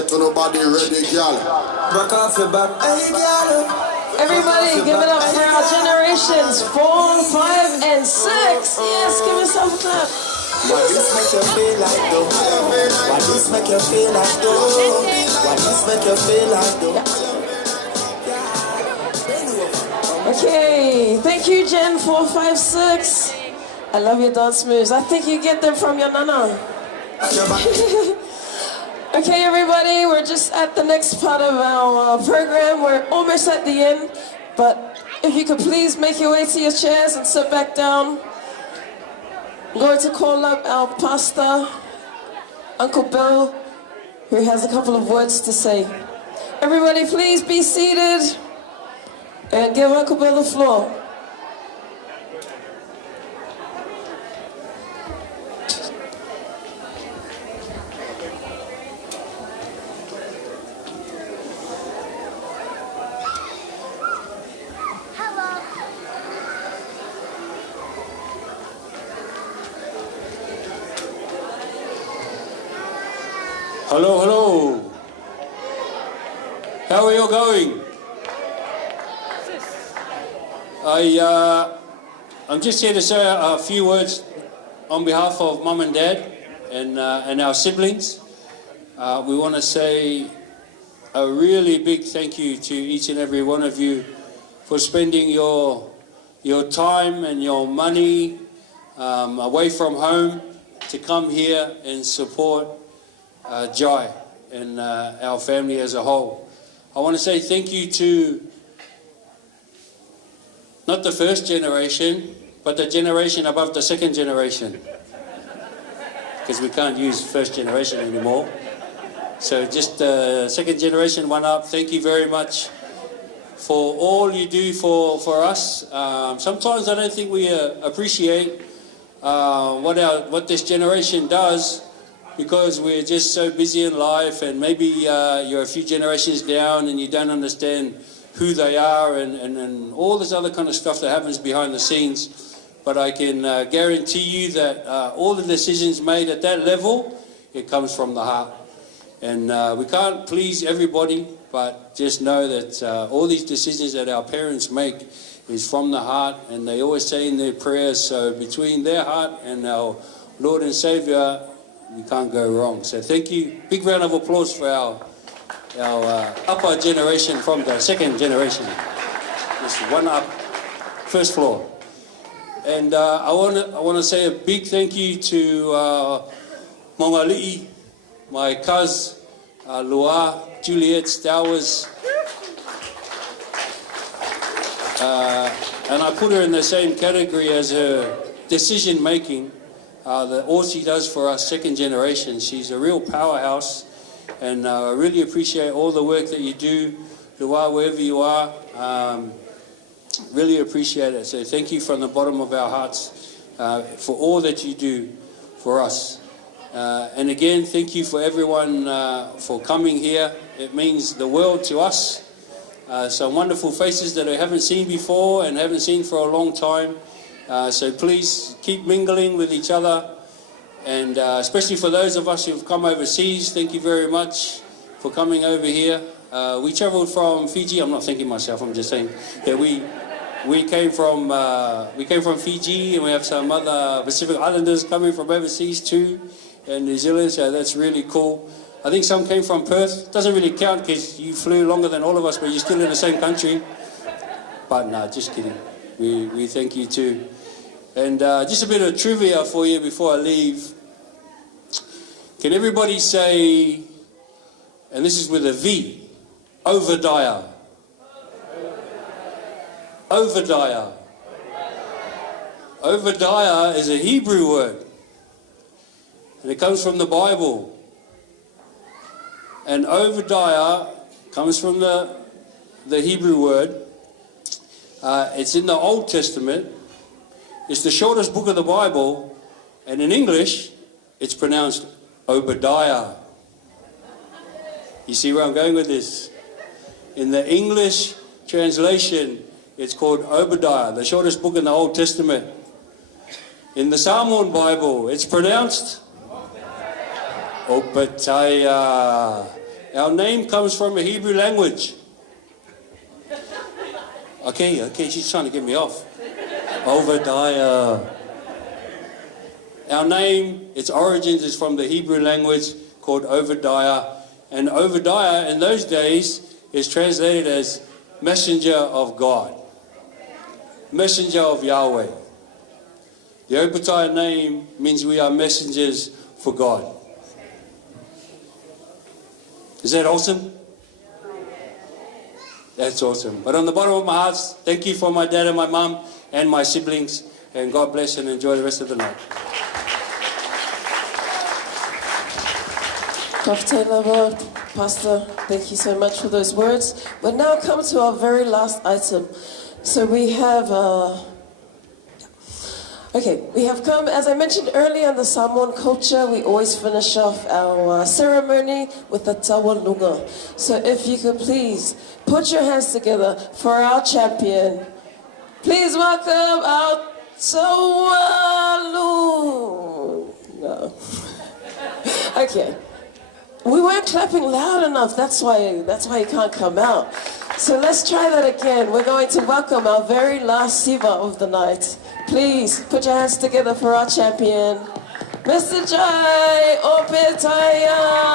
Nobody ready, girl. Back off your back, hey, girl. Everybody, give it up for our generations 4, 5, and 6. Yes, give yourself a clap. What this make you feel like though? What this make you feel like though? What this make you feel like though? Okay, thank you, Gen 456. I love your dance moves. I think you get them from your nana. Okay, everybody, we're just at the next part of our program. We're almost at the end, but if you could please make your way to your chairs and sit back down. I'm going to call up our pastor, Uncle Bill, who has a couple of words to say. Everybody, please be seated and give Uncle Bill the floor. Hello, hello. How are you going? I'm just here to say a few words on behalf of Mum and Dad and our siblings. We want to say a really big thank you to each and every one of you for spending your time and your money away from home to come here and support Jai and our family as a whole. I want to say thank you to not the first generation, but the generation above the second generation, because we can't use first generation anymore. So just second generation, one up. Thank you very much for all you do for us. Sometimes I don't think we appreciate what this generation does, because we're just so busy in life, and maybe you're a few generations down and you don't understand who they are and all this other kind of stuff that happens behind the scenes. But I can guarantee you that all the decisions made at that level, it comes from the heart. And we can't please everybody, but just know that all these decisions that our parents make is from the heart, and they always say in their prayers, so between their heart and our Lord and Saviour, we can't go wrong. So thank you. Big round of applause for our upper generation from the second generation. This one up, first floor. And I want to say a big thank you to Mongali'i, my cousin, Lua, Juliet Stowers. And I put her in the same category as her decision making. All she does for us, second generation, she's a real powerhouse, and I really appreciate all the work that you do, Lua, wherever you are. Really appreciate it. So thank you from the bottom of our hearts for all that you do for us. And again, thank you for everyone for coming here. It means the world to us. Some wonderful faces that I haven't seen before and haven't seen for a long time. So please keep mingling with each other, and especially for those of us who've come overseas, thank you very much for coming over here. We travelled from Fiji. I'm not thanking myself, I'm just saying that we came from Fiji, and we have some other Pacific Islanders coming from overseas too, and New Zealand. So that's really cool. I think some came from Perth. Doesn't really count because you flew longer than all of us, but you're still in the same country. But no, just kidding. We thank you too. And just a bit of trivia for you before I leave. Can everybody say, and this is with a V, Obadiah? Obadiah. Obadiah is a Hebrew word, and it comes from the Bible. And Obadiah comes from the Hebrew word. It's in the Old Testament. It's the shortest book of the Bible, and in English, it's pronounced Obadiah. You see where I'm going with this? In the English translation, it's called Obadiah, the shortest book in the Old Testament. In the Samoan Bible, it's pronounced Obadiah. Our name comes from a Hebrew language. Okay, she's trying to get me off. Obadiah. Our name, its origins is from the Hebrew language called Obadiah. And Obadiah in those days is translated as messenger of God. Messenger of Yahweh. The Obadiah name means we are messengers for God. Is that awesome? That's awesome. But on the bottom of my heart, thank you for my dad and my mum and my siblings. And God bless and enjoy the rest of the night. Prophet Lava, Pastor, thank you so much for those words. But now come to our very last item. So we have, we have come, as I mentioned earlier in the Samoan culture, we always finish off our ceremony with a tawalunga. So if you could please put your hands together for our champion. Please welcome our tawalunga. Okay. We weren't clapping loud enough, that's why he can't come out. So let's try that again. We're going to welcome our very last Siva of the night. Please put your hands together for our champion, Mr. Jai Opetaya.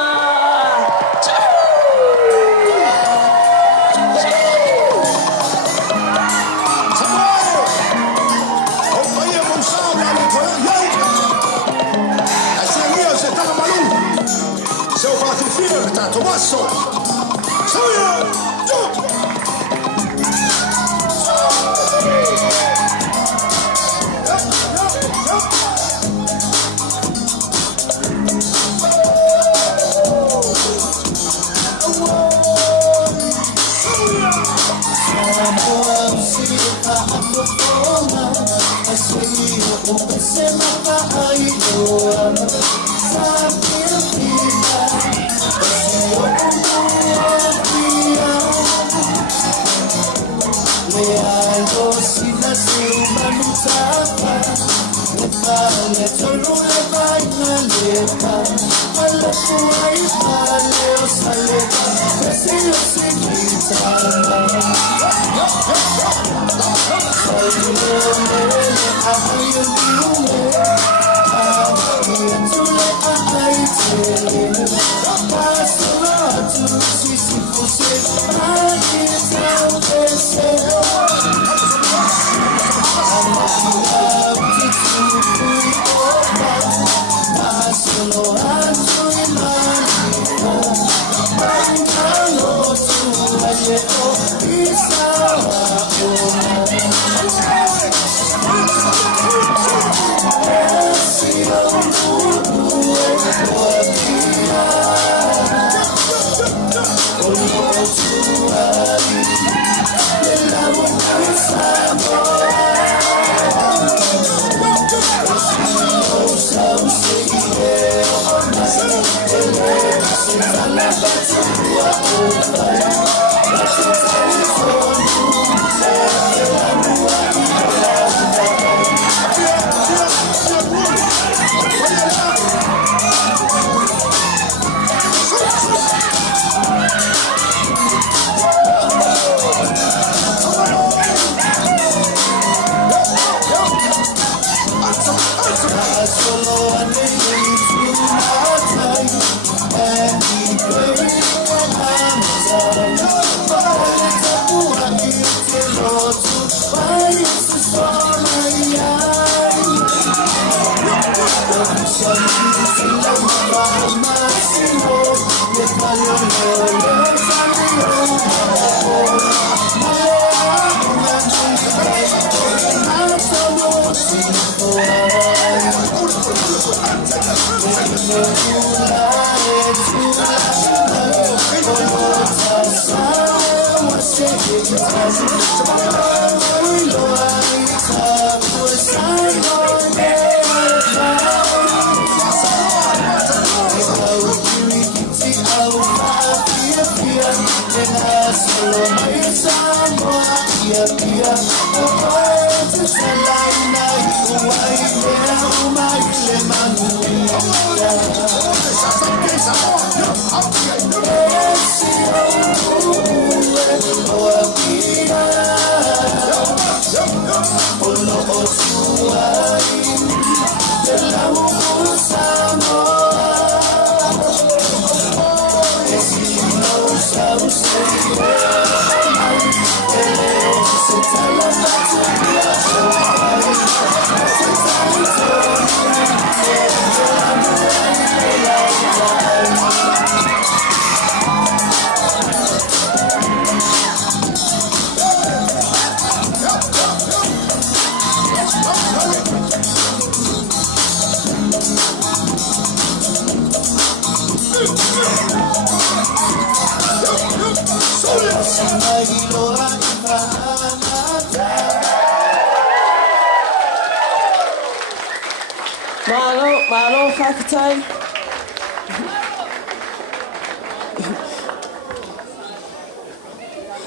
Whāro whaipatai.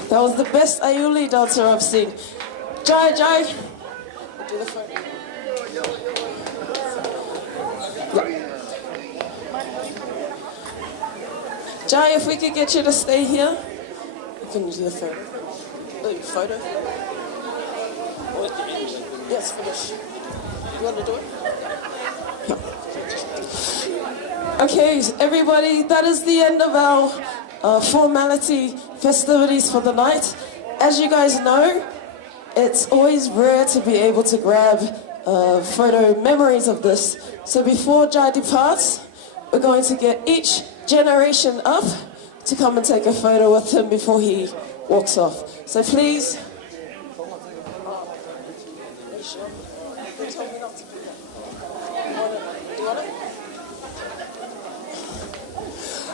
That was the best aiuli dancer I've seen. Jai, Jai. Do the phone. Jai, if we could get you to stay here, you can do the phone. Photo. Yes, finish. You want to do it? Yeah. Okay, everybody, that is the end of our formality festivities for the night. As you guys know, it's always rare to be able to grab photo memories of this. So before Jai departs, we're going to get each generation up to come and take a photo with him before he walks off. So please.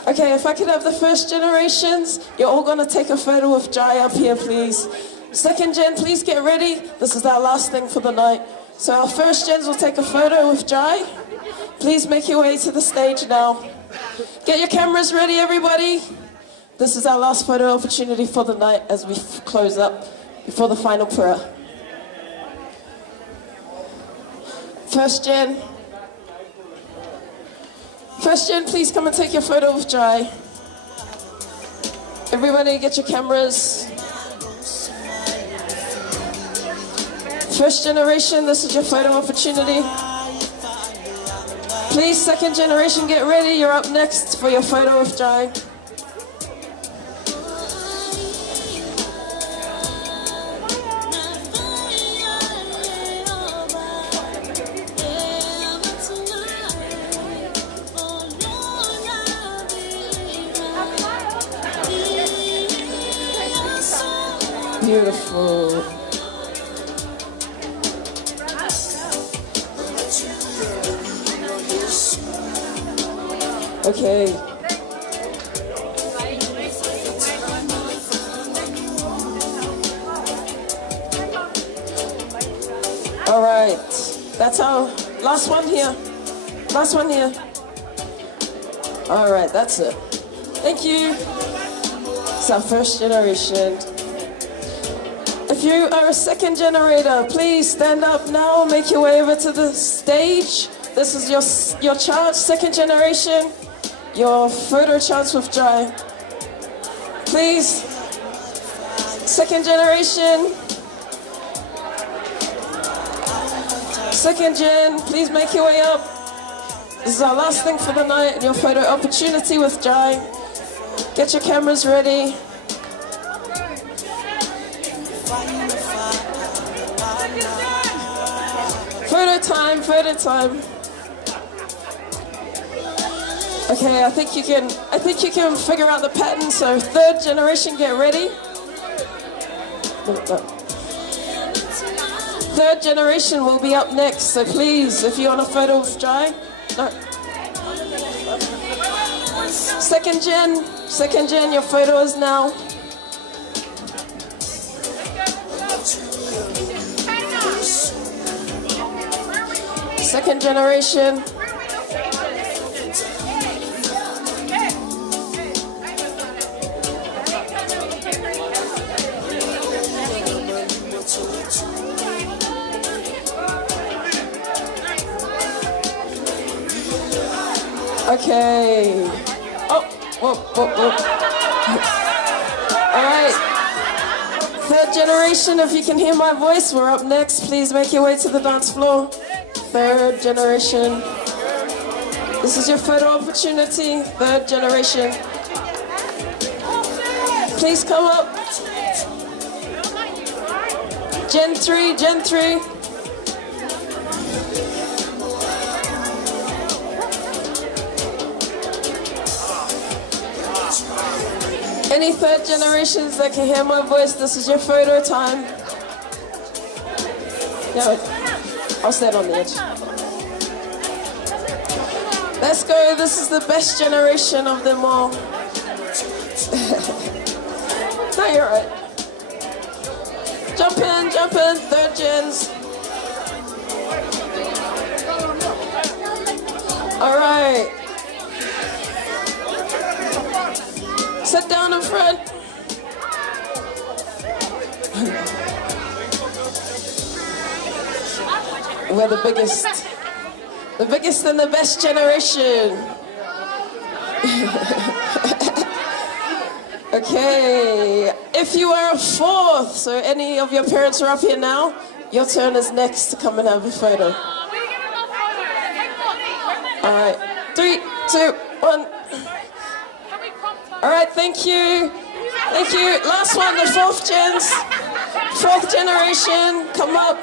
Okay, if I could have the first generations, you're all going to take a photo with Jai up here, please. Second gen, please get ready. This is our last thing for the night. So our first gens will take a photo with Jai. Please make your way to the stage now. Get your cameras ready, everybody. This is our last photo opportunity for the night as we close up before the final prayer. First gen, please come and take your photo with Jai. Everybody get your cameras. First generation, this is your photo opportunity. Please, second generation, get ready. You're up next for your photo with Jai. Beautiful. Okay. All right. That's our last one here. Last one here. All right, that's it. Thank you. It's our first generation. If you are a second generator, please stand up now, make your way over to the stage. This is your chance, second generation, your photo chance with Jai. Please, second generation. Second gen, please make your way up. This is our last thing for the night, your photo opportunity with Jai. Get your cameras ready. Photo time, photo time. Okay, I think you can figure out the pattern. So third generation, get ready. Third generation will be up next. So please, if you want a photo with Jai, no. Second gen, your photo is now. Second generation. Okay. Oh, whoa, whoa, whoa. All right. Third generation, if you can hear my voice, we're up next. Please make your way to the dance floor. Third generation. This is your photo opportunity. Third generation. Please come up. Gen 3, Gen 3. Any third generations that can hear my voice, this is your photo time. No, I'll stand on the edge. Let's go. This is the best generation of them all. No, you're right. Jump in, third gens. All right. Sit down in front. We're the biggest and the best generation. Okay, if you are a fourth, so any of your parents are up here now, your turn is next to come and have a photo. All right, 3, 2, 1. All right, thank you. Thank you. Last one, the fourth generation, come up.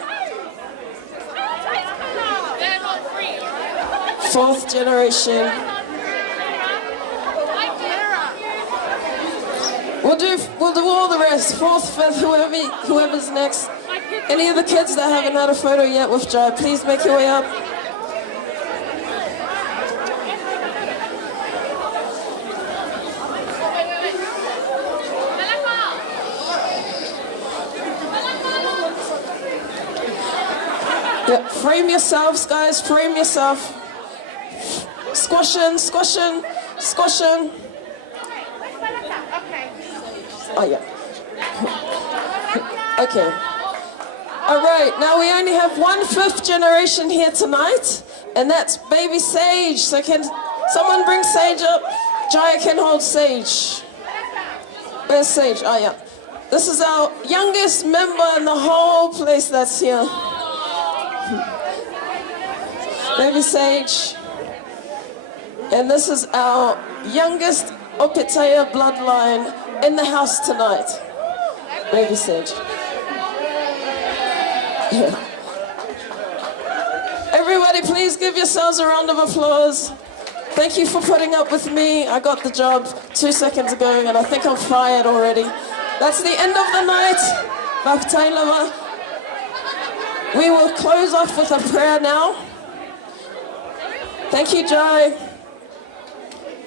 Fourth generation. We'll do all the rest. Fourth, fifth, whoever's next. Any of the kids that haven't had a photo yet with Jai, please make your way up. Yeah, frame yourselves, guys, frame yourself. Squashing, squashing, squashing. Oh, yeah. Okay. All right, now we only have 1/5 generation here tonight, and that's baby Sage. So can someone bring Sage up? Jaya can hold Sage. Where's Sage? Oh, yeah. This is our youngest member in the whole place that's here. Baby Sage. And this is our youngest Opetaya bloodline in the house tonight. Baby Sage. Yeah. Everybody, please give yourselves a round of applause. Thank you for putting up with me. I got the job 2 seconds ago, and I think I'm fired already. That's the end of the night. Baftailava. We will close off with a prayer now. Thank you, Jai.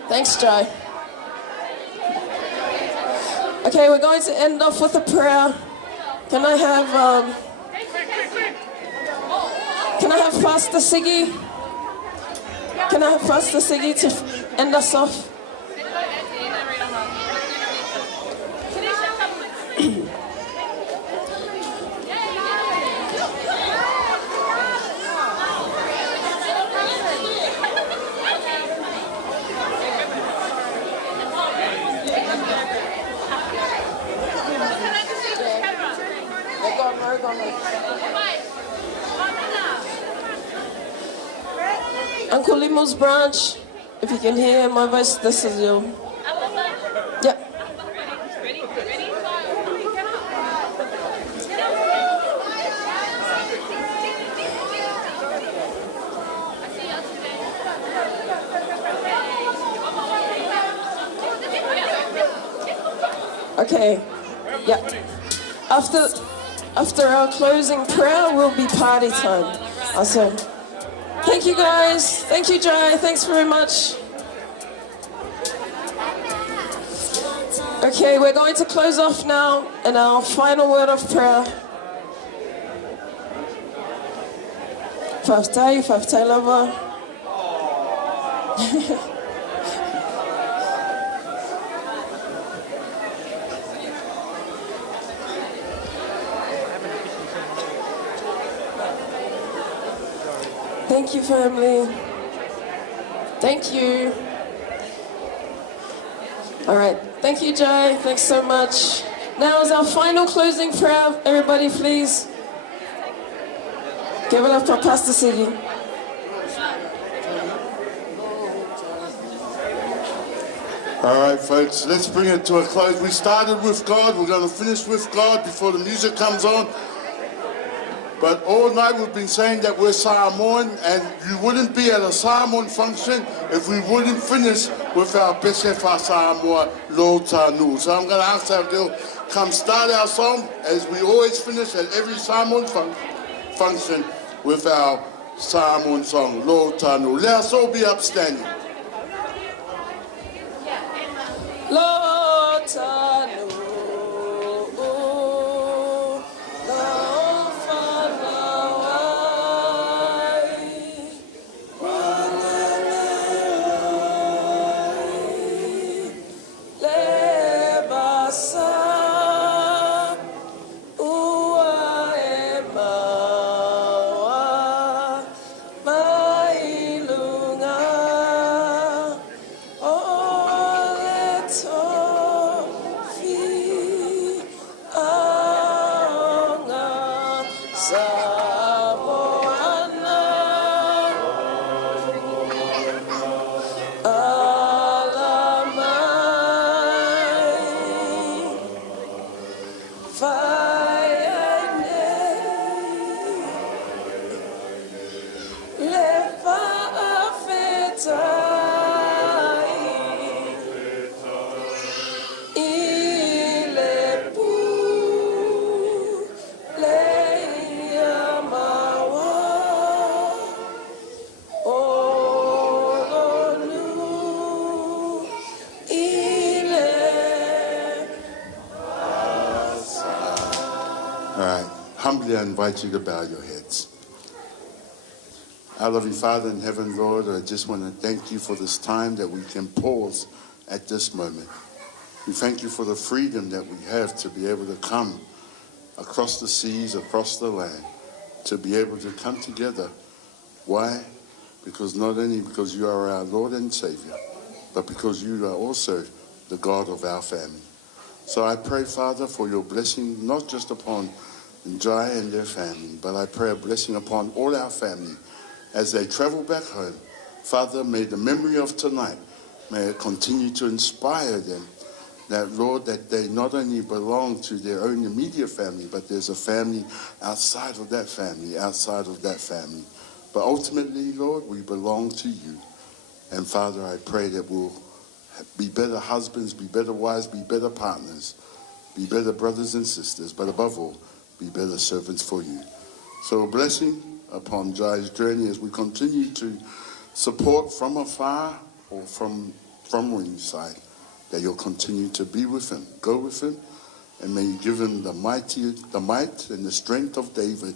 Thanks, Jai. Okay, we're going to end off with a prayer. Can I have Pastor Siggy? Can I have Pastor Siggy to end us off? Uncle Limo's branch, if you can hear my voice, this is you. Yeah. Okay. Yeah. After our closing prayer will be party time. Awesome. Thank you guys. Thank you, Jai. Thanks very much. Okay, we're going to close off now in our final word of prayer. Faftai, Faftai Lava. Thank you, family. Thank you. All right. Thank you, Jai. Thanks so much. Now is our final closing prayer. Everybody, please. Give it up for Pastor Siggy. All right, folks, let's bring it to a close. We started with God. We're going to finish with God before the music comes on. But all night we've been saying that we're Samoan, and you wouldn't be at a Samoan function if we wouldn't finish with our Pesefa Samoa Lo Tanu. So I'm going to ask our girl, come start our song as we always finish at every Samoan function with our Samoan song, Lo Tanu. Let us all be upstanding. Lo Tanu. La Samoana, Alamai, Faiane, Lefa Afetai, Ilepu, Leiamawa, Olonu, Ile. All right. Humbly, I invite you to bow your heads. Our loving Father in heaven, Lord, I just want to thank you for this time that we can pause at this moment. We thank you for the freedom that we have to be able to come across the seas, across the land, to be able to come together. Why? Because not only because you are our Lord and Savior, but because you are also the God of our family. So I pray, Father, for your blessing, not just upon Jai and their family, but I pray a blessing upon all our family as they travel back home. Father, may the memory of tonight, may it continue to inspire them that, Lord, that they not only belong to their own immediate family, but there's a family outside of that family, outside of that family. But ultimately, Lord, we belong to you. And Father, I pray that we'll be better husbands, be better wives, be better partners, be better brothers and sisters, but above all, be better servants for you. So a blessing upon Jai's journey as we continue to support from afar or from ringside, that you'll continue to be with him, go with him, and may you give him the might and the strength of David.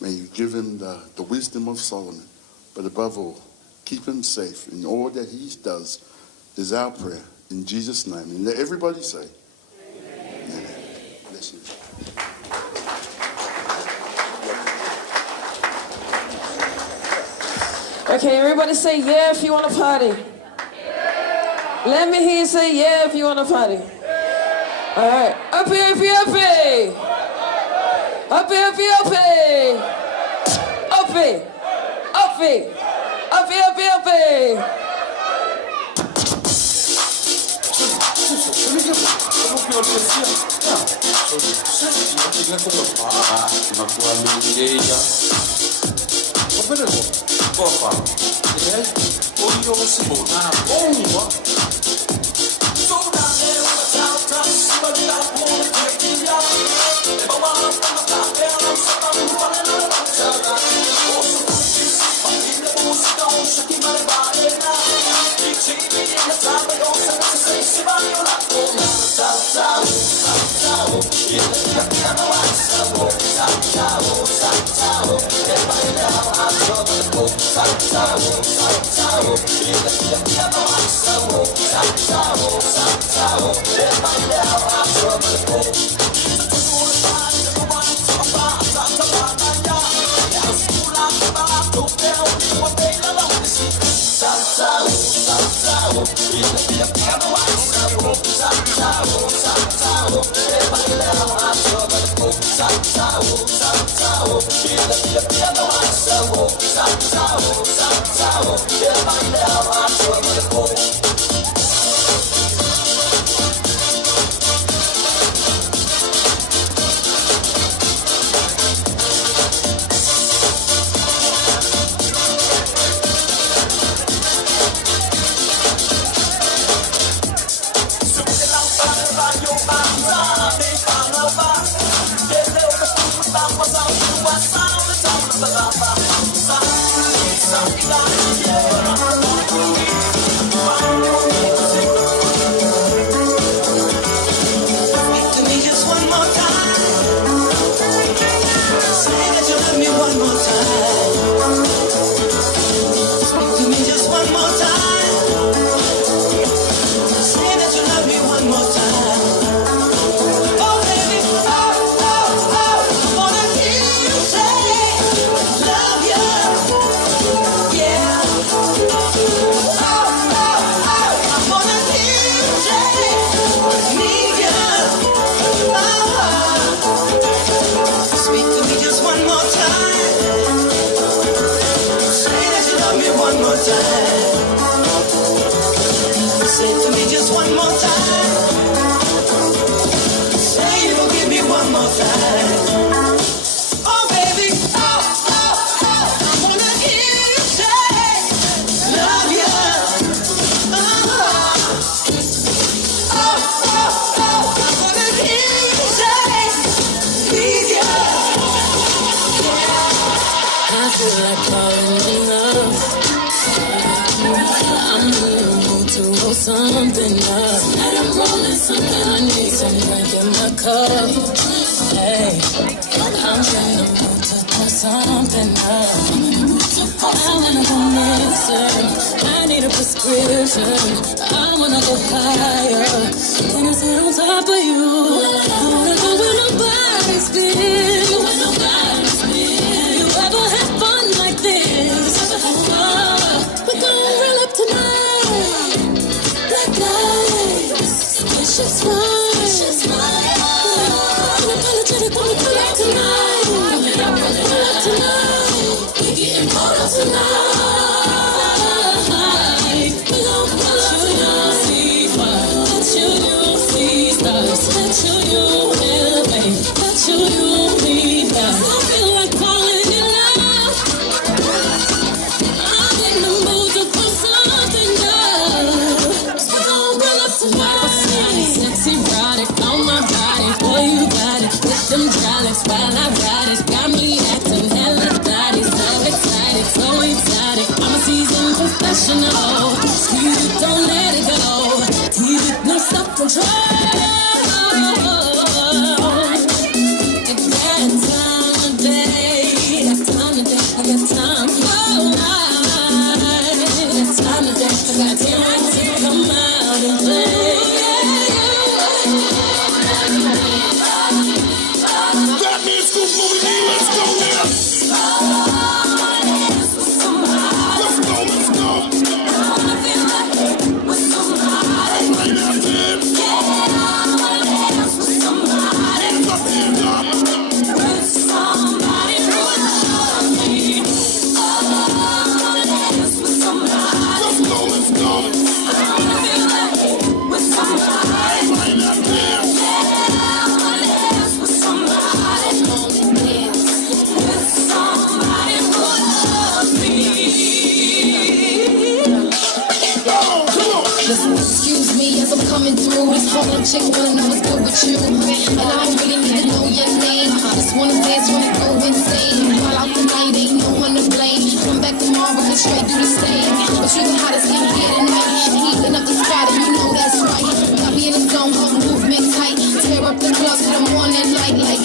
May you give him the wisdom of Solomon. But above all, keep him safe in all that he does is our prayer. In Jesus' name. And let everybody say, Amen. Bless you. Okay, everybody say yeah if you want to party. Let me hear you say yeah if you want to party. All right. Uppy, uppy, uppy. Uppy, uppy, uppy. Uppy. Uppy. Uppy, uppy, uppy. time. Say it to me just one more time. Say you will give me one more time. Oh baby, oh, oh, oh, I wanna hear you say, love you. Oh, oh, oh, oh, I wanna hear you say, please you. I feel like falling in love. I'm in the mood to roll something up. Tonight I'm rolling something. I need some drink in my cup. Hey, I'm in the mood to pour something up. I wanna go missing. I need a prescription. I wanna go higher. Wanna sit on top of you. I wanna go where nobody's been. You ever had fun like this? We're gonna roll up tonight. Black lights, it's just fine. Unapologetic, wanna pull up tonight. Pull up tonight. We getting rolled up tonight. We gon' pull up tonight. Let you see stars. Let you elevate. Let you be down. I feel like falling in love. I'm in the mood to put something down. We gon' roll up tonight. Sexy erotic on my body. Boy, you got it. With them drilics while I ride it. Got me acting hella naughty. So excited, so exotic. I'm a seasoned professional. Squeeze it, don't let it go. Keep it, no self-control. I got time today. I got time today. I got time. Oh, I got time today. I got time to come out and play. That means good movie. Let's go there. Let's go, let's go. Right out there. Hands up, hands up. Let's go, let's go. Right out there. Listen, excuse me as I'm coming through. This whole chick wanna know what's good with you. And I don't really need to know your name. Just wanna dance, wanna go insane. While out the night, ain't no one to blame. Come back tomorrow and straight do the same. But you the hottest in here tonight. Heating up the spot and you know that's right. Got me in the zone, hold movement tight. Tear up the club to the morning light like.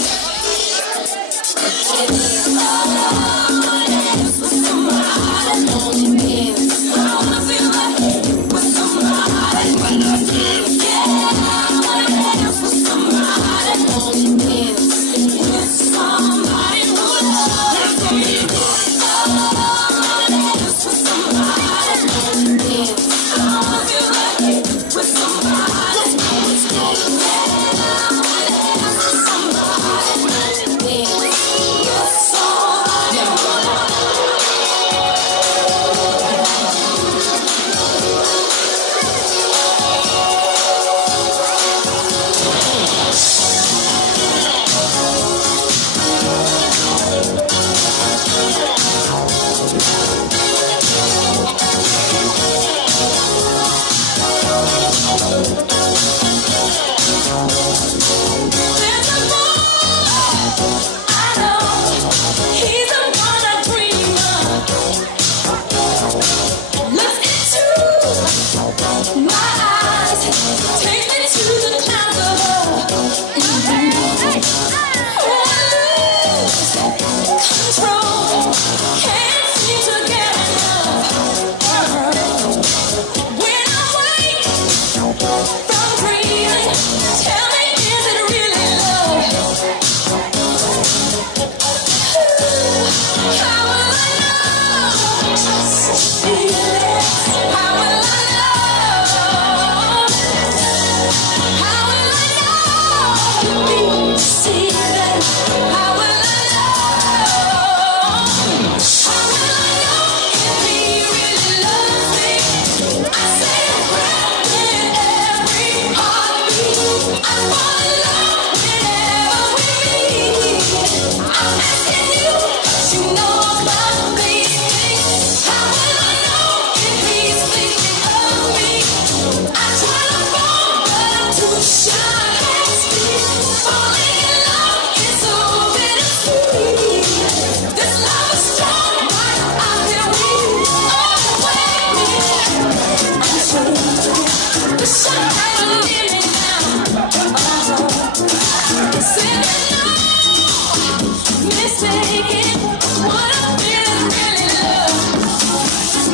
take it. What I really love.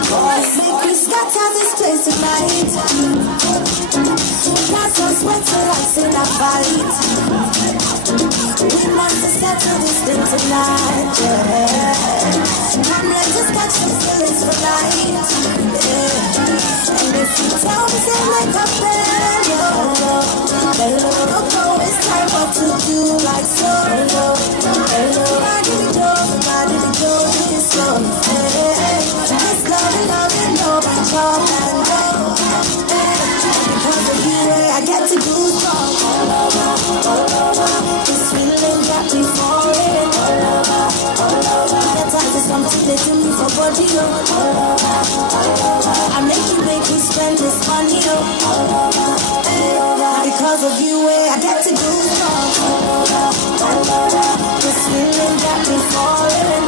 Boys, make we scatter this place tonight. Got some sweater lights in a fight. We must settle this thing tonight, yeah. Come, let's just catch some feelings for night, yeah. And if you tell me, say like a bello, it's time up to do like so. Why did we do this so? This love, no, my job and go. Because of you, I get to do strong. This feeling got me falling. That time is something they do me for body. I make you spend this money. Because of you, I get to do strong. This feeling got me falling.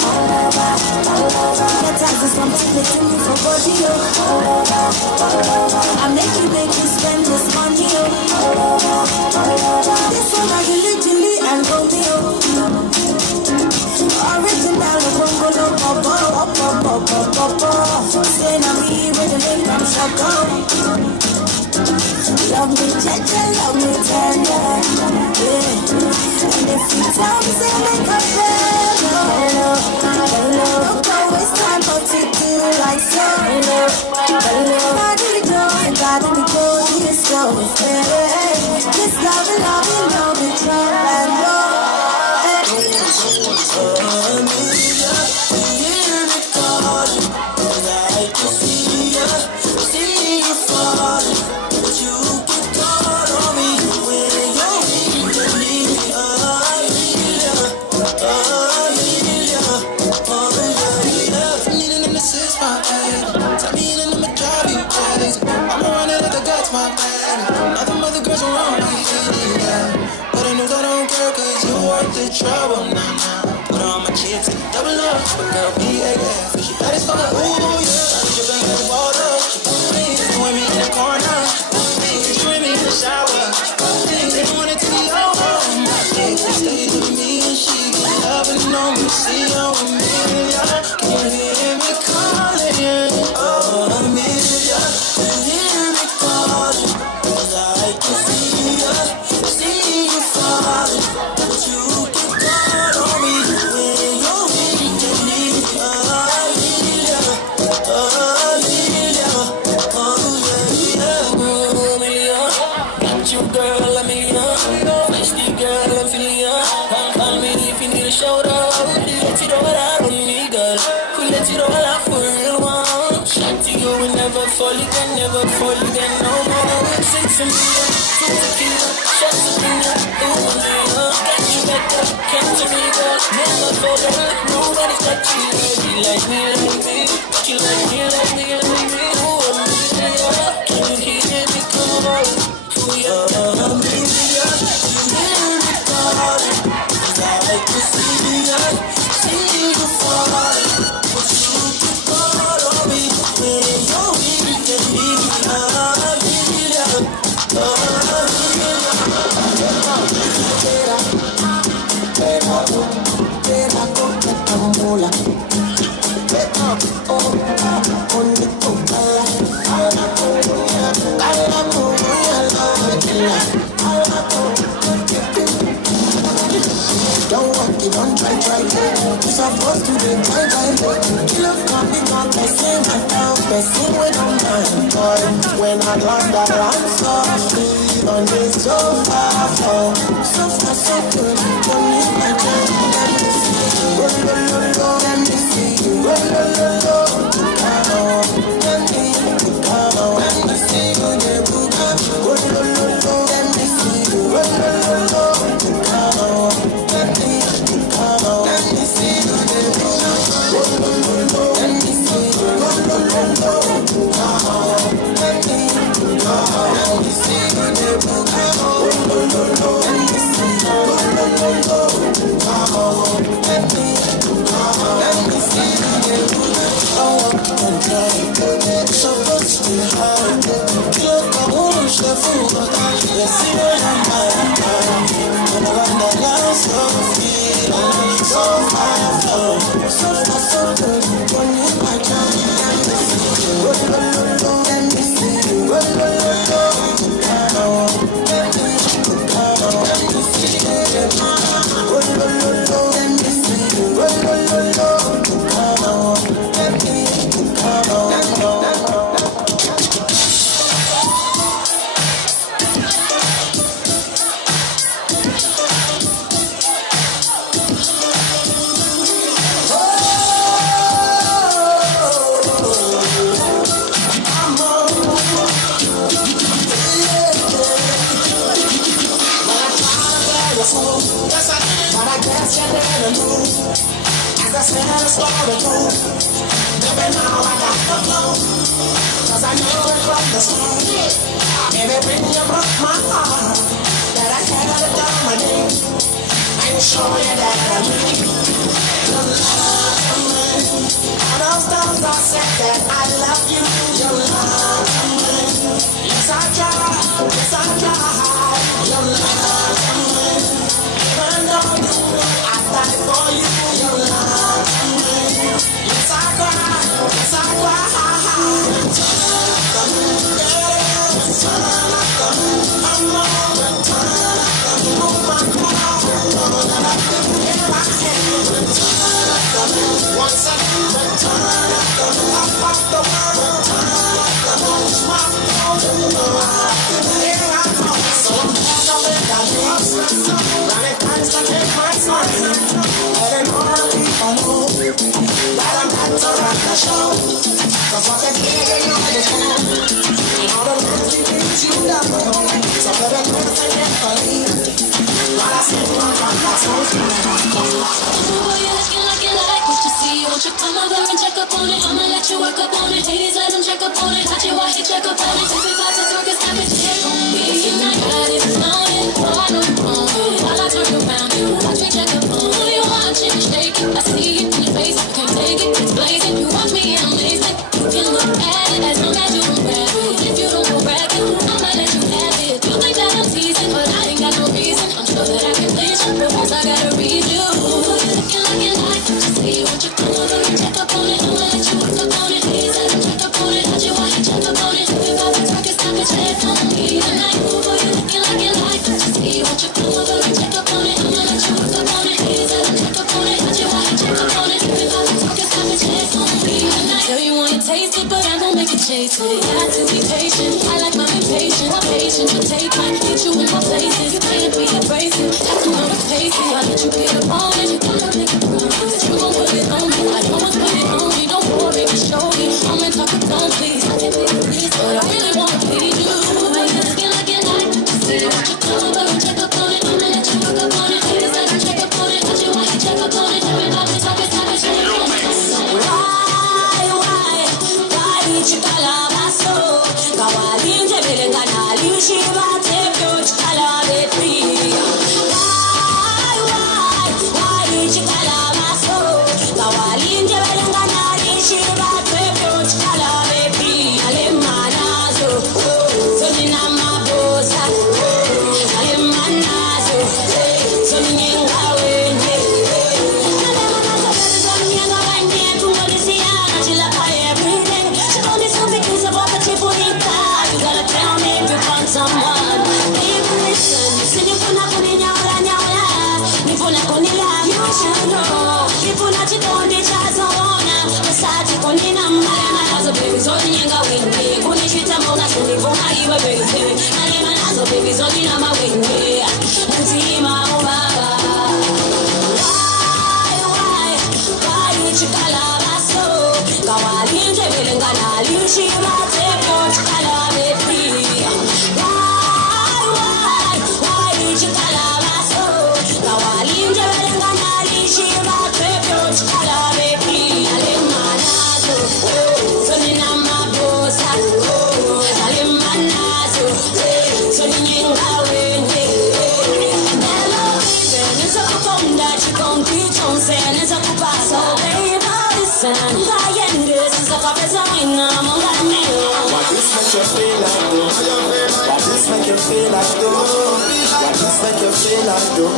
That time is something they do me for body. I make you spend this money. This one I Julie and Romeo. Original Bongo say na me with the name I'm Shaka. Love me tender, love me tender, yeah. And if you tell me say make a hello, it's time for to do like so. Why do we go, this so, this love, we try and roll. Trouble now. Put on my chips and double up. But girl, B.A.F. She bad as fuck. Ooh, yeah. She been in the water. She put me in the corner. She with me in the shower. They want it to be over. My dick stays with me and she get loving on me. See on me. Can you hear me calling? Oh, Amelia. Can you hear me calling? 'Cause I can see ya. See you falling. But you never fall again, no more. 6 and 2 tequila, shots of tequila, ooh, got you back up, can't you me, girl, never fall down. Nobody's got you like me, got you like me, ooh, can you hear me calling? Ooh, yeah, Amelia, can you hear me calling? 'Cause I like to see you falling, but you can call on me when you're weak. Don't walk it, don't try. You're supposed to be try. You love coming on, blessing my down, blessing with no mind, boy. When I lost that I'm so free on this so far, so good. Don't need my time, let me see you. Let me see you. Let me see you, Nebuga. Let me see you. Let me see you, Nebuga. Let me see you. Let me see you. I said a story too. Baby, now I got the flow. Cause I knew it from the start. Baby, when you broke my heart, that I had it down my name. And show you that I need your love to me. All those times I said that I love you, your love to me. Yes, I try, yes, I try. Your love to me. Even though you know I died for you, your love to me. Yes, I cry, yes, I cry. Once again, return up off the world, here I come. So I'm running times to take my time. Letting all the people know that I'm back to run the show. Cause what they didn't know before, all the love we did you love. So baby, let's take it for me. While I sit on my Won't you come over and check up on it? I'ma let you work up on it. Ladies, let them check up on it. Touch you while he check up on it. Take me back to circus, stop it, check on me. And I got it, known it, oh, I know you want it. While I turn around, you watch me check up on it. Who you watching, shake it, I see it in your face. You can't take it, it's blazing. You watch me in amazement. You can look at it as long as you don't grab it. If you don't go grab it, I'ma let you have it. You think that I'm teasing, but I ain't got no reason. I'm sure that I can please you, but first I gotta read you. Looking like you like what you see, what you come over and check up on it. I'ma let you work up on it. Please let them check up on it. Touch you while you check up on it. If I can talk, it's time to check on me tonight. Boy, you looking like you like what you see, what you come over and check up on it. I'ma let you work up on it. Please let them check up on it. Touch you while you check up on it. If I can talk, it's time to check on me tonight. Tell you wanna taste it, but I gon' make it chase it. Got to be patient. I like my impatient. My patience will take time. Get you in my places. You can't be abrasive. Have to know the pacing. I let you get up on it. You gotta make a promise. You gon' put it on me. I always put it on me. Don't worry, just show me. I'm in talk, don't please. I can be pleased, but I really wanna please you. You're looking like you like what you see. What you come over and check up on it. I'ma let you work up on it. Please let me check up on it. Touch you while you check up on it. Everybody talk, it's time to check on it. Why did you call up my soul? Kawalin jebele kanali shiva tebyo chikala betri. Why did you call up my soul? Kawalin jebele kanali shiva tebyo chikala betri. Alemanazo, sonina mabosa. Alemanazo, soninga wenye. Alemanazo, soninga wenye. Kumolisia na chila kaya everyday. She told me something about the chipolita. You gotta tell me if you found someone. Baby, listen. Sinifuna kuninyawla nyawla. Nifuna kunila, you should know. Nifuna chitondi chazona. Masati kunina mmalema nazo baby. Zodi nyenga windi. Kunishita monga sinifuna iwe baby. Malema nazo baby. Zodi na mawindi. Ntima ubaba. Why did you call up my soul? Kawalin jebele nganali shiva tebyo chikala betri. Why did you call up my soul? Kawalin jebele nganali shiva tebyo chikala betri. Alemanazo, sonina mabosa. Alemanazo, soninga wenye. Hello baby, nisa kuponda chikonki chonse nisa kupasa. Baby, listen, this is a professor winner, What this make you feel like though? What this make you feel like though? What this make you feel like though?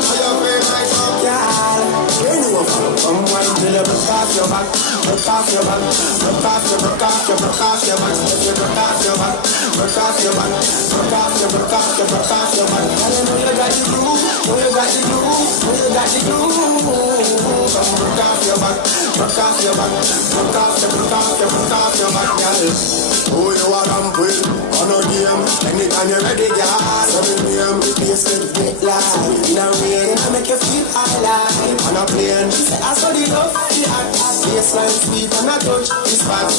Girl, you know from one till you broke off your back, broke off your back, broke off your, broke off your, broke off your back, if you broke off your back, broke off your back, broke off your, broke off your, broke off your back. Girl, you know you got the groove, know you got the groove, know you got the groove. Come broke off your back, broke off your back, broke off your, broke off your, broke off your back, girl. Who you are ramp with, on a game, anytime you're ready, girl. So the name, the place get lit like. In a rain, I make you feel high like. On a plane, she say I saw the love, the act, waistline sweet and a touch is fat.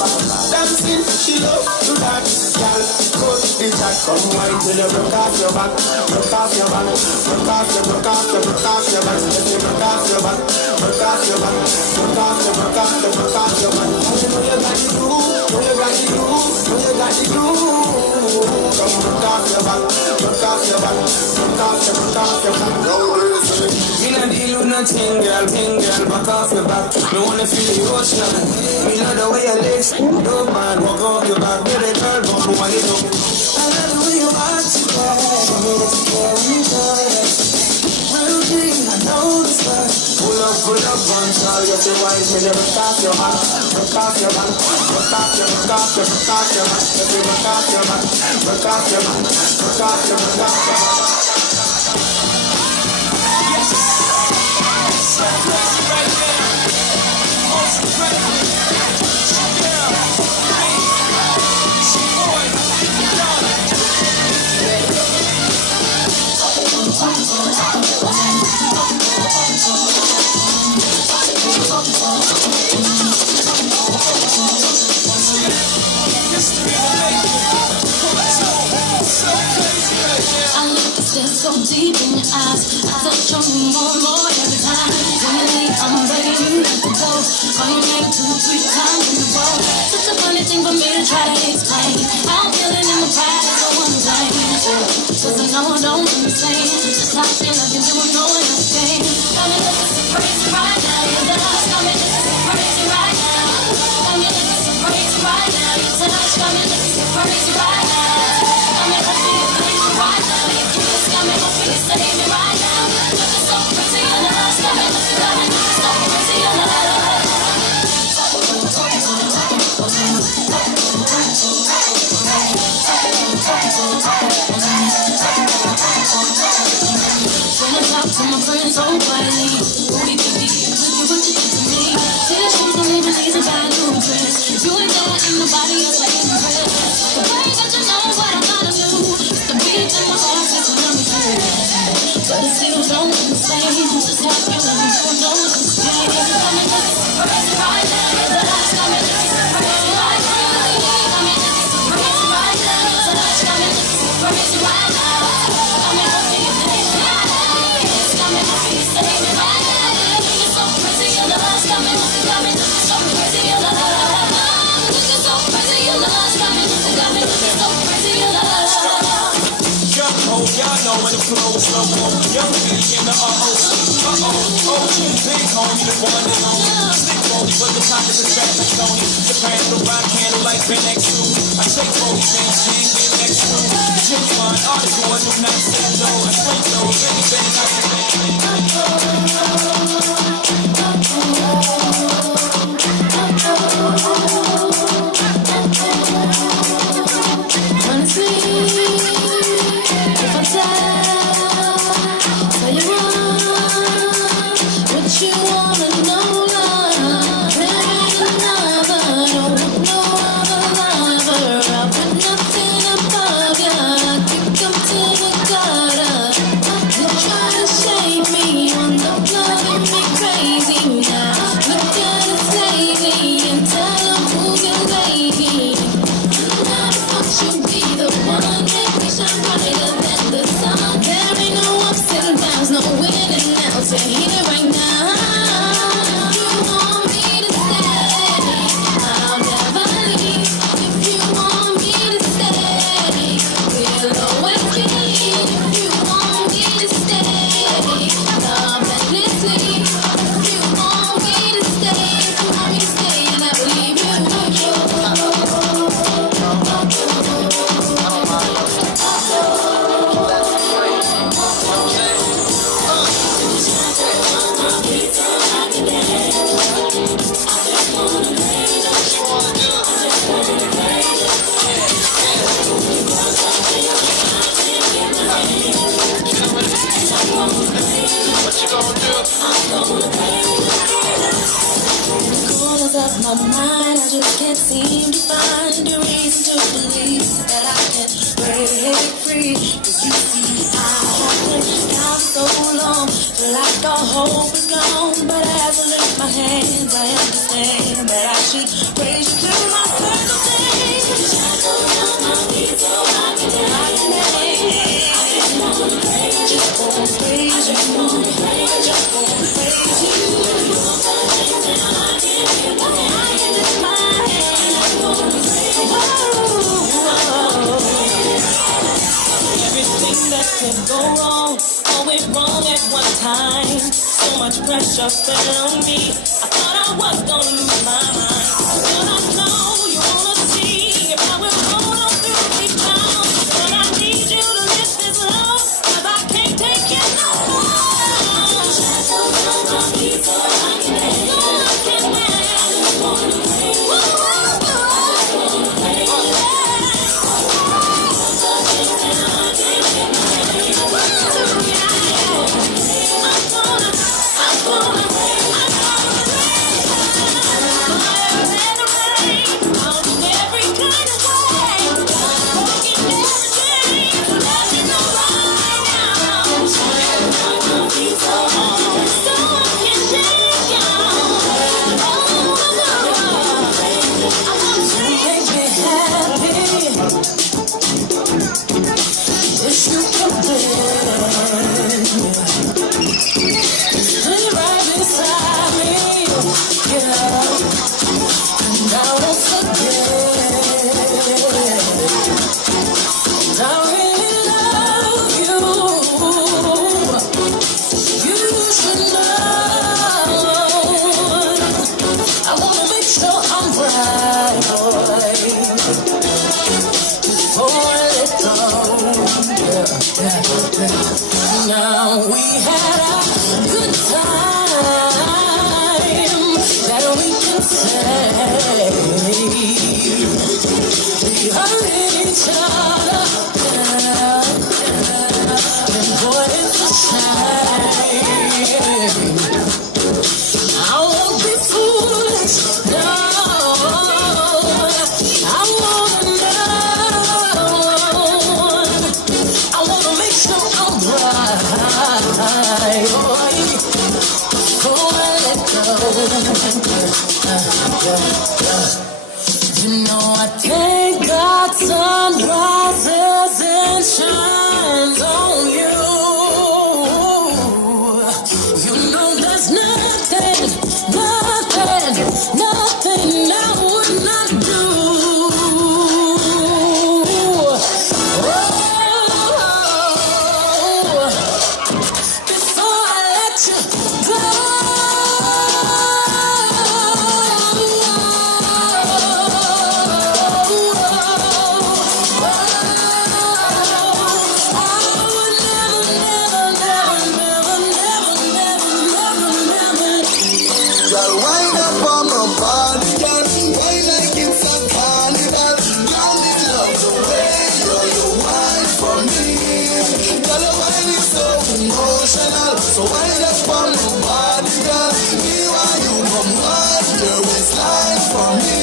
Dancing, she love to that. Girl, cut the chat, come wine till you broke off your back. Broke off your back, broke off your, broke off your, broke off your back. Let me broke off your back, broke off your back, broke off your, broke off your, broke off your back. You know you got the groove, know you got the groove, know you got the groove. Come broke off your back, broke off your back, broke off your, broke off your back. No reason. Me not deal with nothing, girl, back off your back. Me wanna feel the ocean. Me love the way your legs, don't man, walk off your back. Baby girl, walk on it up. I love the way you walk today. Show me that you care when you do it. Real thing, I know this one. Pull up, one tall, you feel wise. Me never stop your back, broke off your back, broke off your, broke off your, broke off your back. If you broke off your back, broke off your back, broke off your, broke off your back. So crazy right now, most incredible. She girl, me, she boy, I look to stare so deep in your eyes. I touch on you more and more every time. When you leave, I'm begging you not to go. Call your name 2-3 times in a row. Such a funny thing for me to try to explain. How I'm feeling in my pride is all one thing. Cause I know I don't understand just how I feel like you do know what I'm saying. Got me looking so crazy right now. Your touch got me looking so crazy right now. Got me looking so crazy right now. Your touch got me looking so crazy right now. Got me looking so crazy right now. Your kiss got me hoping you save me right now. Looking so crazy, your love got me looking so crazy, your love. When I talk to my friends so quietly, we could be, look at what you did to me. Tear shoes and leave it easy by a new dress. You ain't there, ain't nobody else like you impressed. The way that you know what I gotta do, it's the beat in my heart since when I'm with you. But it still don't understand just how you love me, you know it's insane. Got me looking so crazy right now, your touch got me looking so crazy right now. Got me looking so crazy right now, your touch got me looking so crazy right now. Got me hoping you take me right now, your kiss got me hoping you save me right now. Looking so crazy, your love got me looking so crazy, your love. Looking so crazy, your love got me looking so crazy, your love. Young ho, y'all know when the flow is slow mo. Young B in the OC. OG, big homie, the one and only. Stick Bodie, but the top is a traffic Tony. Japan, the rock handle like Ben X2. I take Bodie, Ben Ching, Ben X2. Jim Fun, article, I do not say no. I swing low, any Ben Corners of my mind, I just can't seem to find a reason to believe that I can break free. 'Cause you see, I have been down so long, feel like all hope is gone. But as I lift my hands, I understand pressure fell on me. I thought I was gonna lose my mind. But I know you wanna see if I will hold on through these clouds. But I need you to lift this love, 'cause I can't take it no more. Shadows on my feet so I can dance. So I can dance. I just wanna play. I just wanna play. Now we had a good time that we can say. We hurt each other, and boy, it's a shame. I won't be foolish, no. I wanna know. I wanna make sure I'm right. You know I thank God sun rises and shines on you. You know there's nothing I would not do. Before I let you go. So wind up on my body, girl. Me while you come on your waistline for me.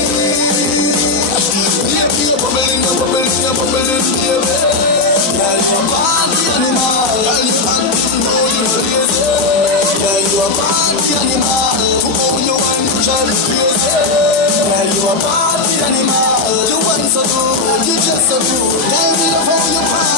Baby, you're bubbling, baby. Girl, you're party animal. Girl, you can't know you're crazy. Girl, you a party animal. Oh, you want to drive me crazy. Girl, you a party animal. You want so good, you just so good. Girl, we love how you party.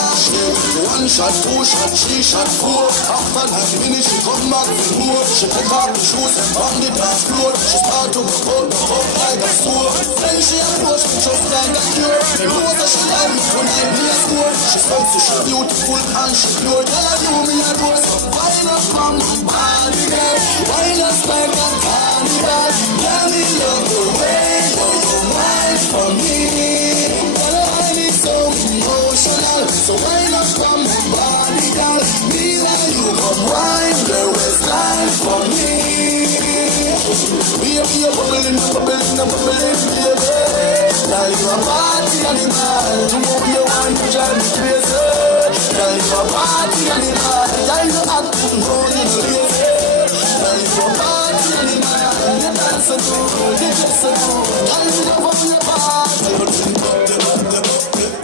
One shot, two shot, three shot, four. After 9 minutes, she come back with more. She take off the shoes and on the dance floor. She start to hold like a sword. Then she approach me just like a cure. The rose that she like me tonight, me a score. She sexy, she beautiful and she pure. Tell you me a dose. Wind up from my body, girl. Wind up like a carnival. Tell me love the way that you wine for me. Girl, I need so emotional. So wind up from my body, girl. Me and you come wine the waistline for me. Baby, you're bubbling, baby. Girl, you a party animal. To move your wine to drive me crazy. Girl, you a party animal. Girl, you act to go in crazy. Girl, you a party animal. You dance so good, you just so good. Girl, you love how you party.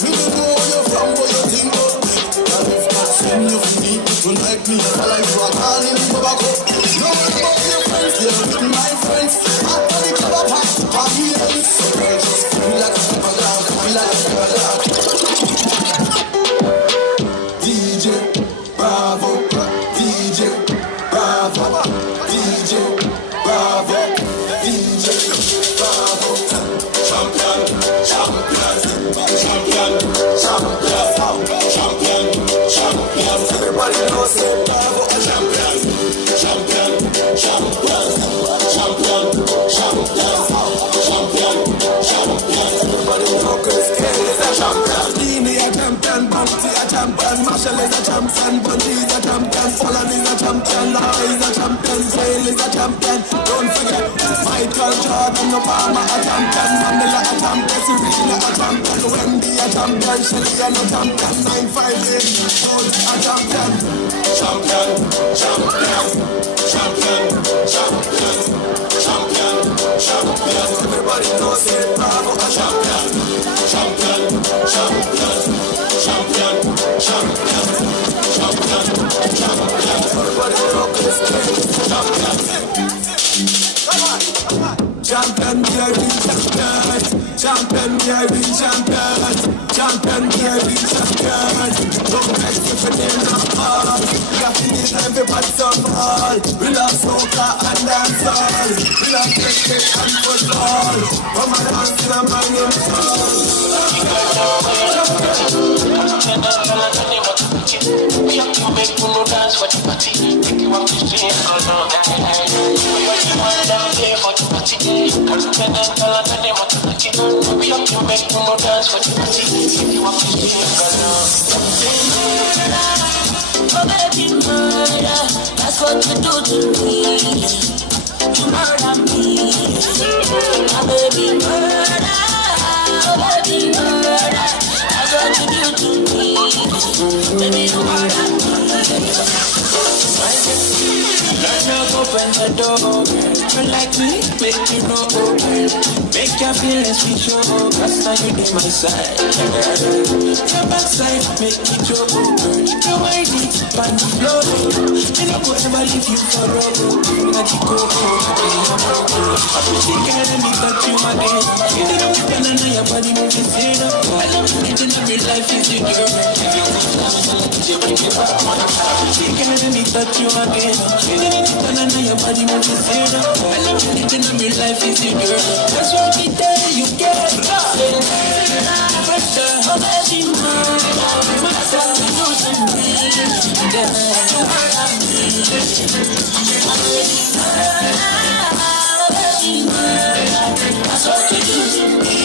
We don't know where you're from, but you think of me. And if not, send you for me to like me. I like you, I can't even go back up. No one about your friends, they're with my friends. After the club, I pass the party ends. So girl, just feel like a super dog, feel like a super dog. DJ Bravo, DJ Bravo, DJ Bravo, DJ Bravo. Champion, champion, champion, champion, champion, champion. Everybody knows it. Bravo, champion, champion, champion, Bale is a champion. Don't forget, Michael Jordan, Obama a champion, Mandela a champion, Serena a champion, Wendy a champion, Shelly a champion, 958, Gold a champion. Champion, champion, champion, champion, champion, champion. Everybody knows it, Bravo a champion. Champion, champion, champion, champion, champion, champion. Everybody knows this game, champion. Come on. Champion, we are the champions. Champion, we are the champions. Champion, we are the champions. Don't make me forget the heart. We got to need everybody to fall. We love soca and dancehall. We love cricket and football. Come on, dance in a banging soul. We have to make you dance for the party. Make you want to sing along. You want down there for the party. We have to make you dance for the party. Make you want to sing along. Oh baby, murder. That's what you do to me. You murder me. My baby, murder. Oh baby, murder. That's what you do to me. Baby, you murder me. Right now, open the door. You like me, make you know. Make your feelings be sure. Cause now you in my side. Your backside, make me trouble. You ain't it, on the floor. And I could never leave you for trouble. Let you go. I'm thinking of me, but you again. You didn't even know your body moving straight up. I love you, in every life is your girlfriend. If you want you bring it back. I'm thinking of me, but you again. You didn't even know your body moving straight up. I love you, in every life is your girlfriend. That's what we tell you get. Oh baby, that's what you do to me.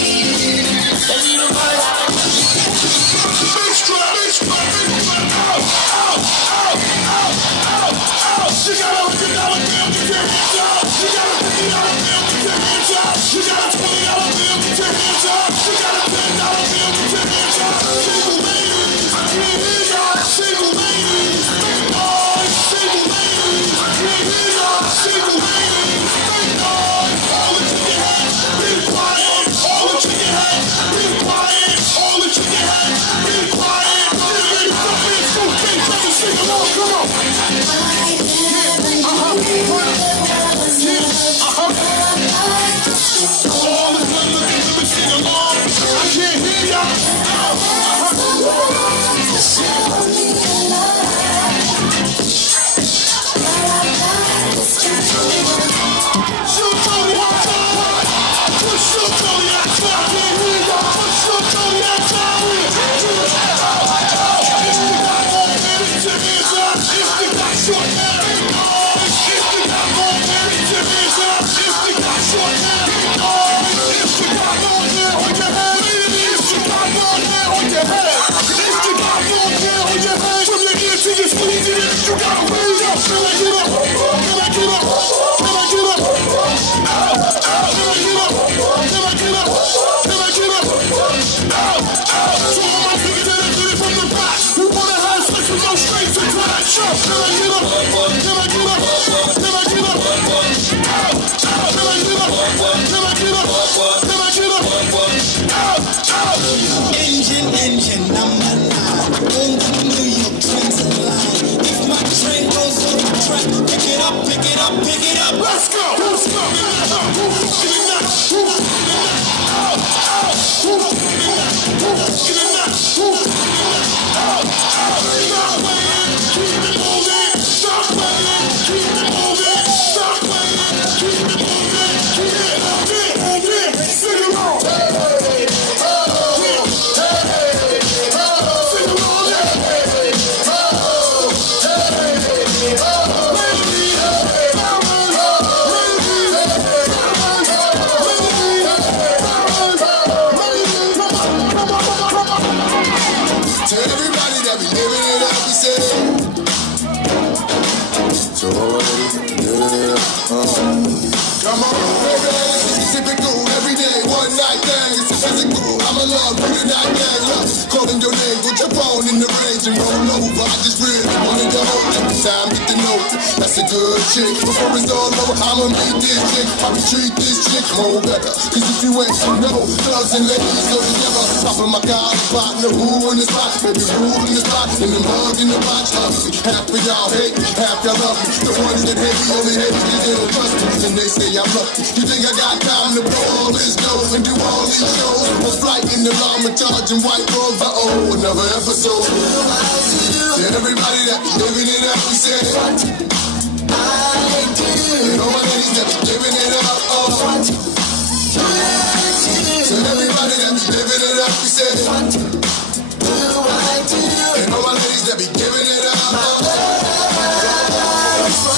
Engine, number 9. Going to New York, Trenton line. If my train goes on the track, pick it up, pick it up, pick it up. Let's go, let's go. love, put it out there, love. Calling your name, put your phone in the range and roll over. I just really wanted to hold you. Time, get to know you. That's a good chick. Before it's all over, I'ma meet this chick. I'ma treat this chick more better. Cause if you ain't, you know, thugs and ladies go together. Top of my car, partner, who in the spot? Baby, who in the spot? And the mug in the box. Half of y'all hate me, half y'all love me. The ones that hate me only hate me because they don't trust me. And they say I'm lucky. You think I got time to blow all this dough and do all these shows? A flight in the llama, charging white rolls. Uh-oh, another episode. To everybody that be living it up, we said it. I do. And all my ladies that be giving it up. Oh. To everybody that be living it up, we said it. And all my ladies that be giving it up.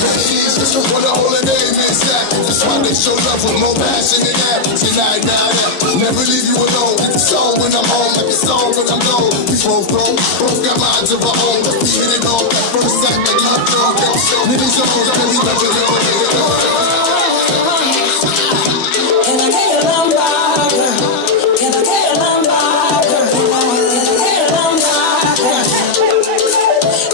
Ladies, just wanna hold a name inside. That's why they show love with more passion than average. Tonight, now, never leave you alone. It's a song when I'm home, like a song when I'm gone. We both grown, both got minds of our own. We hit it on that first sight, like love dog. Many songs, I really love it all. Can I get your number, girl? Can I get your number, girl? Can I get your number, girl?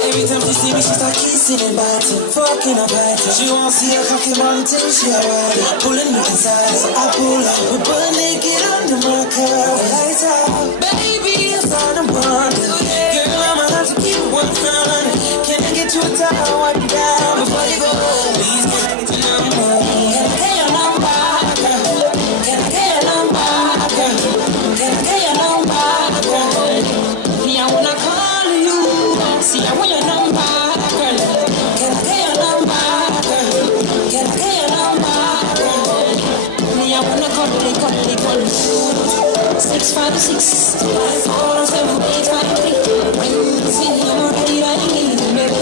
Every time she see me, she start kissing and biting, fucking and biting. She won't see a cocky mountain, she a ride, pulling me inside. So I pull up, we butt naked under my car. Lights out, baby, it's on the wonder. Girl, I'ma have to keep it 100. Can I get you a towel, wipe you down before you go? Please, can I get your number? Can I get your number, girl? Can I get your number, girl? Can I get your number, girl? Me, I wanna call you. See, I want your number, girl. Can I get your number, girl? Can I get your number, girl? Me, I wanna call you. 656 547 853. When you see me, I'm ready, I need you, baby.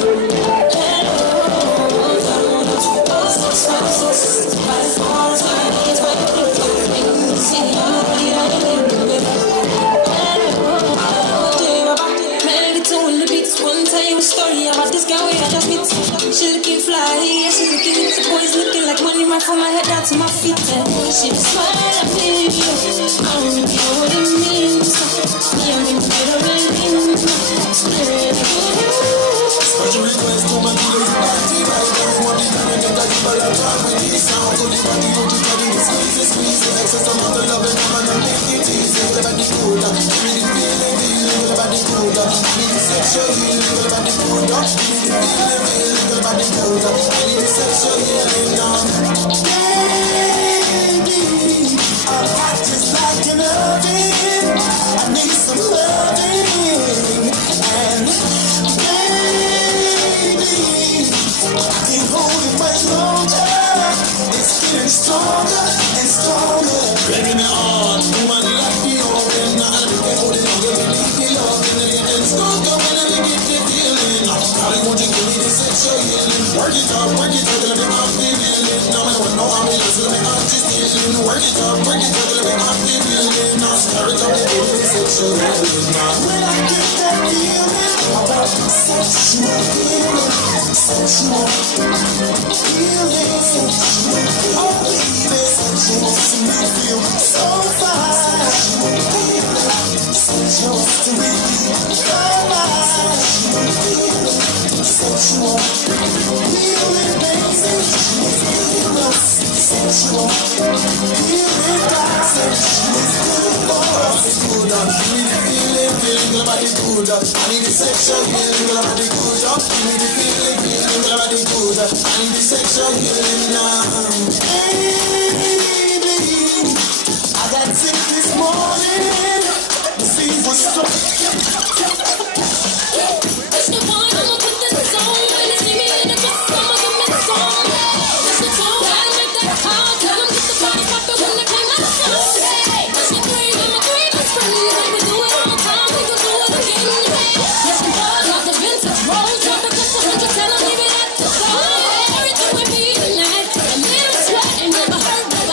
656 547 853. When you see me, I'm ready, I need you, baby. Make it to the beats. One time a story about this guy I just meet. She looking fly, yeah, she looking hit. The boys looking like money right from my head down to my feet. She just smile at me. I don't know what it means. Me, I'm in the middle of it. Spirit. Special request to my dealers, party right now. What the time that I give a time with this sound. So the body go to carry the squeeze the excess amount of love and I'm gonna make it easy. The body cool, give me the feeling, the body cool, give me the sexual healing, the body cool, give me the feeling, the body cool, give me the sexual healing. Baby, I just like your loving. I need some loving. And I can't hold it much longer. It's getting stronger and stronger. Breaking it on, woman like the open. I can't hold it longer. We need the love and it gets stronger when I get the feeling. I want you to give me the sexual healing. Work it up, till I'm feeling. No one know how me listen, I'm just feeling. Work it up, till I'm feeling. Now start it up, give me the sexual healing. When I get that feeling, I want sexual healing. Sexual feeling, oh baby, sexual to me feel so fine. Sexual to me feel so fine. Sexual feeling, baby, sexual feeling, sexual good. Give me the feeling, your body good. I need the sexual healing, your body good. Give me the feeling, your body good. I need the sexual healing now. Baby, I got sick this morning. The fever was struck. It's the one I'ma put this on. When you see me in the bus, I'ma give me the song. It's the song, gotta make that call. Tell them get the party poppin' when they climb out the sun. It's the three, I'm a three best friends. Like we do it all the time, we can do it again. Yes, we buzz off the vintage roll. Drop a couple hundred, tell them leave it at the door. Everything we be tonight. A little sweat ain't never hurt.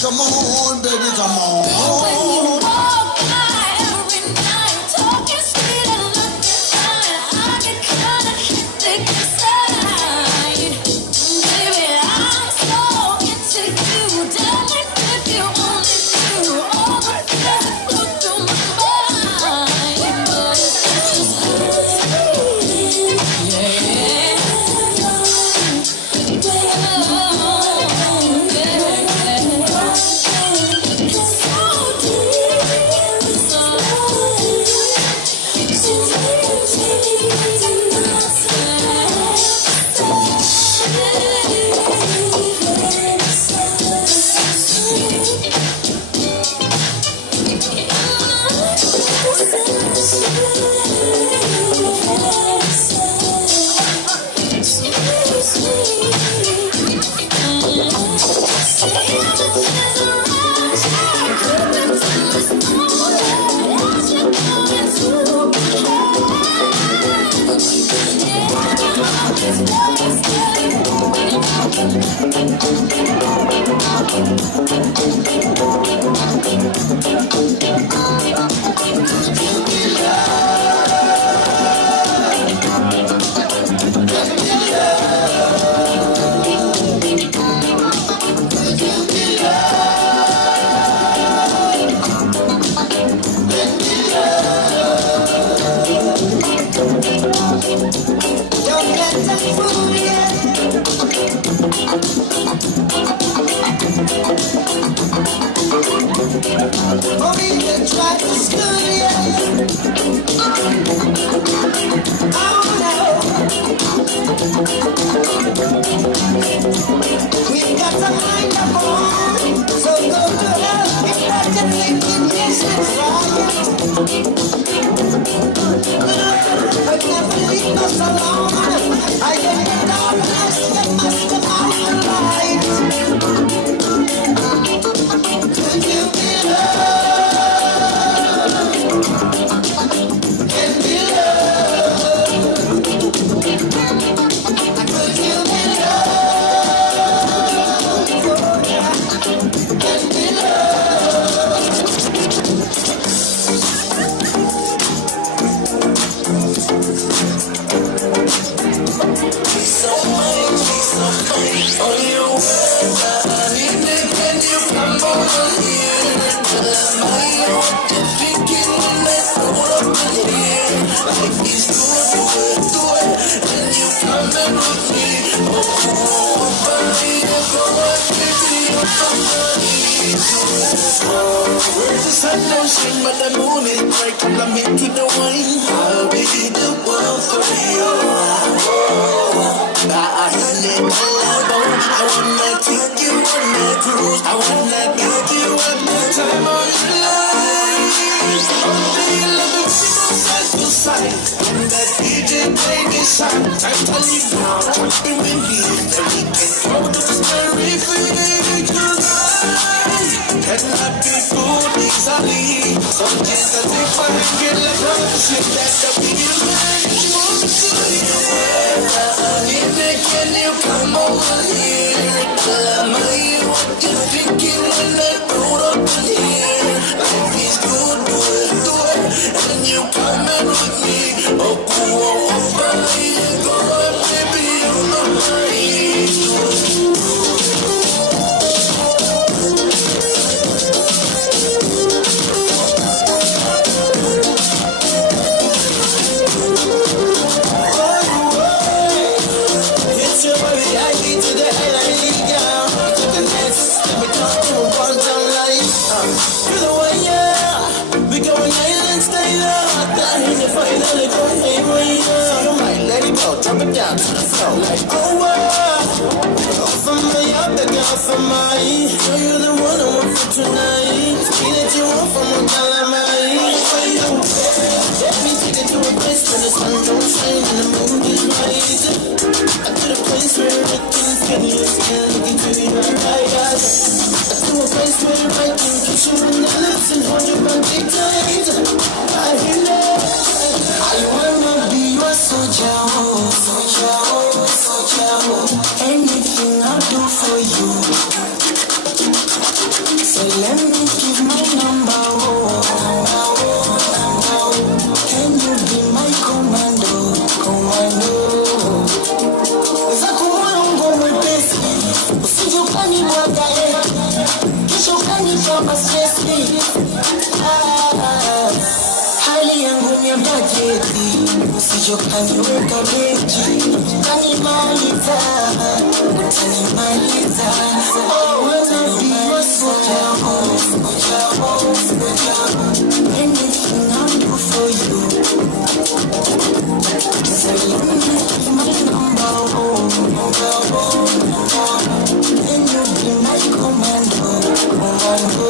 Come on, baby, come on. When you walk by every night, talking sweet and looking fine, I get kinda hectic inside. Baby, I'm so into you. Tell me if you only knew all the things that flow through my mind. But it's just yeah. Where the sun don't shine and the moon is rising. I to the place where it can can you still look into your eyes? To a place where I can kiss you on the lips and hold you back big tight. I hear that. I wanna be your soldier, oh, soldier, oh, soldier, oh. Anything I'll do for you. So let me give my number, oh, can you be my commando, commando? Zako mwangu mwepesi, usije ukanibwaga kisha ukanitoa stresi. Hali yangu ni ya bajeti, usije ukaniweka beti, utanimaliza, utanimaliza. Oh, wanna be your soldier, oh, soldier, oh, soldier. Anything I'll do for you. So let me give my number, oh, number, oh, number. Can you be my commando, commando?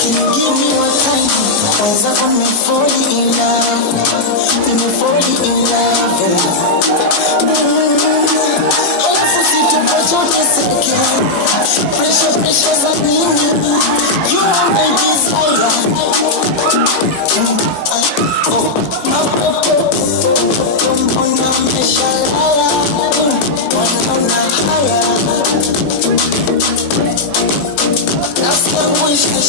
Can you give me your time? Cause I'm falling in love, I'm falling in love. Alafu situpochote seke, pressure za nini? You are my desire. Mbona mmeshalala, wanaona haya. Nasikia kuisha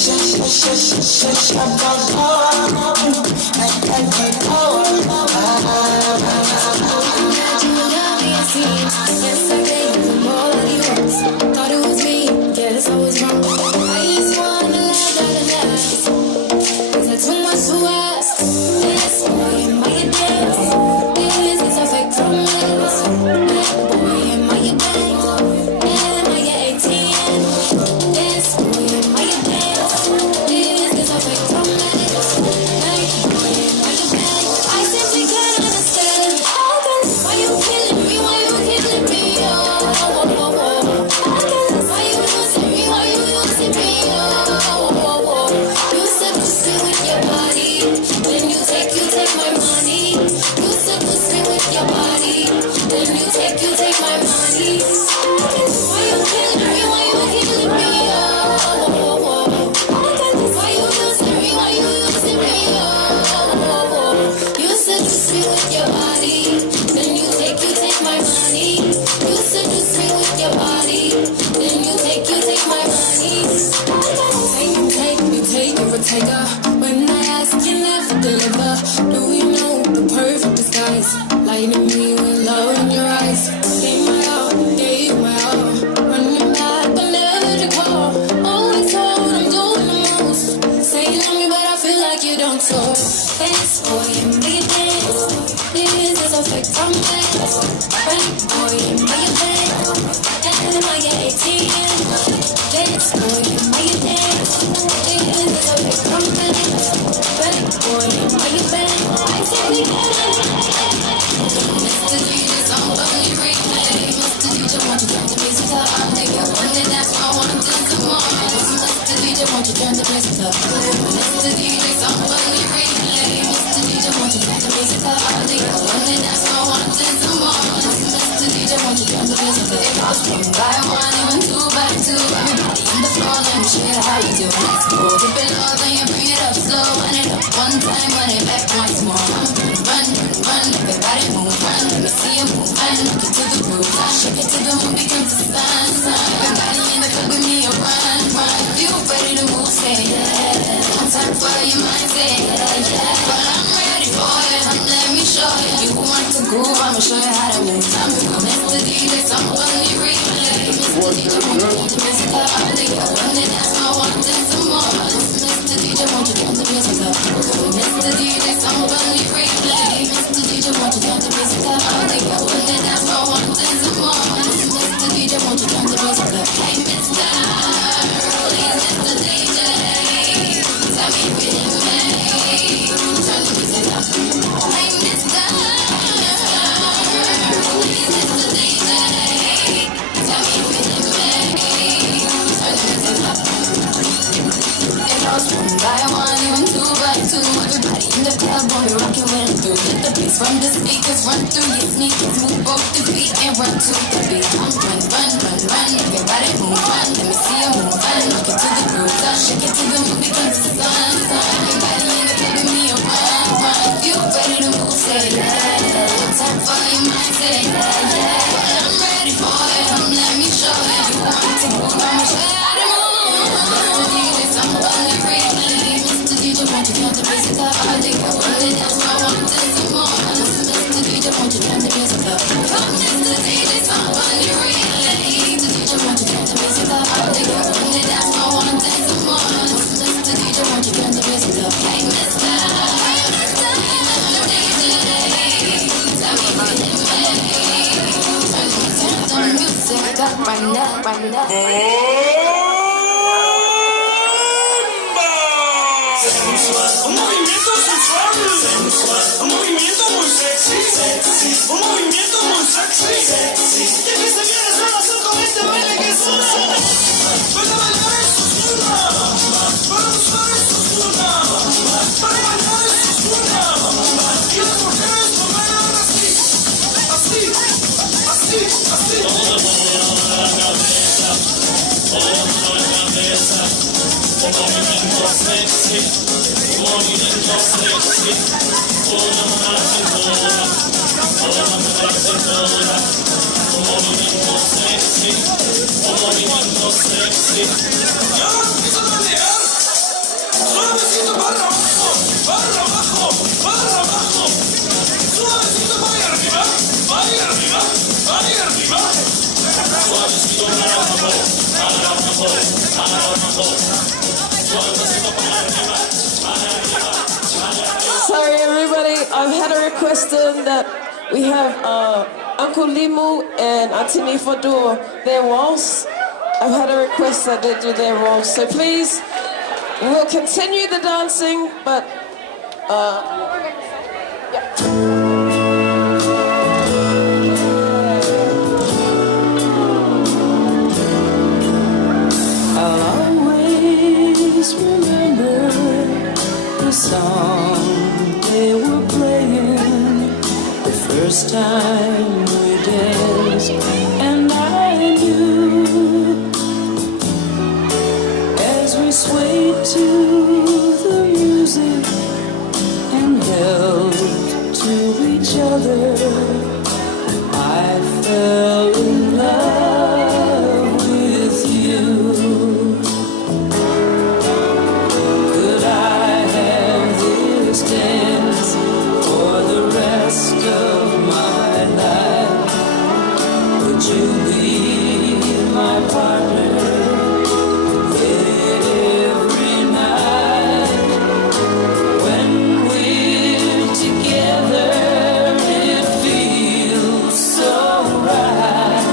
Yesterday, all that he was, thought it was me, guess I was wrong. I just wanna lie, 'cause that's too much to ask. Yes, boy, am I a dance? Is this a fake promise? Boy, am I a bank? Am I a ATM? Yes, boy, am I a dance? Is this a fake promise? Boy, am I a bank? I simply can't understand. Why you killing me? Why you killing me? Why you losing me? Why you losing me? You said to stay with your body, then you take my money. You said to stay with your body, then you take my money. Why you killing me? Why you killing me? Why you losing me? Why you losing me? You said to stay with your body, then you take my money. You said to stay with your body, then you take my money. You take, you're a taker. When I ask, you never deliver. Do we know the perfect disguise? Lighting me with love in your eyes. Gave my all, gave my all. Running back, but never to call. Always told I'm doing the most. Say you love me, but I feel like you don't. So, thanks, boy, you make it dance. This is a fake promise. Right, boy, you make it dance. And I get 18. Dance, boy, you make it dance. This is a fake promise. Right, boy, you make it dance. I say we can. Mr. DJ, somebody replay. Mr. DJ, won't you turn the music up? I'll take you one day, that's why I want to do some more. Mr. DJ, won't you turn the music up? Mr. DJ, somebody replay. Mr. DJ, won't you turn the music up? I'll take you one day, that's why I want to do some more. Mr. DJ, won't you turn the music up? It goes one by one, even two by two. Everybody on the floor, let me show you how you do. Let's go, dip it low, then you bring it up slow. Run it up one time, run it back once more. Run, everybody move, run. Let me see you move, run. Look into the groove, shake it to the moon, becomes the sun. Everybody in the club with me, run. If you ready to move, say yeah. One time for your mind, say yeah. But I'm ready for it, let me show you. You want to groove, I'ma show you how to move. Mr. DJ, somebody replay. Mr. DJ, won't you turn the music up? I'll take you one day, that's why I want to do some more. Mr. DJ, won't you turn the music up? Mr. DJ, somebody replay. Mr. DJ, won't you turn the music up? I'll take you one day, that's why I want to do some more. Mr. DJ, won't you turn the music up? Hey, Mr. Please, Mr. DJ, tell me if you hear me. Turn the music up. Hey, Mr. Please, Mr. DJ, tell me if you hear me. Turn the music up. It goes one by one, even two by two. Everybody in the club, boy, rockin' with Let the beats from the speakers run through your sneakers. Move off the beat and run to the beat. I'm run, run, run, run. Everybody move, run. Let me see you move, run. Rock it to the groove, shake it to the moon becomes the sun. Everybody in the club with me and run, run. If you ready to move, say yeah. Time for your mind, say yeah, yeah. Well, I'm ready for it. Let me show you. You want to move, I'ma show you how to move. Mr. DJ, somebody replay. Mr. DJ, won't you count the basic up? I think I want it, that's why I want to dance some more. Mr. DJ, won't you count the basic up? Come, Mr. DJ, somebody replay. Mr. DJ, won't you count the basic up? I think I want it, that's why I want to dance some more. Mr. DJ, won't you count the basic up? Hey, Mr. Un movimiento sensual, un movimiento muy sexy, un movimiento muy sexy. ¿Qué que se viene a hacer con este baile que suena? Para bailar esto suena, para gozar esto suena, para bailar esto suena. Y las mujeres lo bailan así, así, así, así. Todo a la cabeza, todo a la cabeza. Un movimiento sexy, un movimiento sexy, una más cintura, una más cintura. Un movimiento sexy, un movimiento sexy. Ya empieza a bailar, suavecito para abajo, para abajo, para abajo. Suavecito para arriba, para arriba, para arriba. Suavecito para abajo, para abajo, para abajo. Sorry, everybody. I've had a request in that we have Uncle Limu and Auntie Fodor their waltz. I've had a request that they do their waltz. So please, we'll continue the dancing, but I'll always remember the song they were playing the first time we danced, and I knew as we swayed to the music and held to each other, I fell in love with you. Could I have this dance for the rest of my life? Would you be my partner every night? When we're together, it feels so right.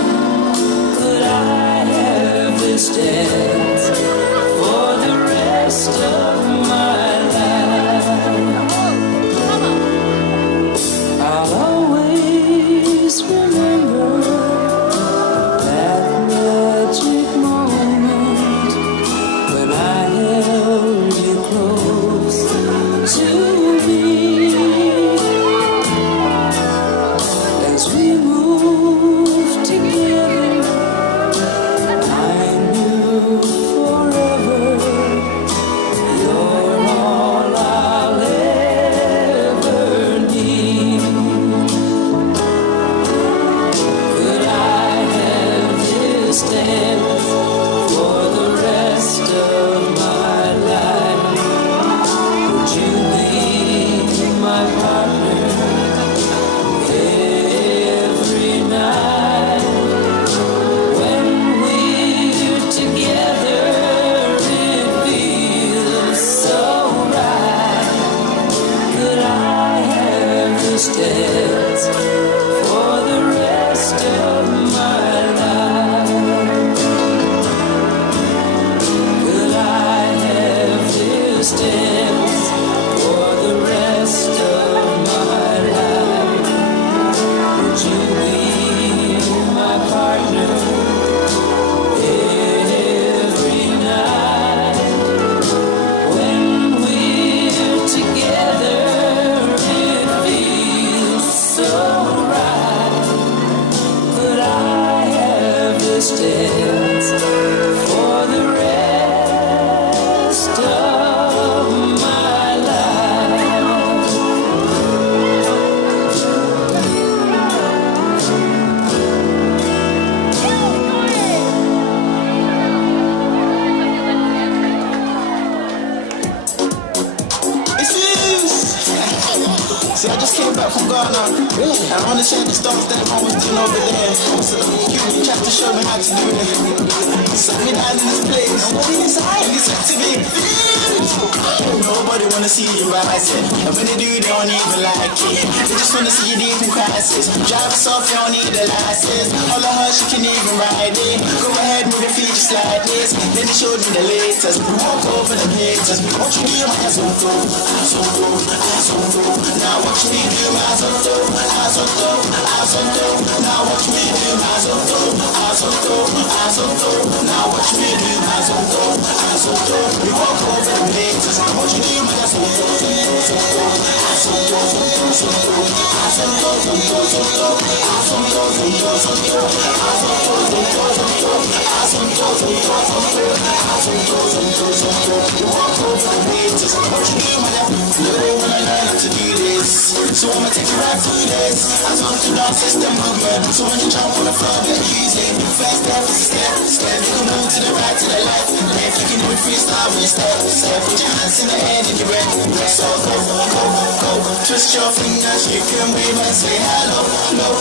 Could I have this dance for the rest of my life? I'll always remember that magic moment when I held you close to me. As we moved together, I knew forever you're all I'll ever need. Could I have this dance for the rest of my life? Would you be my partner every night? When we're together, it feels so right. Could I have this dance for the rest of my life? distance for the rest of my life. See, I just came back from Ghana. Really? I want to share the stuff that I was doing over there. So you tried to show me how to do it. Sat me down in this place. And what inside? And it's like to be nobody wanna see you rising. And when they do, they don't even like it. They just wanna see you deep in crisis. Drive us off, you don't need a license. All of her, she can even ride it. Go ahead, move your feet just like this. Then they showed me the latest. We walk over the haters. What you do, my ass on through. Ass on through, ass on through. Now watch me do my ass on through. Ass on through, ass on through. Now watch me do my ass on through. Ass on through, ass on through. Now watch me do my ass on through. Ass on through. We walk over the haters. What you do, my ass on through. Ass on through, ass on through. Ass on through, ass on through. Ass on through, ass on through. Ass on through, ass on through. Ass on through, ass on through. Ass on through, ass on through. We walk over the haters. What you do, my ass on through. When I learn how to do this, so I'ma take you right through this. As long as you don't system movement, so when you jump on the floor, get easy. First step is step. You can move to the right, to the left. You can do it freestyle when you step. Put your hands in the air and you're ready. So go. Twist your fingers, you can wave and say hello, low.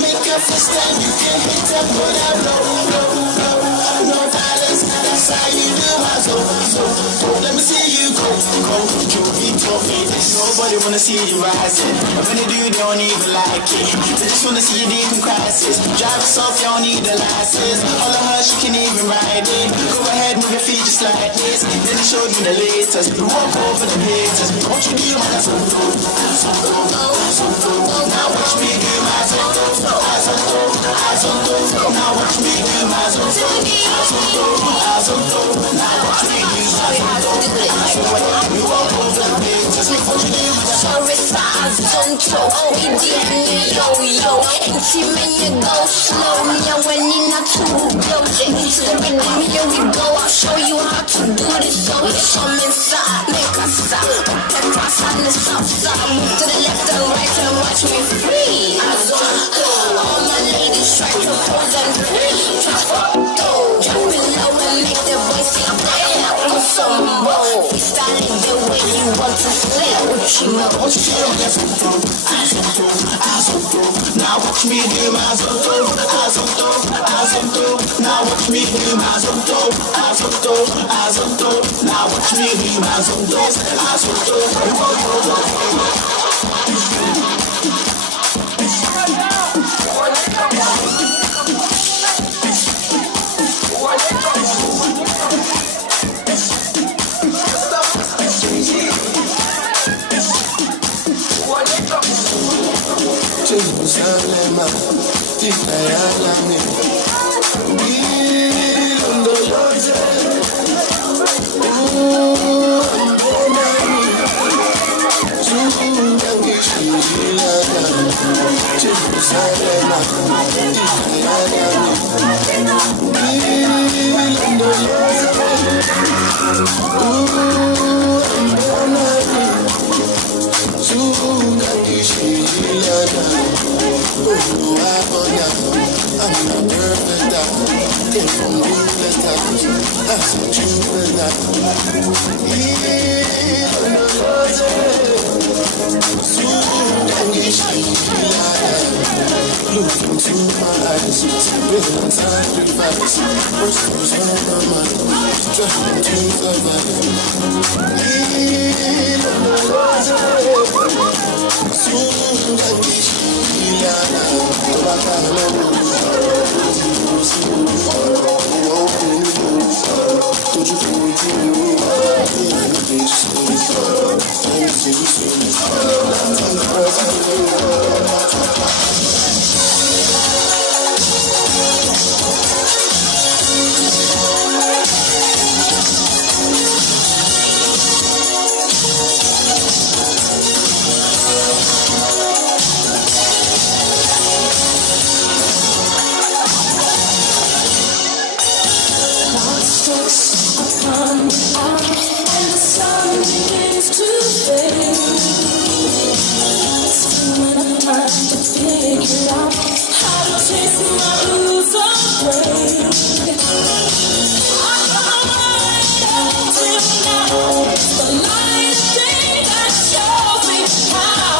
Make a fist and you can hit that, put that low. No violence, that's how you do my so let me see you go. Trophy. Nobody wanna see you rising. And when they do, they don't even like it. They just wanna see you deep in crisis. Drive us off, you don't need a license. All of her, she can even ride it. Go ahead, move your feet just like this. Then they showed me the latest. We walk over the haters. What you do, my ass on through. Now watch me do my ass on through. Now watch me do my ass on through. Now watch me do my ass on through. We walk over the haters. What you do, my ass on through. Yo, and see when you go slow, me I went in not too low. Into the rhythm, here we go. I'll show you how to do this. So come inside, make us stop. Up and cross on the south side, move to the left and right and watch me free. All my ladies try to pose and free. Jumping low and make the voice sing. Put some more. Freestyle it the way you want to play. What you do, my ass on through. Now watch me do my ass on through. Now watch me do my ass on through. Now watch me do my ass on Jerusalem, Tifayalami, I'm not perfect, I came from ruthless times. I said you were not. Look into my eyes, real sacrifice. First was on my mind, struggling to survive. Soon I get upon the eye, and the sun begins to fade. Still enough time to figure out how to chase my blues away. I come right up till now, the light of day that shows me how.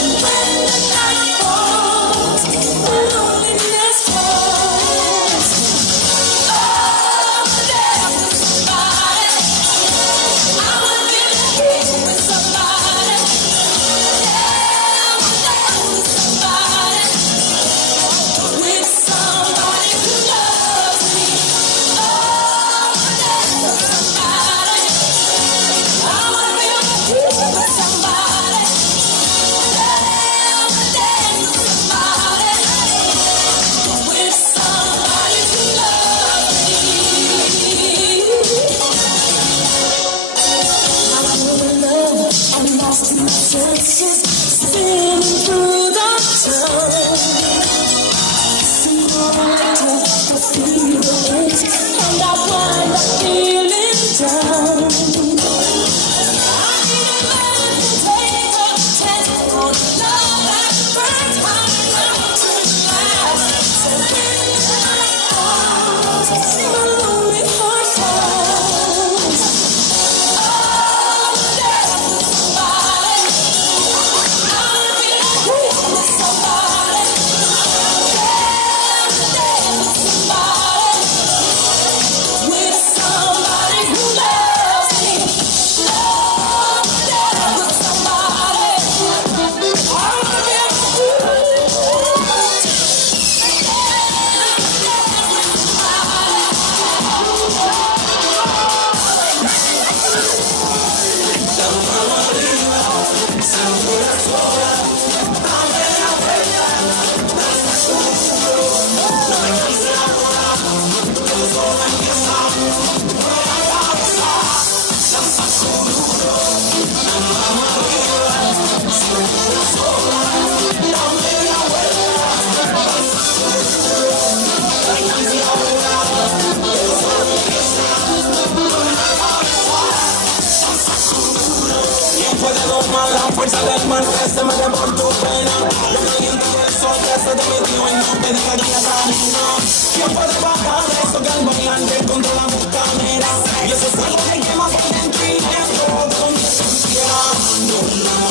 And when the night falls, the loneliness falls. Oh, there's somebody I wanna be with somebody. Yeah, there's somebody who loves me. Oh, there's somebody I wanna be with somebody. Yeah, there's somebody who loves me. I'm in love, I'm lost in my senses, spinning through the town. Sooner or later, the fever ends, and I wind up feeling down. I need a man who take a chance on love that burns my love to last. So when the night falls, my lonely heart falls. Oh, there's somebody I wanna be with somebody. Yeah, there's somebody who loves me. Oh, there's somebody I wanna be puede domar la fuerza del mal que se me por tu pena. Yo creyendo que el sol que se te metió y no te deja guía camino. ¿Quién puede bajar eso que al bailante contra la buscadera? Y eso es algo que quema por dentro y dentro donde se quiera. No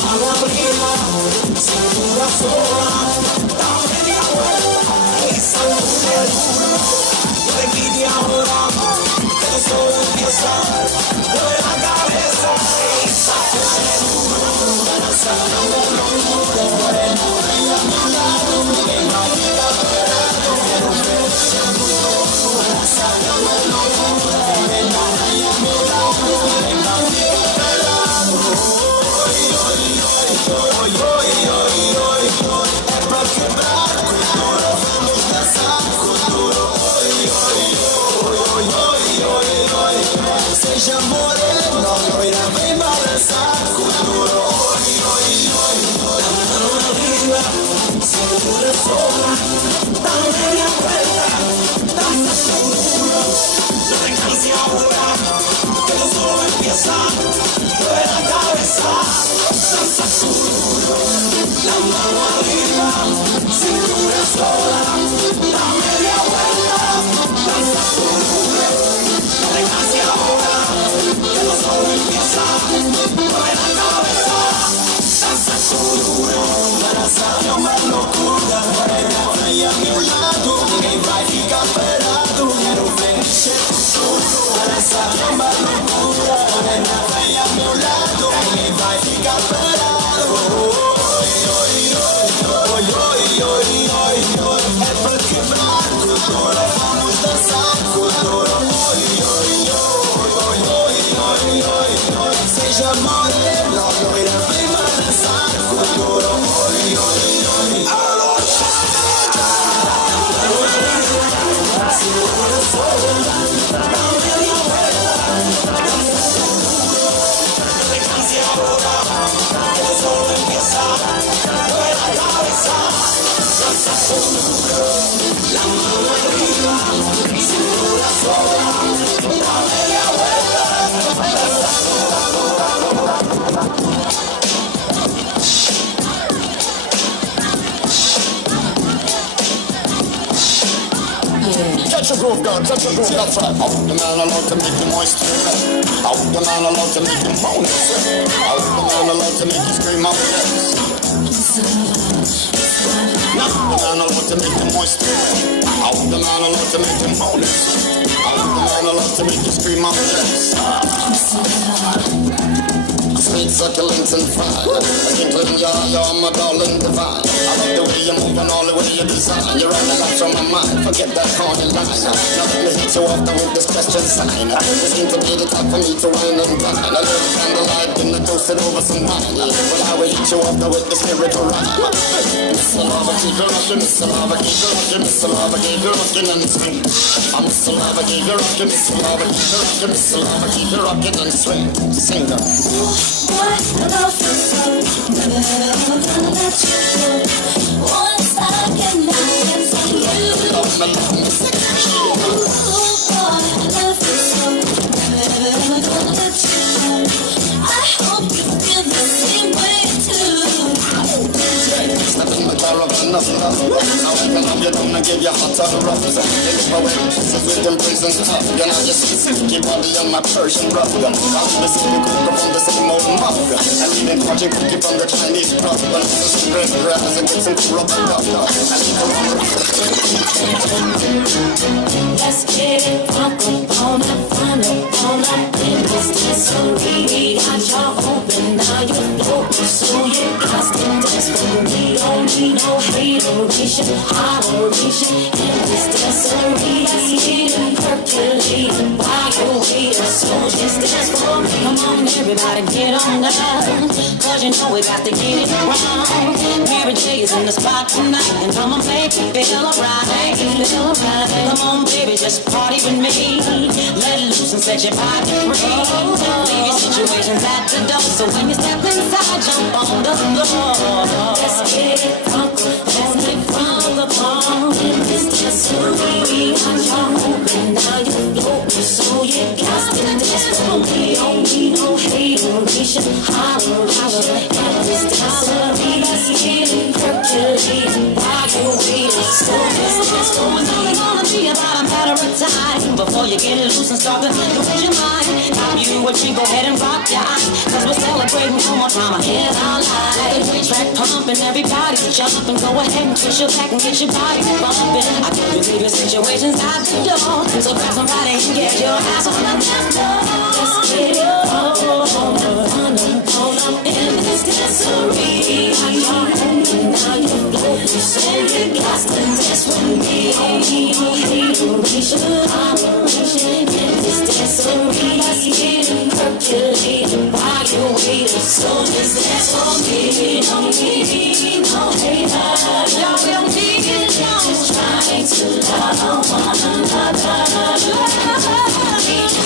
hago abrirla, cintura sola, da media vuelta y saluda duro. No te quite ahora, que todo solo empieza. Mueve la cabeza y sacude duro. Seja moreno, loira, vem balançar com duro. Segura sola, dá media vuelta, danza duro. No te canses ahora, que no solo empieza. Mueve la cabeza, danza duro. La mano arriba, cintura sola, da media vuelta, danza duro. No te canses ahora, que no solo empieza. Mueve la cabeza, danza duro. Para uma loucura, vai a meu lado, ninguém vai ficar parado. Quero ver tudo, para uma loucura, vai a meu lado, ninguém vai ficar parado. É pra quebrar cultura, vamos dançar cultura. Seja moreno, loira, vem balançar cultura. La mano arriba, cintura sola, groove, girl. Touch the groove, that's right. Oh, the man I love to make you moist. Oh, the man I love to make you moan. Oh, the man I love to make you scream out. Now, the man I love to make you moist. Oh, the man I love to make you moan. Oh, the man I love to make you scream out. Sweet succulence and fine. A tinkling you're my darling divine. I love the way you move and all the way you design. You're running lights from my mind. Forget that corny line. Now let me hit you off with this question sign. This seems to be the time for me to wine and dine. A little candlelight and the toast it over some wine. Well, I will hit you off with the spiritual rhyme. Mr. Lava, keep it rockin', Mr. Lava, keep it rockin', Mr. Lava, keep it rockin' and swing. I'm Mr. Lava, keep it rockin', Mr. Lava, keep it rockin', Mr. Lava, keep it rockin' and swing. Singer. What love is so never ever gonna let you go. Once I can see you. Ooh, boy, love is so never ever gonna let you go. I hope you feel the same way too. Step in the car of another love. Now I can have you down and give you hot and rough. Live my way, since with them prison tough. Then I just sticky body on my Persian rug. I'm the same cooker from the same old mug. I'm eating crunchy cookie from the Chinese club. But this is great, rather than get some rubber duck. Let's get it funk up on up, fun up on up in this dancery. Got y'all open, now you're floating, so you got to dance for me. Don't need no hateration, holleration in this dancery. Let's get it percolating while you're waiting, so just dance for me. Come on, everybody, get on down, cause you know we got to get it wrong. Mary J is in the spot tonight, and I'ma make you feel alright. Come on, baby, just party with me. Let loose and set your body free. Leave your situations at the door, so when you step inside, jump on the floor. Let's get it funk, let's get from the palm. In this dancery, got y'all open, now you're floating, so you got to dance for me. Don't need no hateration, holleration. In this dancery, let's get it percolating while you're waiting, so just dance for me. It's only gonna be about a matter of time before you get loose and start to lose your mind. Now you a drink, go ahead and rock your eyes, cause we're celebrating one more time in our lives. The track pumping, everybody's jumping. Go ahead and twist your back and get your body bumping. I told you leave your situations out the door, so grab somebody and get your ass on the dance floor. Let's get it on in this dancery. Got your open, now you're floating, so you got to dance with me. Don't need no hateration, holleration in this dancery. Let's get it percolating while you're waiting, so just dance for me. Don't need no haters, y'all don't need it, y'all just trying to love one another.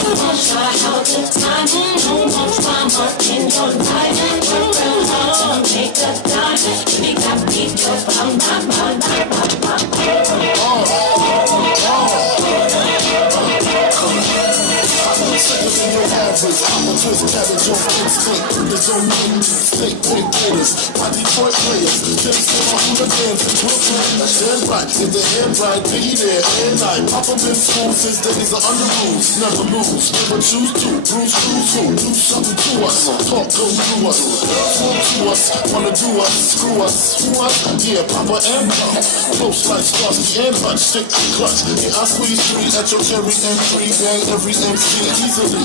Don't try to have a good time, no more drama in your life. Work real hard to make a dime. If you got me, Seconds in your average, I'm a twist cabbage on instinct. The zone name, state big quarters, by Detroit players. Just for my hooligans in Brooklyn. That's dead right, if the head right, Biggie there, and night. Papa been school since days of under rules. Never lose, never choose to. Bruce, cruise who, do something to us. Talk, go through us. Talk to us, wanna do us, screw us. Who us? Yeah, Papa and Pop. Close like Starsky and Hutch, stick to clutch. Yeah, I squeeze three at your cherry M3, bang every MC. Easily,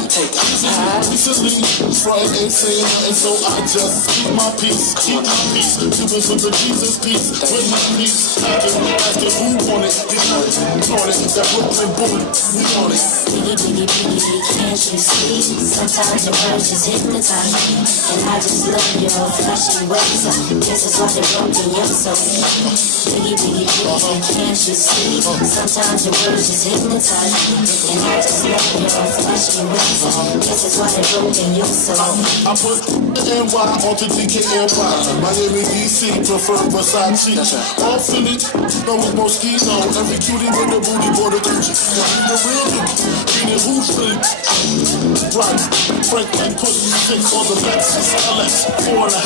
Friday ain't saying nothing, so I just keep my peace, keep my peace. Cubans with the Jesus peace, with my peace. Asking who want it, get on it, that Brooklyn bullet, we on it. Biggie, can't you see? Sometimes your words just hypnotize me, and I just love your flashy ways. This is what they broke in your soul. Biggie, can't you see? Sometimes your words just hypnotize me, and I just love your flashy ways. This is what they broke in your soul. I put NY onto DKNY. Miami, DC, prefer Versace. All Philly, no it's Moschino. Every cutie with the booty, boy, the coochie. The real nigga, meaning who's really right. Franklin put 6 on the Lexus LX 4.5.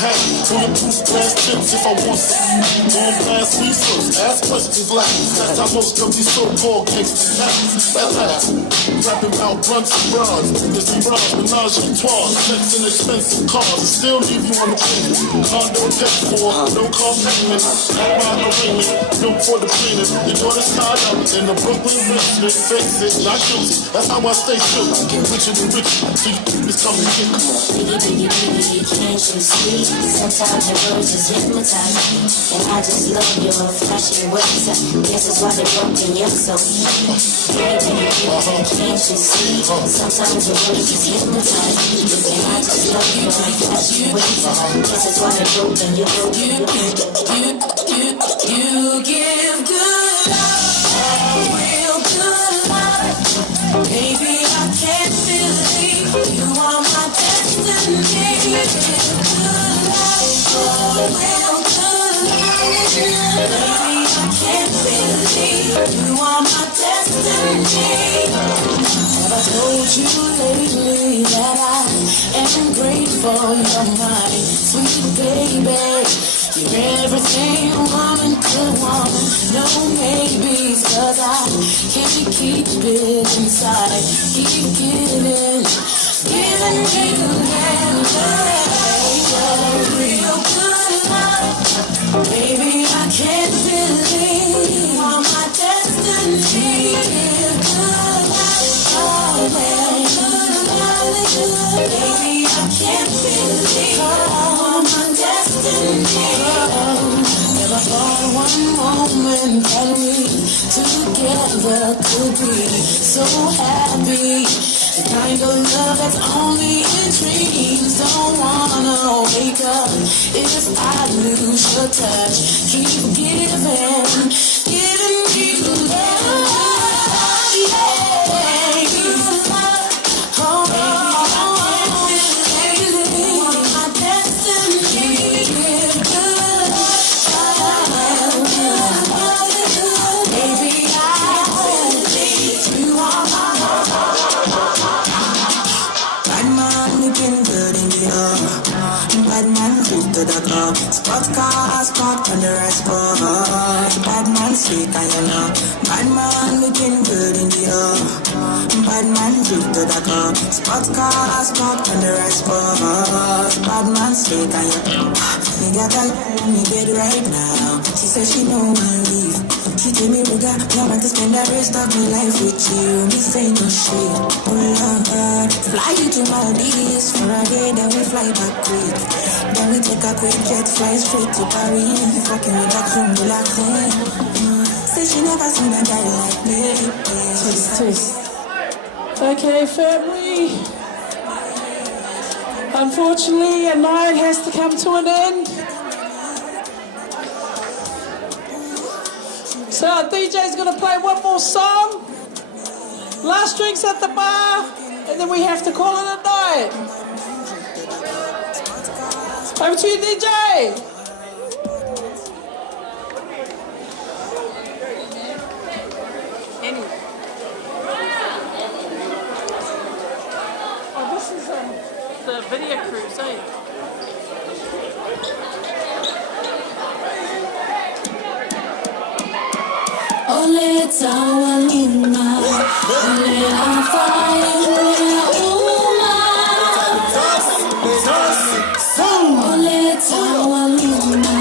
Bulletproof glass tips if I want some. On blast research, ask questions last. That's how most of these so-called gangsters act. Rapping about blunts and bras, Disney bras, menage a trois, sex and expensive cars, and still leave you on the pavement. Condo paid for, no car payment. Not my arraignment, built for the cleaning. Your daughter's tied up in the Brooklyn basement. Face it, not guilty. That's how I stay true. Get richer than rich, so you it's coming to get Biggie, can't you see? Sometimes your words just hypnotize me. And I just love your flashy ways. Guess it's why they're broken, you're so Biggie, can't you see? Sometimes your words just hypnotize me. And I just love your flashy ways. Guess it's why they're broken, you're You give good love, real good love. Baby, I can't believe you are my destiny. Good love, real good love. Baby, I can't believe you are my destiny. Have I told you lately that I am grateful you're my sweet baby? You're everything a woman could want. No maybes, 'cause I can't keep it inside. Keep giving you real good love. Baby, I can't believe you are my destiny. Good love, baby, I can't believe you are my destiny. Never thought one moment that we together could be so happy. The kind of love that's only in dreams. Don't wanna wake up if I lose your touch. Keep giving you love. Sports cars parked on the right spot. Bad man slick and you know. Bad man looking good in the air. Bad man drift to the car. Sports cars parked on the right spot. Bad man slick and you know. Me got a girl in me bed right now. She says she know my leave. She tell me, Ruga, I want to spend the rest of my life with you. Me say no shit. Oh Lord, fly you to Maldives for a day, then we fly back quick. Then we take a quick jet, fly straight to Paris. Fucking with a creme de la creme. Say she never seen a guy like me. Okay, family. Unfortunately, a night has to come to an end. So our DJ's going to play one more song. Last drinks at the bar, and then we have to call it a night. Over to you, DJ. Oh, this is the video cruise, eh? Ole tawalima, ole afai, ole uma. Ole tawalima,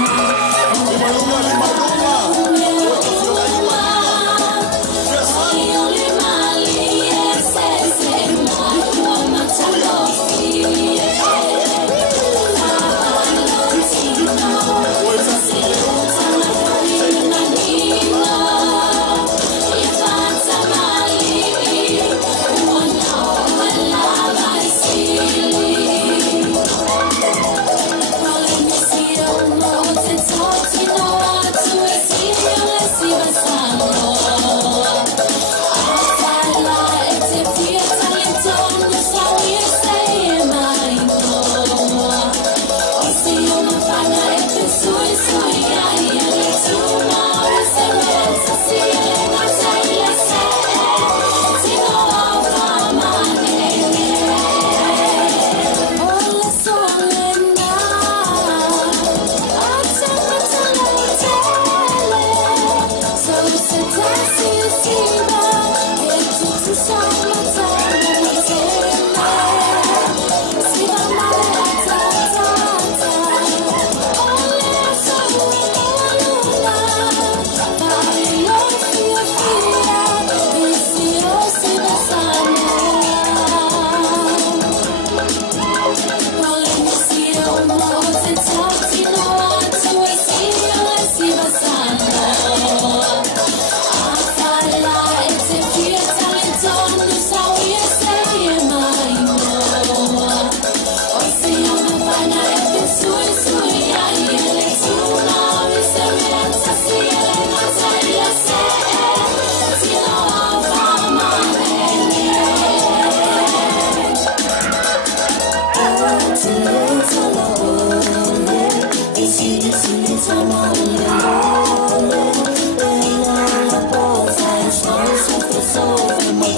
ole mali esese mwana talofi. If I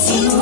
It's